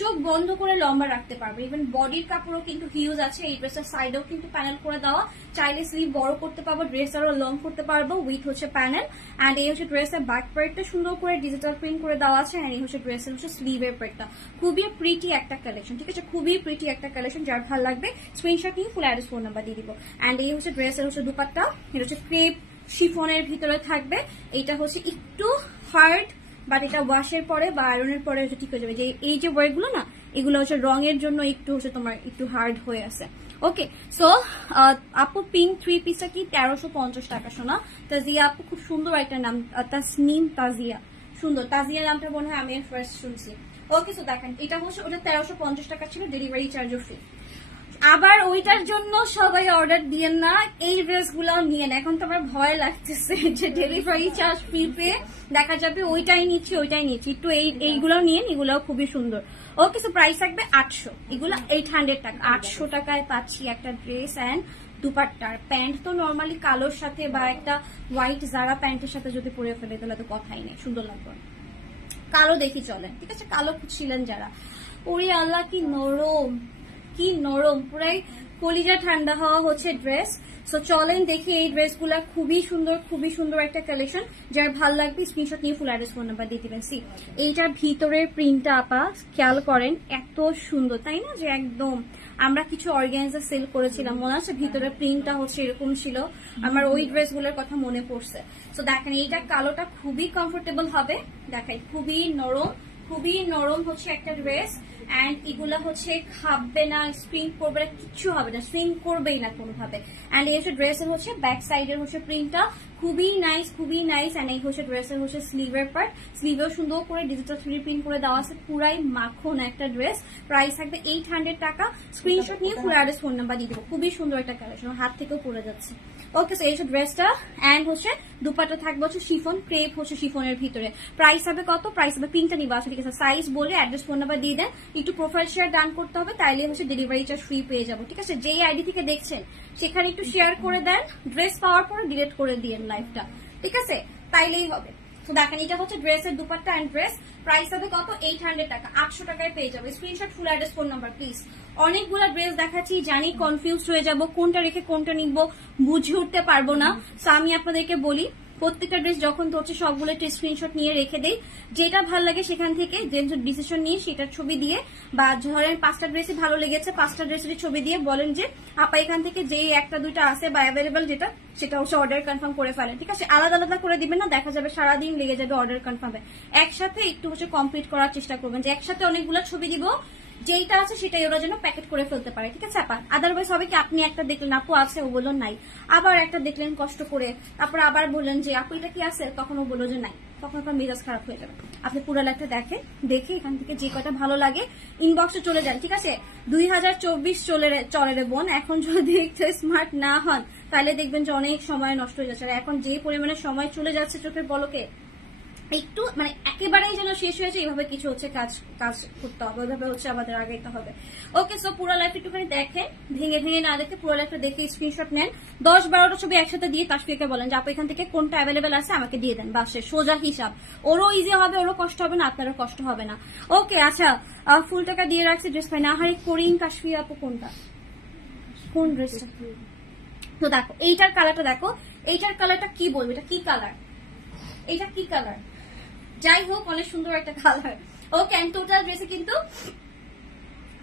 চোখ বন্ধ করে লম্বা রাখতে পারবে। ইভেন বডির কাপড়ও কিন্তু হিউজ আছে, এই ড্রেসের সাইডেও কিন্তু প্যানেল করে দেওয়া, চাইলে স্লিভ বড় করতে পারবো, ড্রেস আরো লং করতে পারবো উইথ হচ্ছে প্যানেল। অ্যান্ড এই হচ্ছে ড্রেসের ব্যাক পার্টটা সুন্দর করে ডিজিটাল প্রিন্ট করে দেওয়া আছে, অ্যান্ড এই হচ্ছে ড্রেসের হচ্ছে স্লিভের পার্টটা। খুবই প্রিটি একটা কালেকশন, ঠিক আছে? খুবই প্রিটি একটা কালেকশন, যার ভালো লাগবে স্ক্রিনশট নিয়ে ফুল অ্যাড্রেস ফোন নাম্বার দিয়ে দিব। অ্যান্ড এই হচ্ছে ড্রেসের হচ্ছে দুপাট্টা, এটা হচ্ছে ক্রেপ শিফনের ভিতরে থাকবে। এটা হচ্ছে একটু হার্ড, বাট এটা ওয়াশের পরে বা আয়রনের পরে ঠিক হয়ে যাবে। যে এই যে ওয়ার্ক গুলো না, এগুলো হচ্ছে রঙের জন্য একটু হচ্ছে তোমার একটু হার্ড হয়ে আছে। ওকে, সো আপু পিঙ্ক 3 পিসটা কি 1350 টাকা শোনা। তাজিয়া আপু খুব সুন্দর একটা নাম, তাসনিম তাজিয়া, সুন্দর। তাজিয়া নামটা মনে হয় আমি ফার্স্ট শুনছি। ওকে, সো দেখেন এটা হচ্ছে ওটা 1350 টাকা ছিল, ডেলিভারি চার্জও ফ্রি। আবার ওইটার জন্য সবাই অর্ডার দিয়েন না, এই ড্রেস গুলাও নিয়েন। এখন তো আমার ভয় লাগতেছে যে ডেলিভারি চার্জ ফ্রি পেয়ে দেখা যাবে ওইটাই নিচ্ছি। একটু এইগুলো নিয়েন, এগুলাও খুবই সুন্দর। ওকে, সো প্রাইস থাকবে 800, এগুলো 800 টাকা। 800 টাকায় পাচ্ছি একটা ড্রেস অ্যান্ড দুপাট্টার। প্যান্ট তো নর্মালি কালোর সাথে বা একটা হোয়াইট জারা প্যান্টের সাথে যদি পরে ফেলে তাহলে তো কথাই নেই, সুন্দর লাগবে। কালো দেখি চলেন, ঠিক আছে? কালো খুঁজছিলেন যারা, ওরে আল্লাহ কি নরম, পুরাই কলিজা ঠান্ডা হওয়া হচ্ছে ড্রেস। সো চলেন দেখি এই ড্রেসগুলা, খুবই সুন্দর একটা কালেকশন। যার ভালো লাগবে স্ক্রিনশট নিয়ে ফুল অ্যাড্রেস ফোন নাম্বার দিয়ে দিবেন। সি এইটার ভিতরের প্রিন্টটা আপা খেয়াল করেন, এত সুন্দর তাই না? যে একদম আমরা কিছু অর্গানজা সেল করেছিলাম, মনে আছে ভিতরের প্রিন্টটা হচ্ছে এরকম ছিল, আমার ওই ড্রেসগুলোর কথা মনে পড়ছে। তো দেখেন এইটা কালোটা খুবই কমফোর্টেবল হবে, দেখাই খুবই নরম হচ্ছে একটা ড্রেস। অ্যান্ড এগুলা হচ্ছে খাবে না, স্প্রিং করবে না, কিচ্ছু হবে না, স্প্রিং করবেই না কোনোভাবে। অ্যান্ড এই হচ্ছে ড্রেসের হচ্ছে ব্যাক সাইডের হচ্ছে প্রিন্টটা খুবই নাইস। অ্যান্ড এই হচ্ছে ড্রেসের হচ্ছে স্লিভের পার্ট, স্লিভেও সুন্দর করে ডিজিটাল 3D প্রিন্ট করে দেওয়া আছে, পুরাই মাখন একটা ড্রেস। প্রাইস থাকবে 800 টাকা। স্ক্রিনশট নিয়ে ফুল অ্যাড্রেস ফোন নাম্বার দিয়ে দেবো। খুবই সুন্দর একটা কালেকশন, হাত থেকেও পড়ে যাচ্ছে। ওকে, সো এই হচ্ছে ড্রেসটা। অ্যান্ড হচ্ছে দুপাট্টা থাকবে হচ্ছে শিফন, ক্রেপ হচ্ছে শিফনের ভিতরে। প্রাইস হবে কত? প্রাইস হবে পিঙ্কটা নিবা, ঠিক আছে? সাইজ বলে অ্যাড্রেস ফোন নাম্বার দিয়ে দেন, একটু প্রোফাইল শেয়ার ডান করতে হবে, তাইলে হচ্ছে ডেলিভারি চার্জ ফ্রি পেয়ে যাবো, ঠিক আছে? যেই আইডি থেকে দেখছেন সেখানে একটু শেয়ার করে দেন, ড্রেস পাওয়ার পরে ডিলিট করে দিয়েন লাইভটা, ঠিক আছে? তাইলেই হবে। তো দেখেন এটা হচ্ছে ড্রেসের দুপাট্টা অ্যান্ড ড্রেস। প্রাইস হবে কত? 800 টাকা। 800 টাকায় পেয়ে যাবে। Screenshot full address phone number please. অনেকগুলো ড্রেস দেখাচ্ছি, জানি কনফিউজ হয়ে যাব, কোনটা রেখে কোনটা নিবো বুঝে উঠতে পারবো না। তো আমি আপনাদেরকে বলি, প্রত্যেকটা ড্রেস যখন তো হচ্ছে সবগুলো একটা স্ক্রিনশট নিয়ে রেখে দেই, যেটা ভালো লাগে সেখান থেকে ডিসিশন নিয়ে সেটার ছবি দিয়ে, বা ধরেন 5টা ড্রেসই ভালো লেগেছে 5টা ড্রেসের ছবি দিয়ে বলেন যে আপা এখান থেকে যে একটা দুইটা আছে বা অ্যাভেলেবল যেটা সেটা হচ্ছে অর্ডার কনফার্ম করে ফেলেন, ঠিক আছে? আলাদা করে দিবেন না, দেখা যাবে সারাদিন লেগে যাবে অর্ডার কনফার্মে। একসাথে একটু হচ্ছে কমপ্লিট করার চেষ্টা করবেন, যে একসাথে অনেকগুলো ছবি দিব, যেইটা আছে সেটাই ওরা যেন প্যাকেট করে ফেলতে পারে, ঠিক আছে আপা? আদারওয়াইজ হবে কি, আপনি একটা দেখলেন আপু আছে, ও বললো নাই, আবার একটা দেখলেন কষ্ট করে, তারপর আবার বললেন যে আপু এটা কি আছে, তখন ও বললো যে নাই, তখন আপনার মেজাজ খারাপ হয়ে যাবে। আপনি পুরো লাইফটা দেখে এখান থেকে যে কটা ভালো লাগে ইনবক্সে চলে যান, ঠিক আছে? 2024 চলে রে বোন, এখন যদি একটু স্মার্ট না হন তাহলে দেখবেন যে অনেক সময় নষ্ট হয়ে যাচ্ছে। এখন যে পরিমাণে সময় চলে যাচ্ছে চোখের পলকে, একটু মানে একেবারেই যেন শেষ হয়েছে এইভাবে কিছু হচ্ছে কাজ করতে হবে, ওইভাবে হচ্ছে আমাদের আগাইতে হবে। ওকে, সো পুরো লাইফ একটুখানি দেখেন, ভেঙে না দেখে পুরো লাইফটা দেখে স্ক্রিনশট নেন, 10-12টা ছবি একসাথে দিয়ে তাসফিয়াকে বলেন যে আপু এখান থেকে কোনটা অ্যাভেলেবেল আছে আমাকে দিয়ে দেন, বাসে সোজা হিসাব, ওরও ইজি হবে, ওরও কষ্ট হবে না, আপনারও কষ্ট হবে না। ওকে, আচ্ছা ফুল টাকা দিয়ে রাখছি ড্রেস পাই না, আহারে করিম কাশফিয়া আপু কোনটা, কোন ড্রেসটা? তো দেখো এইটার কালারটা, দেখো এইটার কালারটা কি বলবো, এটা কি কালার, এটা কি কালার, যাই হোক অনেক সুন্দর একটা কালার। ওকে, এন্ড টোটাল ড্রেসে কিন্তু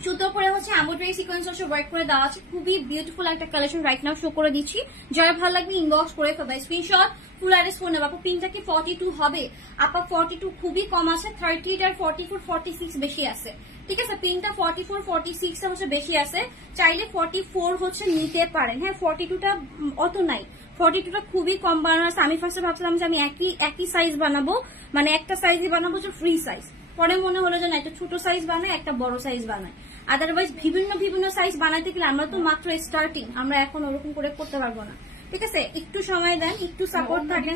সুতোর পরে হচ্ছে এমব্রয়ডারি সিকোয়েন্স হচ্ছে ওয়ার্ক করে দেওয়া আছে, খুবই বিউটিফুল একটা কালেকশন রাইট নাও শো করে দিচ্ছি। যারা ভালো লাগবে ইনবক্স করে ফেলবে, স্ক্রিনশট ফুল অ্যাড্রেস ফোন নেবে। আপু পিনটা কি 42 হবে? আপা 42 খুবই কম আছে, 38 আর 44 46 বেশি আছে, ঠিক আছে? পিনটা 44 46 হচ্ছে বেশি আছে, চাইলে 44 হচ্ছে নিতে পারেন। হ্যাঁ, 42টা অত নাই, 42টা খুবই কম বানানো আছে। আমি ফার্স্টে ভাবছিলাম যে আমি একই সাইজ বানাবো, মানে একটা সাইজই বানাবো যে ফ্রি সাইজ, পরে মনে হলো যে না, একটা ছোট সাইজ বানায় একটা বড় সাইজ বানায়, আদারওয়াইজ বিভিন্ন সাইজ বানাতে গেলে আমরা তো মাত্র স্টার্টিং, আমরা এখন ওরকম করে করতে পারবো না, ঠিক আছে? একটু সময় দেন, একটু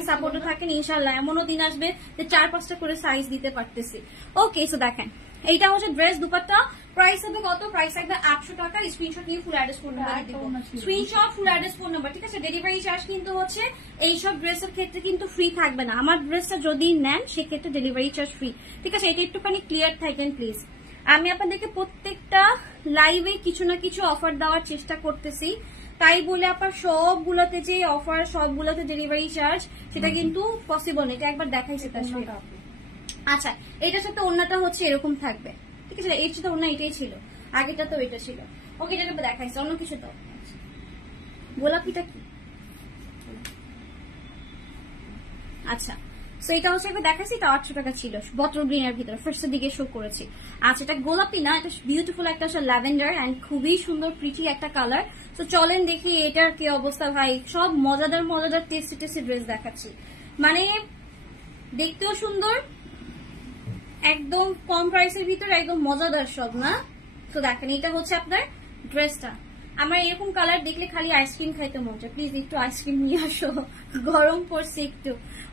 সাপোর্টও থাকেন, ইনশাল্লাহ এমনও দিন আসবে যে 4-5টা করে সাইজ দিতে পারতেছি। ওকে, সো দেখেন এইটা হচ্ছে ড্রেস দুপাট্টা। প্রাইস হবে কত? প্রাইস থাকবে 800 টাকা। স্ক্রিনশট নিয়ে ফুল অ্যাড্রেস ফোন নাম্বার দিব, screenshot full address phone number, ঠিক আছে? ডেলিভারি চার্জ কিন্তু হচ্ছে এইসব ড্রেসের ক্ষেত্রে কিন্তু ফ্রি থাকবে না, আমার ড্রেসটা যদি নেন সেক্ষেত্রে ডেলিভারি চার্জ ফ্রি, ঠিক আছে? এটা একটুখানি ক্লিয়ার থাকেন প্লিজ। আমি আপনাদেরকে প্রত্যেকটা লাইভে কিছু না কিছু অফার দেওয়ার চেষ্টা করতেছি, তাই বলে আপনার সবগুলোতে যে অফার, সবগুলোতে ডেলিভারি চার্জ, সেটা কিন্তু পসিবল না। এটা একবার দেখাইছে তার সাথে। আচ্ছা, এটার সাথে অন্যটা হচ্ছে এরকম থাকবে, ঠিক আছে? এর সাথে অন্য এটাই ছিল, আগেটা তো এটা ছিল। ওকে, এটা দেখাইছে অন্য কিছু। তো গোলাপিটা কি? আচ্ছা, সো এটা হচ্ছে একবার দেখাইছি, এটা 800 টাকা ছিল, বটল গ্রিনের ভিতরে ফার্স্টের দিকে শো করেছি। আচ্ছা, এটা গোলাপি না, এটা বিউটিফুল একটা ল্যাভেন্ডার অ্যান্ড খুবই সুন্দর প্রিটি একটা কালার। তো চলেন দেখি এটার কি অবস্থা। ভাই সব মজাদার টেস্টি ড্রেস দেখাচ্ছি, মানে দেখতেও সুন্দর, একদম কম প্রাইসের ভিতরে একদম মজাদার সব না। তো দেখেন এটা হচ্ছে আপনার ড্রেসটা। আমার এরকম কালার দেখলে খালি আইসক্রিম খাইতে মন চায়, প্লিজ একটু আইসক্রিম নিয়ে আসো, গরম পড়ছে একটু।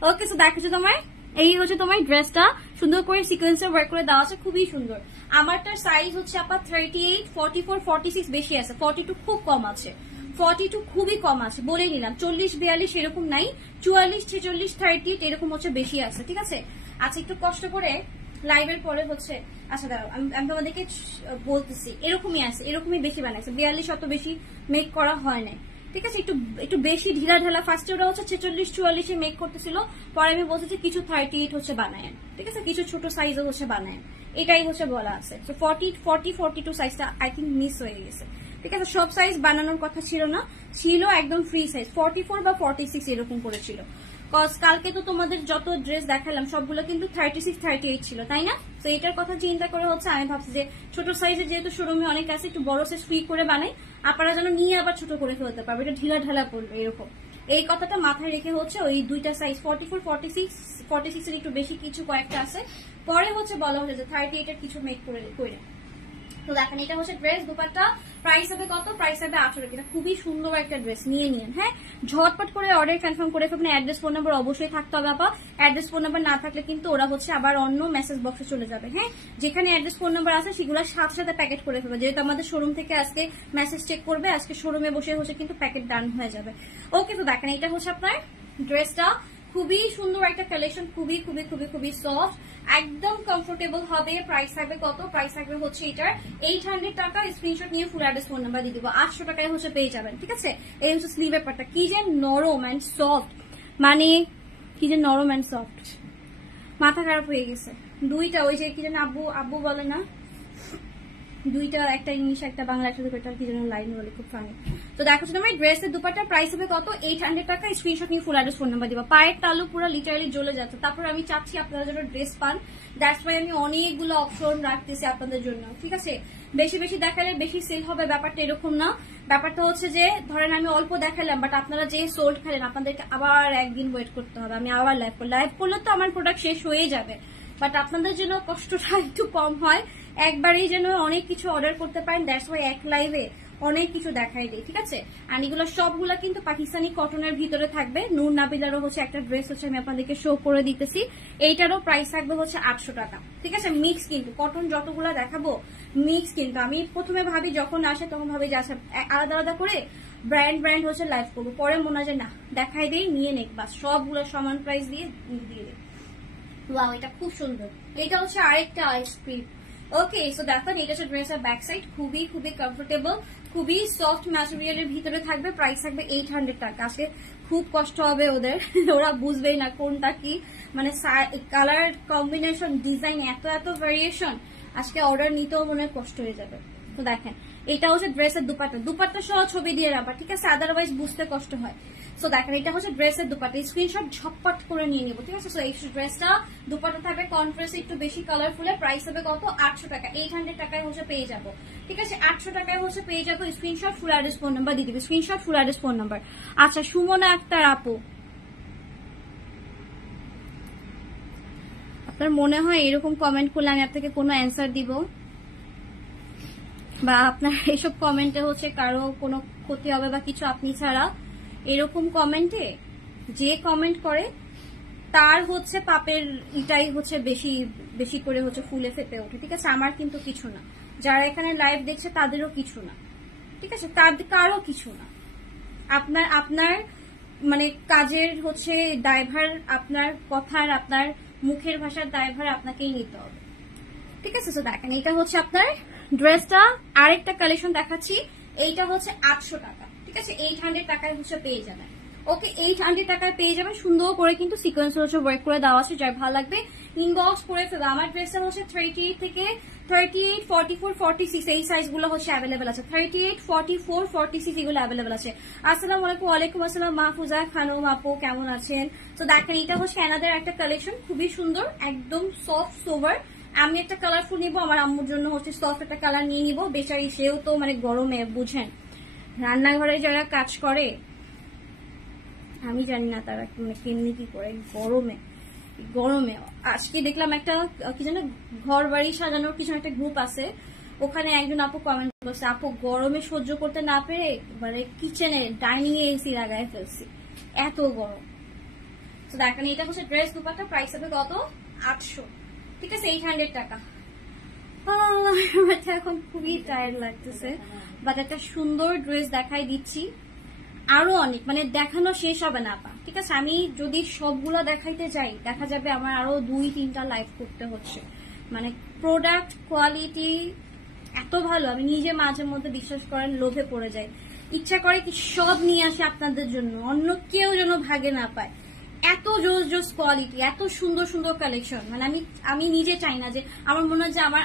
ওকে, সো দেখো তোমার এই হচ্ছে তোমার ড্রেসটা, সুন্দর করে সিকোয়েন্সের ওয়ার্ক করে দেওয়া আছে, খুবই সুন্দর। আমারটার সাইজ হচ্ছে আপনার 38, 44, 46 বেশি আছে, 42 খুব কম আছে, 42 খুবই কম আছে, বলে নিলাম। 40, 42 এরকম নাই, 44, 46, 38 এরকম হচ্ছে বেশি আছে, ঠিক আছে। আচ্ছা একটু কষ্ট করে লাইভের পরে হচ্ছে, আচ্ছা দাঁড়াও আমি তোমাদেরকে বলতেছি, এরকমই আছে, এরকমই বেশি বানাইছে, 42 অত বেশি মেক করা হয় নাই, ঠিক আছে। একটু বেশি ঢিলা ঢালা, ফার্স্টে ওরা হচ্ছে 46, 44 মেক করতেছিল, পরে আমি বলতেছি কিছু 38 হচ্ছে বানায়েন, ঠিক আছে, কিছু ছোট সাইজও হচ্ছে বানায়েন, এটাই হচ্ছে বলা আছে। তো 40, 42 সাইজটা আই থিঙ্ক মিস হয়ে গেছে, ঠিক আছে। সব সাইজ বানানোর কথা ছিল না, ছিল একদম ফ্রি সাইজ 44 বা 46 এরকম করেছিল। কজ কালকে তো তোমাদের যত ড্রেস দেখালাম সবগুলো কিন্তু 36, 38 ছিল, তাই না? তো এটার কথা চিন্তা করে হচ্ছে আমি ভাবছি যে ছোট সাইজের যেহেতু শোরুমে অনেক আছে, একটু বড় সাইজ ফ্রি করে বানাই, আপনারা যেন নিয়ে আবার ছোট করে ফেলতে পারবে, এটা ঢিলা ঢালা পড়বে এরকম। এই কথাটা মাথায় রেখে হচ্ছে ওই দুইটা সাইজ 44, 46 এর একটু বেশি কিছু কয়েকটা আছে, পরে হচ্ছে বলা হচ্ছে যে 38 এর কিছু মেক করে। তো দেখেন এটা হচ্ছে ড্রেস, দুপাট্টা প্রাইস হবে কত? প্রাইস হবে 800 টাকা। খুবই সুন্দর একটা ড্রেস, নিয়ে নিন হ্যাঁ, ঝটপট করে অর্ডার কনফার্ম করে ফেলবেন। অ্যাড্রেস ফোন নাম্বার অবশ্যই থাকতে হবে আপা, অ্যাড্রেস ফোন নাম্বার না থাকলে কিন্তু ওরা হচ্ছে আবার অন্য মেসেজ বক্সে চলে যাবে। হ্যাঁ, যেখানে অ্যাড্রেস ফোন নাম্বার আছে সেগুলো সাথে সাথে প্যাকেট করে ফেলবে, যেহেতু আমাদের শোরুম থেকে আজকে মেসেজ চেক করবে, আজকে শোরুমে বসে হচ্ছে কিন্তু প্যাকেট ডান হয়ে যাবে। ওকে, তো দেখেন এটা হচ্ছে আপনার ড্রেসটা, খুবই সুন্দর একটা কালেকশন, খুবই খুবই খুবই খুবই সফট, একদম কমফোর্টেবল হবে। প্রাইস থাকবে কত? প্রাইস থাকবে হচ্ছে এটার 800 টাকা। স্ক্রিনশট নিয়ে ফুল অ্যাড্রেস ফোন নাম্বার দিয়ে দিব, 800 টাকায় হচ্ছে পেয়ে যাবেন, ঠিক আছে। এই হচ্ছে স্লিভের পার্টটা, কি যে নরম অ্যান্ড সফট, মানে কি যে নরম অ্যান্ড সফট, মাথা খারাপ হয়ে গেছে। দুইটা ওই যে কি যেন আব্বু আব্বু বলে না, দুইটা, একটা ইংলিশ একটা বাংলা, একটা দুটো কি যেন লাইন বলে, খুব ফানি। তো দেখো তোমার ড্রেসের দুপাট্টার প্রাইস হবে কত? 800 টাকা। স্ক্রিনশট নিয়ে ফুল অ্যাড্রেস ফোন নাম্বার দিবা। পায়ের তালু পুরো লিটারালি জ্বলে যাচ্ছে। তারপর আমি চাচ্ছি আপনারা যেন ড্রেস পান, দ্যাটস ওয়াই আমি অনেকগুলো অপশন রাখতেছি আপনাদের জন্য, ঠিক আছে। বেশি বেশি দেখালে বেশি সেল হবে, ব্যাপারটা এরকম না। ব্যাপারটা হচ্ছে যে ধরেন আমি অল্প দেখালাম, বাট আপনারা যে সোল্ড খেলেন আপনাদেরকে আবার একদিন ওয়েট করতে হবে, আমি আবার লাইভ করলে তো আমার প্রোডাক্ট শেষ হয়ে যাবে, বাট আপনাদের জন্য কষ্টটা একটু কম হয়, একবারেই যেন অনেক কিছু অর্ডার করতে পারেন, দ্যাটস ওয়াই এক লাইভে অনেক কিছু দেখাই দিই, ঠিক আছে। আর এগুলো সবগুলো কিন্তু পাকিস্তানি কটনের ভিতরে থাকবে। নূর নাবিলারও হচ্ছে একটা ড্রেস হচ্ছে আমি আপনাদেরকে শো করে দিতেছি, এইটারও প্রাইস থাকবে হচ্ছে 800 টাকা, ঠিক আছে। মিক্স কিন্তু কটন যতগুলো দেখাবো মিক্স, কিন্তু আমি প্রথমে ভাবি যখন আসে তখন ভাবি যে আচ্ছা আলাদা আলাদা করে ব্র্যান্ড হচ্ছে লাইভ করবো, পরে মনে হয় যে না দেখাই দিই, নিয়ে নেক, বাস সবগুলো সমান প্রাইস দিয়ে দিই। ওয়াও, এটা খুব সুন্দর। এটা হচ্ছে আরেকটা আইসক্রিম। ওকে, সো দেখেন এটা হচ্ছে ড্রেসের ব্যাক সাইড, খুবই খুবই কমফোর্টেবল, খুবই সফট ম্যাটেরিয়ালের ভিতরে থাকবে। প্রাইস থাকবে 800 টাকা। আজকে খুব কষ্ট হবে ওদের, ওরা বুঝবেই না কোনটা কি, মানে কালার কম্বিনেশন, ডিজাইন, এত এত ভ্যারিয়েশন, আজকে অর্ডার নিতেও মনে হয় কষ্ট হয়ে যাবে। তো দেখেন এটা হচ্ছে ড্রেসের দুপাট্টা সহ ছবি দিয়ে রাখবা, ঠিক আছে, আদারওয়াইজ বুঝতে কষ্ট হয়। সো দেখেন এটা হচ্ছে ড্রেসের দুপাট্টা, স্ক্রিনশট ঝটপট করে নিয়ে নিব, ঠিক আছে। সো এই ড্রেসটা দুপাট্টা থাকবে কন্ট্রাস্ট একটু বেশি কালারফুলের, প্রাইস হবে কত? 800 টাকা। 800 টাকায় হচ্ছে পেয়ে যাবো, ঠিক আছে, 800 টাকায় হচ্ছে পেয়ে যাবো। Screenshot full address phone number দিয়ে দিবে, screenshot full address phone number. আচ্ছা সুমনা আক্তার আপু, আপনার মনে হয় এরকম কমেন্ট করলে আমি আপনাকে কোনো অ্যান্সার দিব, বা আপনার এইসব কমেন্টে হচ্ছে কারো কোনো ক্ষতি হবে বা কিছু, আপনি ছাড়া এরকম কমেন্টে যে কমেন্ট করে তার হচ্ছে পাপের ইটাই হচ্ছে বেশি বেশি করে হচ্ছে ফুলে ফেপে ওঠে, ঠিক আছে। আমার কিন্তু কিছু না, যারা এখানে লাইভ দেখছে তাদেরও কিছু না, ঠিক আছে, কারো কিছু না। আপনার মানে কাজের হচ্ছে দায়ভার, আপনার কথার, আপনার মুখের ভাষার দায়ভার আপনাকেই নিতে হবে, ঠিক আছে। তো দেখেন এটা হচ্ছে আপনার ড্রেসটা, আরেকটা কালেকশন দেখাচ্ছি, এইটা হচ্ছে 800 টাকা, ঠিক আছে, 800 টাকায় হচ্ছে পেয়ে যাবেন। ওকে, 800 টাকায় পেয়ে যাবেন, সুন্দর করে কিন্তু সিকোয়েন্স হচ্ছে ওয়ার্ক করে দেওয়া আছে, যার ভালো লাগবে ইনবক্স করে ফেলবে। আমার ড্রেসটা হচ্ছে 38 থেকে 38, 44, 46 এই সাইজগুলো হচ্ছে অ্যাভেলেবেল আছে, 38, 44, 46 এগুলো অ্যাভেলেবেল আছে। আসসালামু আলাইকুম। ওয়ালাইকুম আসসালাম মাহফুজা খানম আপু, কেমন আছেন? তো দেখেন এটা হচ্ছে কানাডার একটা কালেকশন, খুবই সুন্দর, একদম সফট সোভার। আমি একটা কালারফুল নিবো, আমার আম্মুর জন্য হচ্ছে সফট একটা কালার নিয়ে নিবো, বেচারি সেও তো মানে গরমে বুঝেন, রান্নাঘরে যারা কাজ করে আমি জানি না তারা মানে কেমনি কি করে গরমে, গরমে। আজকে দেখলাম একটা কি যেন ঘর বাড়ি সাজানোর কিছু একটা গ্রুপ আছে, ওখানে একজন আপু কমেন্ট করছে, আপু গরমে সহ্য করতে না পেরে মানে কিচেনে ডাইনিং এ এসি লাগাই ফেলছি, এত গরম। তো দেখেন এটা হচ্ছে ড্রেস দুপাট্টা, প্রাইস হবে কত 800, ঠিক আছে 800 টাকা। এখন খুবই টায়ার্ড লাগতেছে, বাট একটা সুন্দর ড্রেস দেখাই দিচ্ছি, আরো অনেক মানে দেখানো শেষ হবে না আপা, ঠিক আছে। আমি যদি সবগুলো দেখাইতে যাই দেখা যাবে আমার আরো 2-3টা লাইভ করতে হচ্ছে। মানে প্রোডাক্ট কোয়ালিটি এত ভালো, আমি নিজে মাঝে মধ্যে বিশ্বাস করেন লোভে পড়ে যাই, ইচ্ছা করে কি সব নিয়ে আসে আপনাদের জন্য, অন্য কেউ যেন ভাগে না পায়। এত জোস জোস কোয়ালিটি, এত সুন্দর সুন্দর কালেকশন, মানে আমি নিজে চাই না যে, আমার মনে হয় যে আমার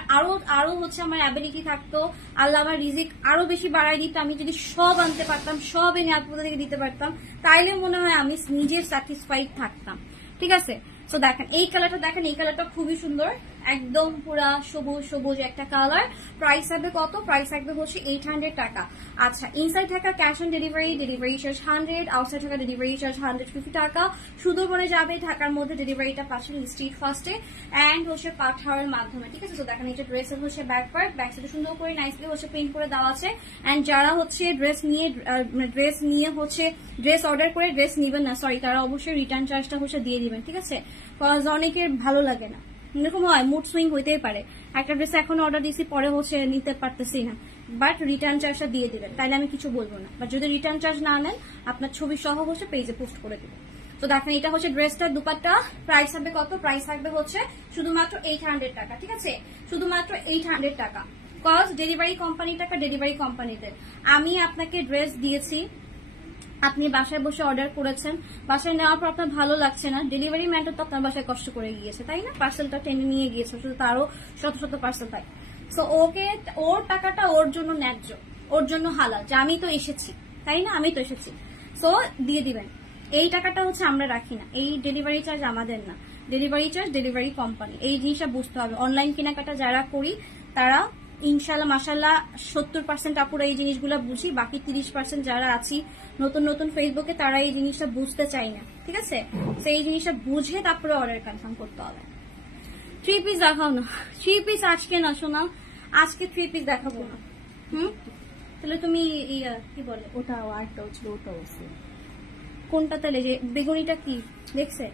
আরো হচ্ছে আমার অ্যাবিলিটি থাকতো, আল্লাহ আমার রিজিক আরো বেশি বাড়াই দিত, আমি যদি সব আনতে পারতাম, সব এনে আপনাদের থেকে দিতে পারতাম, তাইলে মনে হয় আমি নিজে স্যাটিসফাইড থাকতাম, ঠিক আছে। তো দেখেন এই কালারটা, দেখেন এই কালারটা খুবই সুন্দর, একদম পুরা সবুজ সবুজ একটা কালার। প্রাইস হবে কত, প্রাইস থাকবে হচ্ছে 800 টাকা। আচ্ছা, ইনসাইড থাকা cash on delivery, delivery charge 100, outside থাকা ডেলিভারি চার্জ 150 টাকা। সুন্দরবনে যাবে, ঢাকার মধ্যে ডেলিভারিটা পাচ্ছেন স্ট্রিট ফার্স্টে অ্যান্ড হচ্ছে পাঠাওয়ার মাধ্যমে, ঠিক আছে। তো দেখেন এই যে ড্রেসের হচ্ছে ব্যাক পার্ট, ব্যাক সাইডে সুন্দর করে নাইসলি হচ্ছে প্রিন্ট করে দেওয়া আছে। অ্যান্ড যারা হচ্ছে ড্রেস নিয়ে হচ্ছে ড্রেস অর্ডার করে ড্রেস নিবেন না, সরি, তারা অবশ্যই রিটার্ন চার্জটা হচ্ছে দিয়ে দিবেন, ঠিক আছে। কজ অনেকের ভালো লাগে না, এরকম হয়, মুড সুইং হইতেই পারে, একটা ড্রেস এখন অর্ডার দিয়েছি পরে হচ্ছে নিতে পারতেছি না, বাট রিটার্ন চার্জটা দিয়ে দিবেন, তাইলে আমি কিছু বলবো না। বাট যদি রিটার্ন চার্জ না নেন, আপনার ছবি সহ হচ্ছে পেজে পোস্ট করে দিবেন। তো দেখেন এটা হচ্ছে ড্রেসটার দুপাট্টা, প্রাইস হবে কত, প্রাইস থাকবে হচ্ছে শুধুমাত্র 800 টাকা, ঠিক আছে, শুধুমাত্র 800 টাকা। কজ ডেলিভারি কোম্পানি টাকা ডেলিভারি কোম্পানিতে, আমি আপনাকে ড্রেস দিয়েছি, আপনি বাসায় বসে অর্ডার করেছেন, বাসায় নেওয়ার পর আপনার ভালো লাগছে না, ডেলিভারি ম্যানটা তো আপনার বাসায় কষ্ট করে গিয়েছে, তাই না, পার্সেলটা টেনে নিয়ে গিয়েছে, শুধু তারও শত শত পার্সেল পাই। সো ওকে, ওর টাকাটা ওর জন্য ন্যায্য, ওর জন্য হালাল, যে আমি তো এসেছি, তাই না, আমি তো এসেছি, সো দিয়ে দিবেন। এই টাকাটা হচ্ছে আমরা রাখি না, এই ডেলিভারি চার্জ আমাদের না, ডেলিভারি চার্জ ডেলিভারি কোম্পানি, এই জিনিসটা বুঝতে হবে। অনলাইন কেনাকাটা যারা করি তারা ইনশাল্লাহ মাশাল্লাহ 70% আপুরা এই জিনিসগুলো বুঝি, বাকি 30% যারা আছি নতুন নতুন ফেসবুকে তারা এই জিনিসটা বুঝতে চাই না, ঠিক আছে। তো এই জিনিসটা বুঝে তারপরে অর্ডার কনফার্ম করতে হবে। 3 পিস দেখাও না, 3 পিস আজকে না শোনা, আজকে 3 পিস দেখাবো না। তাহলে তুমি কি বলে ওটা আরেকটা ছিল, ওটাও আছে। কোনটা তাহলে, যে বেগুনিটা কি দেখছে,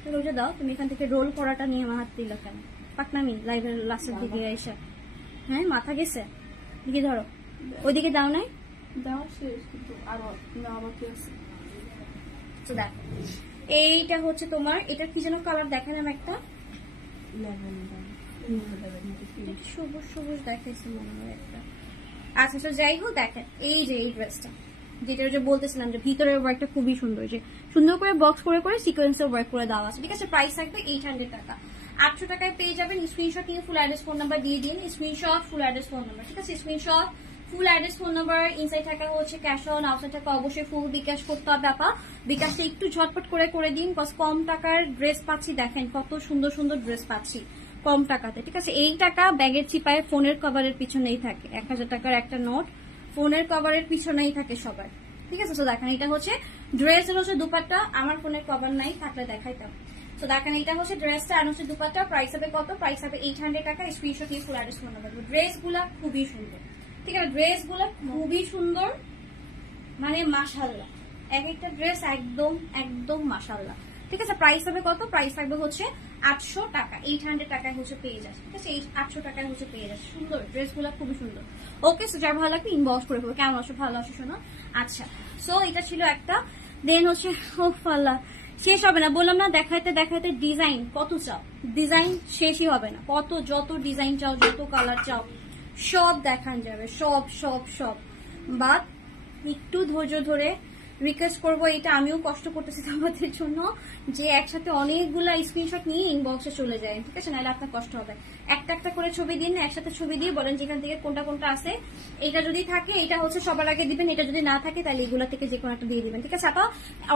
তাহলে ওটা দাও। তুমি এখান থেকে রোল করাটা নিয়ে আমার হাত দিল কেন, পাকনামি লাইভের লাস্টের দিকে এসে, হ্যাঁ মাথা গেছে, দিকে ধরো, ওইদিকে দাও নাই, দেওয়া শেষ, কিন্তু আরো নেওয়া কি আছে। তো দেখো এইটা হচ্ছে তোমার, এটা কি যেন কালার দেখালাম একটা সবুজ সবুজ দেখাইছে মনে হয় একটা। আচ্ছা তো যাই হোক, দেখেন এই যে এই ড্রেসটা, যেটা যে বলতেছিলাম যে ভিতরের ওয়ার্কটা খুবই সুন্দর, যে সুন্দর করে বক্স করে করে সিকোয়েন্সের ওয়ার্ক করে দেওয়া আছে, ঠিক আছে। প্রাইস থাকবে 800 টাকা। 800 টাকায় পেয়ে যাবেন। স্ক্রিনশট নিয়ে ফুল অ্যাড্রেস ফোন নাম্বার দিয়ে দিন, screenshot full address phone number, ঠিক আছে, screenshot full address phone number. Inside টাকা হচ্ছে ক্যাশ অন, আউটসাইড টাকা অবশ্যই ফুল বিকাশ করতে হবে আপা, বিকাশে একটু ঝটপট করে দিন, কজ কম টাকার ড্রেস পাচ্ছি, দেখেন কত সুন্দর সুন্দর ড্রেস পাচ্ছি কম টাকাতে, ঠিক আছে। এই টাকা ব্যাগের চিপায় ফোনের কভারের পিছনেই থাকে, 1000 টাকার একটা নোট ফোনের কভারের পিছনেই থাকে সবার, ঠিক আছে। তো দেখেন এটা হচ্ছে ড্রেসের হচ্ছে দুপাট্টা, আমার ফোনের কভার নাই, থাকলে দেখাইতাম। তো দেখেন এটা হচ্ছে ড্রেসটা আর হচ্ছে দুপাট্টা, প্রাইস হবে কত, প্রাইস হবে 800 টাকা। স্ক্রিনশট নিয়ে full address phone number. Dress গুলা খুবই সুন্দর, ঠিক আছে, ড্রেস গুলা খুবই সুন্দর, মানে মাশাআল্লাহ, এক একটা ড্রেস একদম একদম মাশাআল্লাহ, ঠিক আছে। প্রাইস হবে কত, প্রাইস থাকবে হচ্ছে 800 টাকা, 800 টাকায় হচ্ছে পেয়ে যাচ্ছে, ঠিক আছে, 800 টাকায় হচ্ছে পেয়ে যাচ্ছে। সুন্দর ড্রেস গুলা খুবই সুন্দর। ওকে, সো যার ভালো লাগবে ইনবক্স করে ফেলবো, কেমন আছো, ভালো আছো শোনো। আচ্ছা, সো এটা ছিল একটা, দেন হচ্ছে আল্লাহ শেষ হবে না, বললাম না দেখাইতে দেখাইতে ডিজাইন কত চাও, ডিজাইন শেষই হবে না, কত যত ডিজাইন চাও, যত কালার চাও সব দেখান যাবে, সব সব সব। বাট একটু ধৈর্য ধরে রিকোয়েস্ট করবো, এটা আমিও কষ্ট করতেছি আমাদের জন্য, যে একসাথে অনেকগুলা স্ক্রিনশট নিয়ে ইনবক্সে চলে যায়, ঠিক আছে, নাহলে আপনার কষ্ট হবে। একটা একটা করে ছবি দিন, একসাথে ছবি দিয়ে বলেন যেখান থেকে কোনটা কোনটা আছে, এটা যদি থাকে এটা হচ্ছে সবার আগে দিবেন, এটা যদি না থাকে তাহলে এগুলা থেকে যে কোনো একটা দিয়ে দিবেন, ঠিক আছে আপা।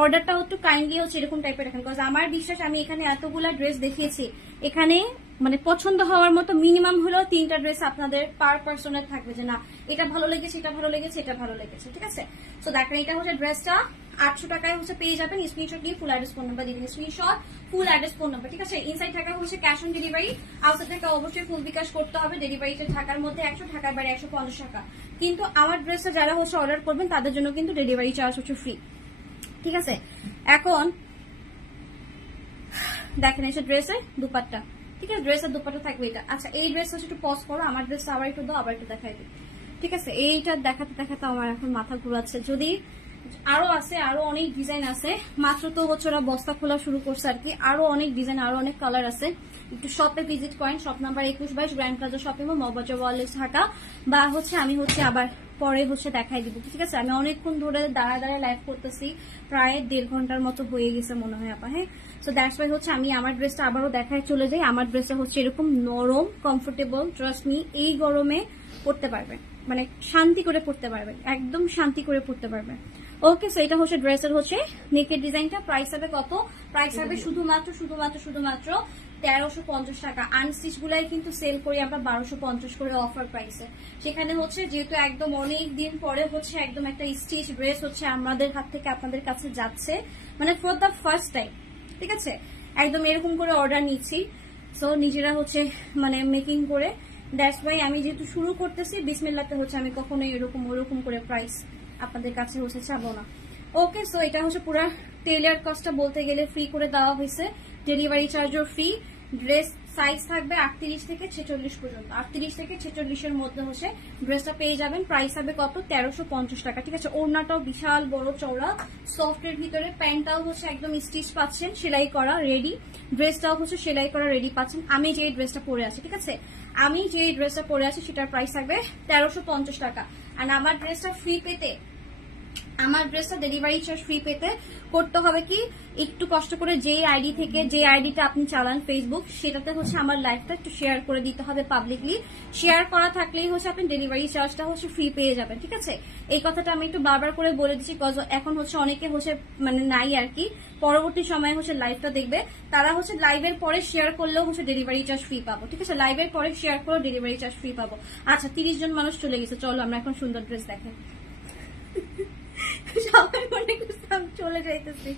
অর্ডারটা একটু কাইন্ডলি হচ্ছে এরকম টাইপের রাখেন, বিকজ আমার বিশ্বাস আমি এখানে এতগুলা ড্রেস দেখিয়েছি, এখানে মানে পছন্দ হওয়ার মতো মিনিমাম হলেও 3টা ড্রেস আপনাদের পার পার্সনের থাকবে, যে না এটা ভালো লেগেছে, এটা ভালো লেগেছে, এটা ভালো লেগেছে, ঠিক আছে। তো দেখেন এটা হচ্ছে ড্রেসটা, 800 টাকায় হচ্ছে পেয়ে যাবেন। স্ক্রিনশট নিয়ে ফুল অ্যাড্রেস ফোন নাম্বার দিবেন, screenshot full address phone number, ঠিক আছে। ইনসাইড টাকা হচ্ছে ক্যাশ অন ডেলিভারি, আউটসাইড টাকা অবশ্যই ফুল বিকাশ করতে হবে। ডেলিভারিতে ঢাকার মধ্যে 100, ঢাকার বাইরে 150 টাকা। কিন্তু আমার ড্রেসটা যারা হচ্ছে অর্ডার করবেন তাদের জন্য কিন্তু ডেলিভারি চার্জ হচ্ছে ফ্রি, ঠিক আছে। এখন দেখেন এসে ড্রেসের দুপাট্টা, ঠিক আছে, ড্রেসের দুপাট্টা থাকবে এটা। আচ্ছা এই ড্রেস হচ্ছে একটু পজ করো, আমার ড্রেসটা আবার একটু দাও, আবার একটু দেখাই দিই, ঠিক আছে। এইটা দেখাতে দেখাতে আমার এখন মাথা ঘুরাচ্ছে। যদি আরো আছে, আরো অনেক ডিজাইন আছে, মাত্র তো হচ্ছে ওরা বস্তা খোলা শুরু করছে আর কি। আরো অনেক ডিজাইন, আরো অনেক কালার আছে। একটু শপে ভিজিট করেন, shop number 2122 grand plaza shopping mall, Moghbazar wireless Dhaka. বা হচ্ছে আমি হচ্ছে আবার পরে হচ্ছে দেখাই দিব, ঠিক আছে। আমি অনেকক্ষণ ধরে দাঁড়ায় লাইভ করতেছি, প্রায় 1.5 ঘন্টার মতো হয়ে গেছে মনে হয় আপা, হ্যাঁ। সো দ্যাটস ওয়াই হচ্ছে আমি আমার ড্রেসটা আবারও দেখায় চলে যাই। আমার ড্রেসটা হচ্ছে এরকম নরম, কমফোর্টেবল, ট্রাস্ট মি, এই গরমে পড়তে পারবেন, মানে শান্তি করে পড়তে পারবেন, একদম শান্তি করে পড়তে পারবেন। ওকে, সো এটা হচ্ছে ড্রেসের হচ্ছে নেকের ডিজাইনটা। প্রাইস হবে কত? প্রাইস হবে শুধুমাত্র 1350 টাকা। আনস্টিচ গুলাই কিন্তু সেল করি আমরা 1250 করে অফার প্রাইসে। সেখানে হচ্ছে যেহেতু একদম অনেক দিন পরে হচ্ছে একদম একটা স্টিচ ড্রেস হচ্ছে আমাদের হাত থেকে আপনাদের কাছে যাচ্ছে, মানে ফর দ্য ফার্স্ট টাইম, ঠিক আছে। একদম এরকম করে অর্ডার নিচ্ছি, সো নিজেরা হচ্ছে মানে মেকিং করে। দ্যাটস ওয়াই আমি যেহেতু শুরু করতেছি বিসমিল্লাহতে হচ্ছে আমি কখনোই এরকম ওরকম করে প্রাইস আপনাদের কাছে হচ্ছে চাবো না। ওকে, সো এটা হচ্ছে পুরো টেইলার কস্টটা বলতে গেলে ফ্রি করে দেওয়া হয়েছে, ডেলিভারি চার্জও ফ্রি। ড্রেস সাইজ থাকবে 38 থেকে 46 পর্যন্ত, 38 থেকে 46 এর মধ্যে হচ্ছে ড্রেসটা পেয়ে যাবেন। প্রাইস হবে কত? 1350 টাকা, ঠিক আছে। ওড়নাটাও বিশাল বড় চওড়া, সফটের ভিতরে, প্যান্টটাও হচ্ছে একদম স্টিচ পাচ্ছেন, সেলাই করা রেডি, ড্রেসটাও হচ্ছে সেলাই করা রেডি পাচ্ছেন। আমি যে ড্রেসটা পরে আছি, ঠিক আছে, আমি যে ড্রেসটা পরে আছি সেটার প্রাইস থাকবে 1350 টাকা। আর আমার ড্রেসটা ফ্রি পেতে, আমার ড্রেসটা ডেলিভারি চার্জ ফ্রি পেতে করতে হবে কি, একটু কষ্ট করে যে আইডি থেকে, যে আইডিটা আপনি চালান ফেসবুক, সেটাতে হচ্ছে আমার লাইভটা একটু শেয়ার করে দিতে হবে পাবলিকলি। শেয়ার করা থাকলেই হচ্ছে আপনি ডেলিভারি চার্জটা হচ্ছে ফ্রি পেয়ে যাবেন, ঠিক আছে। এই কথাটা আমি একটু বারবার করে বলে দিচ্ছি, এখন হচ্ছে অনেকে হচ্ছে মানে নাই আর কি, পরবর্তী সময়ে হচ্ছে লাইভটা দেখবে, তারা হচ্ছে লাইভের পরে শেয়ার করলেও হচ্ছে ডেলিভারি চার্জ ফ্রি পাবো, ঠিক আছে। লাইভের পরে শেয়ার করলেও ডেলিভারি চার্জ ফ্রি পাবো। আচ্ছা 30 জন মানুষ চলে গেছে, চলো আমরা এখন সুন্দর ড্রেস দেখেন। সবাই মনে করছে আমি চলে যাইতেছি।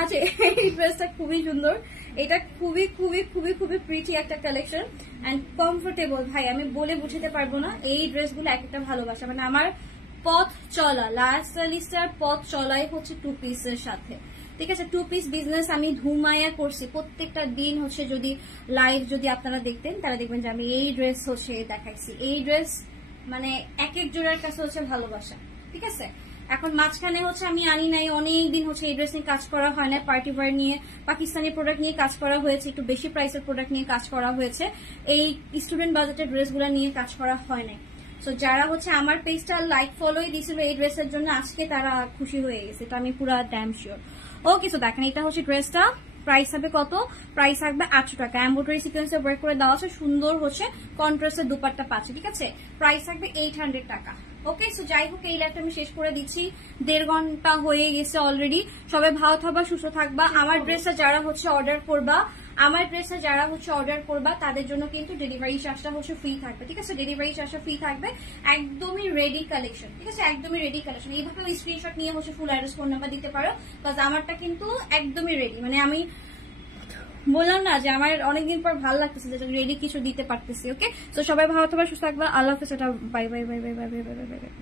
আচ্ছা এই ড্রেসটা খুবই সুন্দর, এটা খুবই খুবই খুবই খুবই প্রিটি একটা কালেকশন এন্ড কমফোর্টেবল। ভাই আমি বলে বুঝাতে পারবো না, এই ড্রেসগুলো একটা ভালোবাসা, মানে আমার পথ চলা, লাস্টার পথ চলাই হচ্ছে 2 পিসের সাথে, ঠিক আছে। 2 পিস বিজনেস আমি ধুমায়া করছি প্রত্যেকটা দিন হচ্ছে। যদি লাইভ যদি আপনারা দেখতেন তারা দেখবেন যে আমি এই ড্রেস হচ্ছে দেখাইছি। এই ড্রেস মানে এক এক জোড়ার কাছে হচ্ছে ভালোবাসা, ঠিক আছে। এখন মাঝখানে হচ্ছে আমি আনি নাই, অনেকদিন হচ্ছে এই ড্রেস নিয়ে কাজ করা হয় না, পার্টি ওয়্যার নিয়ে, পাকিস্তানি প্রোডাক্ট নিয়ে কাজ করা হয়েছে, একটু বেশি প্রাইসের প্রোডাক্ট নিয়ে কাজ করা হয়েছে, এই স্টুডেন্ট বাজেটের ড্রেসগুলো নিয়ে কাজ করা হয় নাই। সো যারা হচ্ছে আমার পেজটা লাইক ফলোই দিয়েছিল এই ড্রেসের জন্য, আজকে তারা খুশি হয়ে গেছে, তো আমি পুরো ড্যাম শিওর। ওকে, সো দেখেন এটা হচ্ছে ড্রেসটা। প্রাইস হবে কত? প্রাইস থাকবে 800 টাকা। এমব্রয়ডারি সিকোয়েন্সে ওয়ার্ক করে দেওয়া আছে, সুন্দর হচ্ছে কন্ট্রাস্টের দুপাট্টা পাচ্ছে, ঠিক আছে। প্রাইস থাকবে 800 টাকা। ওকে, সো যাই হোক এই লাইভটা আমি শেষ করে দিচ্ছি, 1.5 ঘন্টা হয়ে গেছে অলরেডি। সবাই ভালো থাকবা, সুস্থ থাকবা। আমার ড্রেসটা যারা হচ্ছে অর্ডার করবা, তাদের জন্য কিন্তু ডেলিভারি চার্জটা হচ্ছে ফ্রি থাকবে, ঠিক আছে। ডেলিভারি চার্জটা ফ্রি থাকবে, একদমই রেডি কালেকশন, ঠিক আছে, একদমই রেডি কালেকশন। এইভাবে স্ক্রিনশট নিয়ে হচ্ছে ফুল অ্যাড্রেস ফোন নাম্বার দিতে পারো, বিকজ আমারটা কিন্তু একদমই রেডি। মানে আমি বললাম না যে আমার অনেকদিন পর ভালো লাগতেছে যে রেডি কিছু দিতে পারতেছি। ওকে, তো সবাই ভালো থাকবা, সুস্থ থাকবা। আল্লাহ হাফেজ, bye bye bye bye bye bye bye bye.